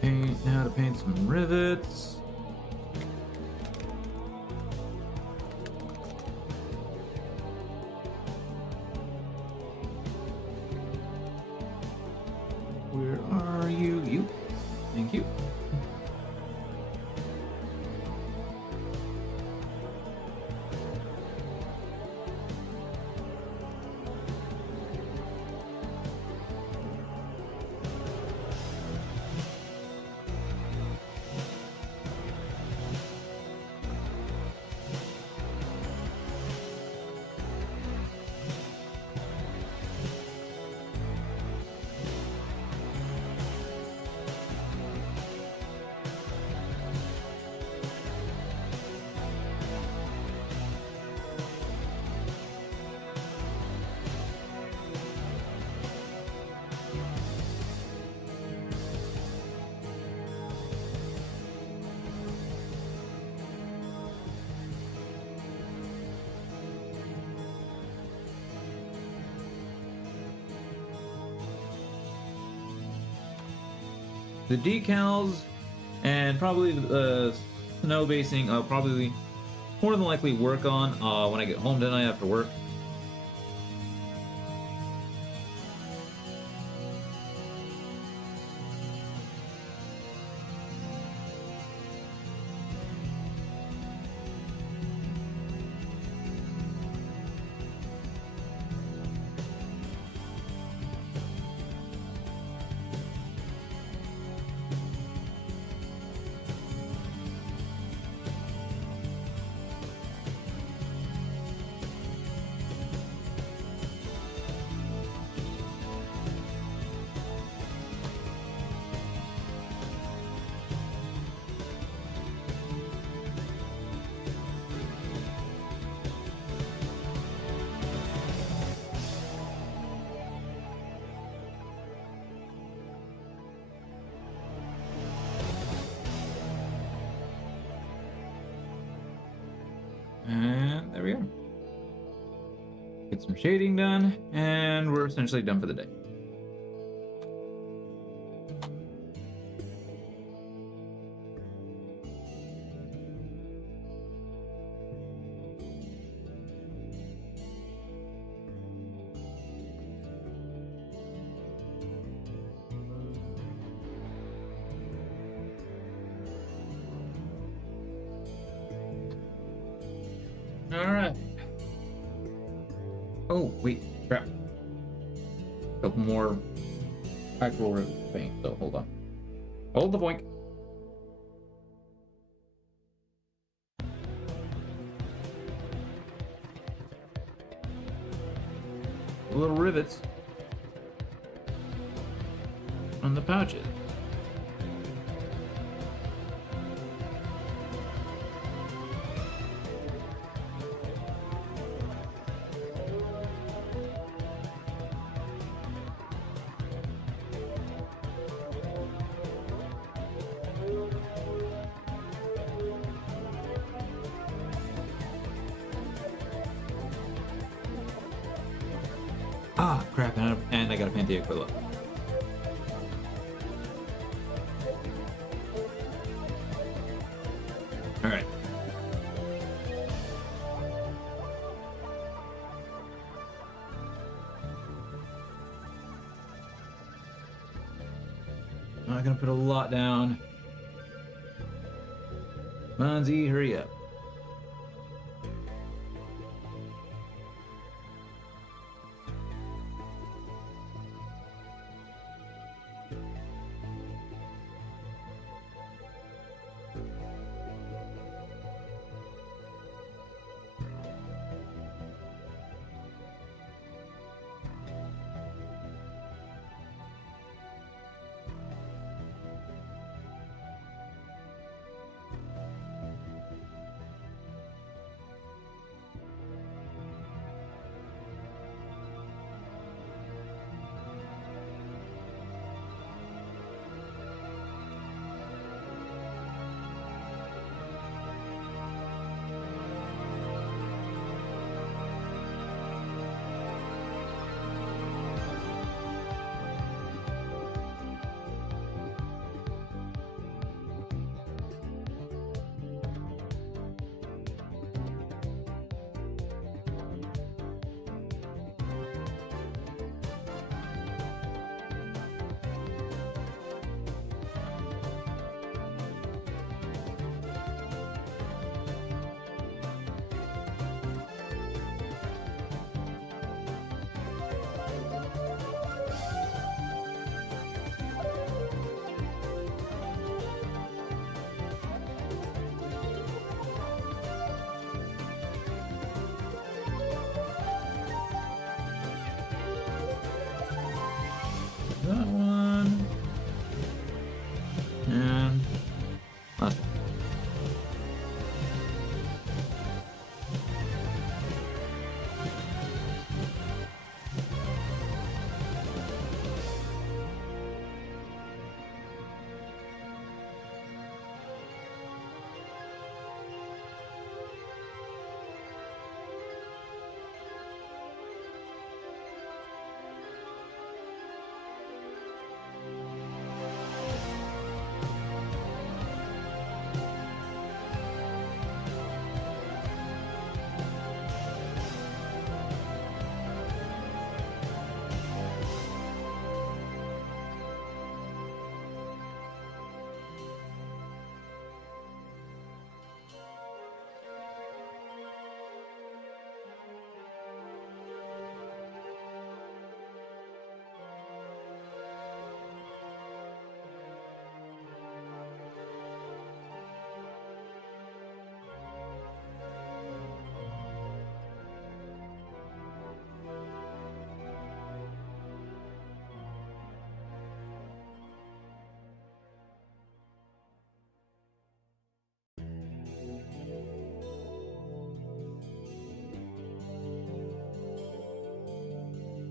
Paint, now to paint some rivets. Where are you? You. Thank you. The decals and probably the snow basing I'll probably more than likely work on when I get home tonight after work. And there we go. Get some shading done, and we're essentially done for the day. All right. Oh, wait, crap. Couple more actual paint, so hold on. Hold the point. Little rivets on the pouches. Ah, crap, and I gotta paint the Aquila. Alright. I'm not gonna put a lot down. Monzy, hurry up.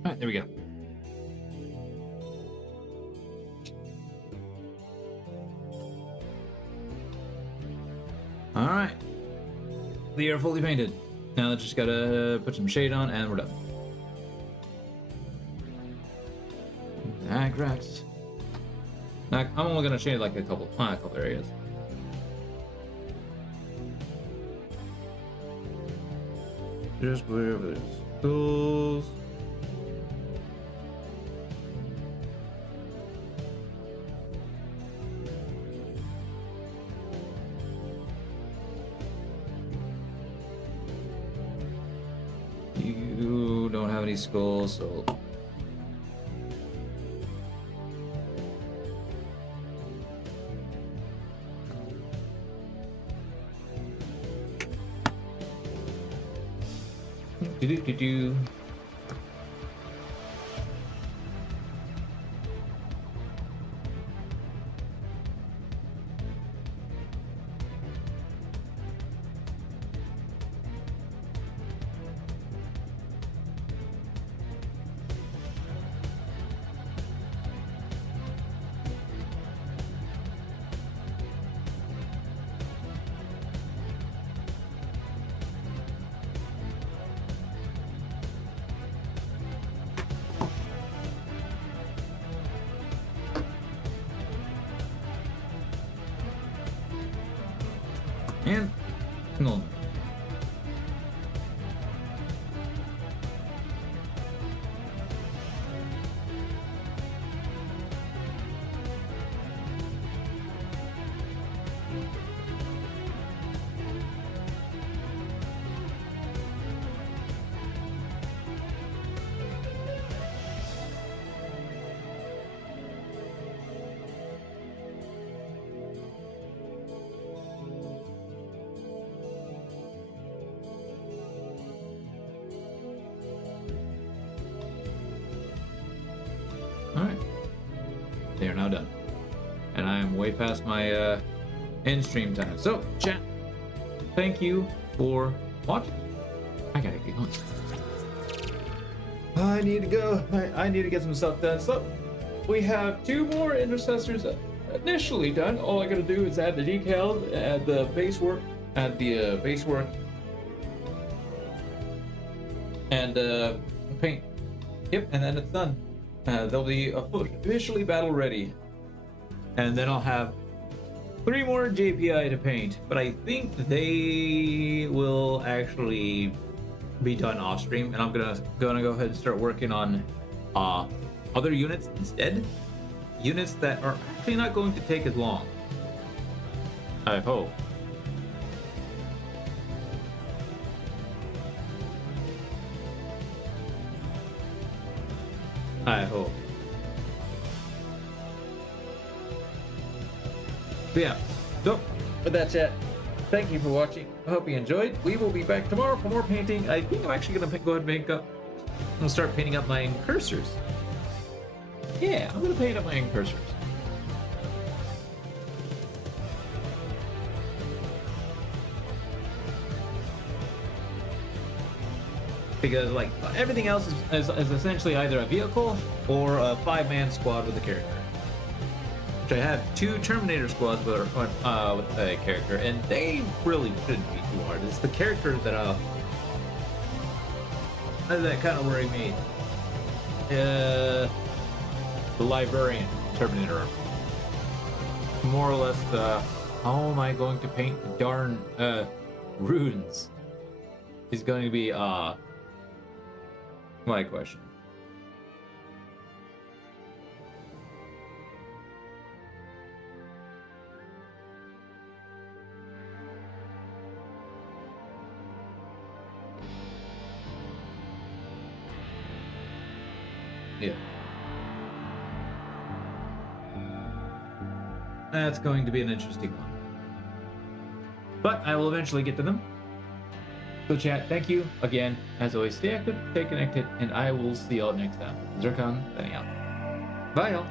right, there we go. All right, they are fully painted. Now let's just gotta put some shade on, and we're done. Congrats. Now, I'm only gonna shade like a couple areas. Just wherever there's schools. You don't have any skulls, so do. And no. Alright. They are now done. And I am way past my end stream time. So, chat, thank you for watching. I gotta get going. I need to go. I need to get some stuff done. So, we have 2 more intercessors initially done. All I gotta do is add the decals, add the base work, and paint. Yep, and then it's done. They'll be officially battle ready. And then I'll have 3 more JPI to paint, but I think they will actually be done off stream, and I'm gonna go ahead and start working on other units instead. Units that are actually not going to take as long. I hope. I hope. But yeah, so with that chat, thank you for watching. I hope you enjoyed. We will be back tomorrow for more painting. I think I'm actually gonna go ahead and start painting up my incursors. Yeah, I'm gonna paint up my incursors. Because like everything else is essentially either a vehicle or a 5-man squad with a character. Which I have 2 Terminator squads with a character, and they really shouldn't be too hard. It's the characters that kind of worry me. The librarian Terminator, more or less. How am I going to paint the darn runes? Is going to be my question. Yeah. That's going to be an interesting one. But I will eventually get to them. So chat, thank you again. As always, stay active, stay connected, and I will see y'all next time. Zircon, signing out. Bye y'all.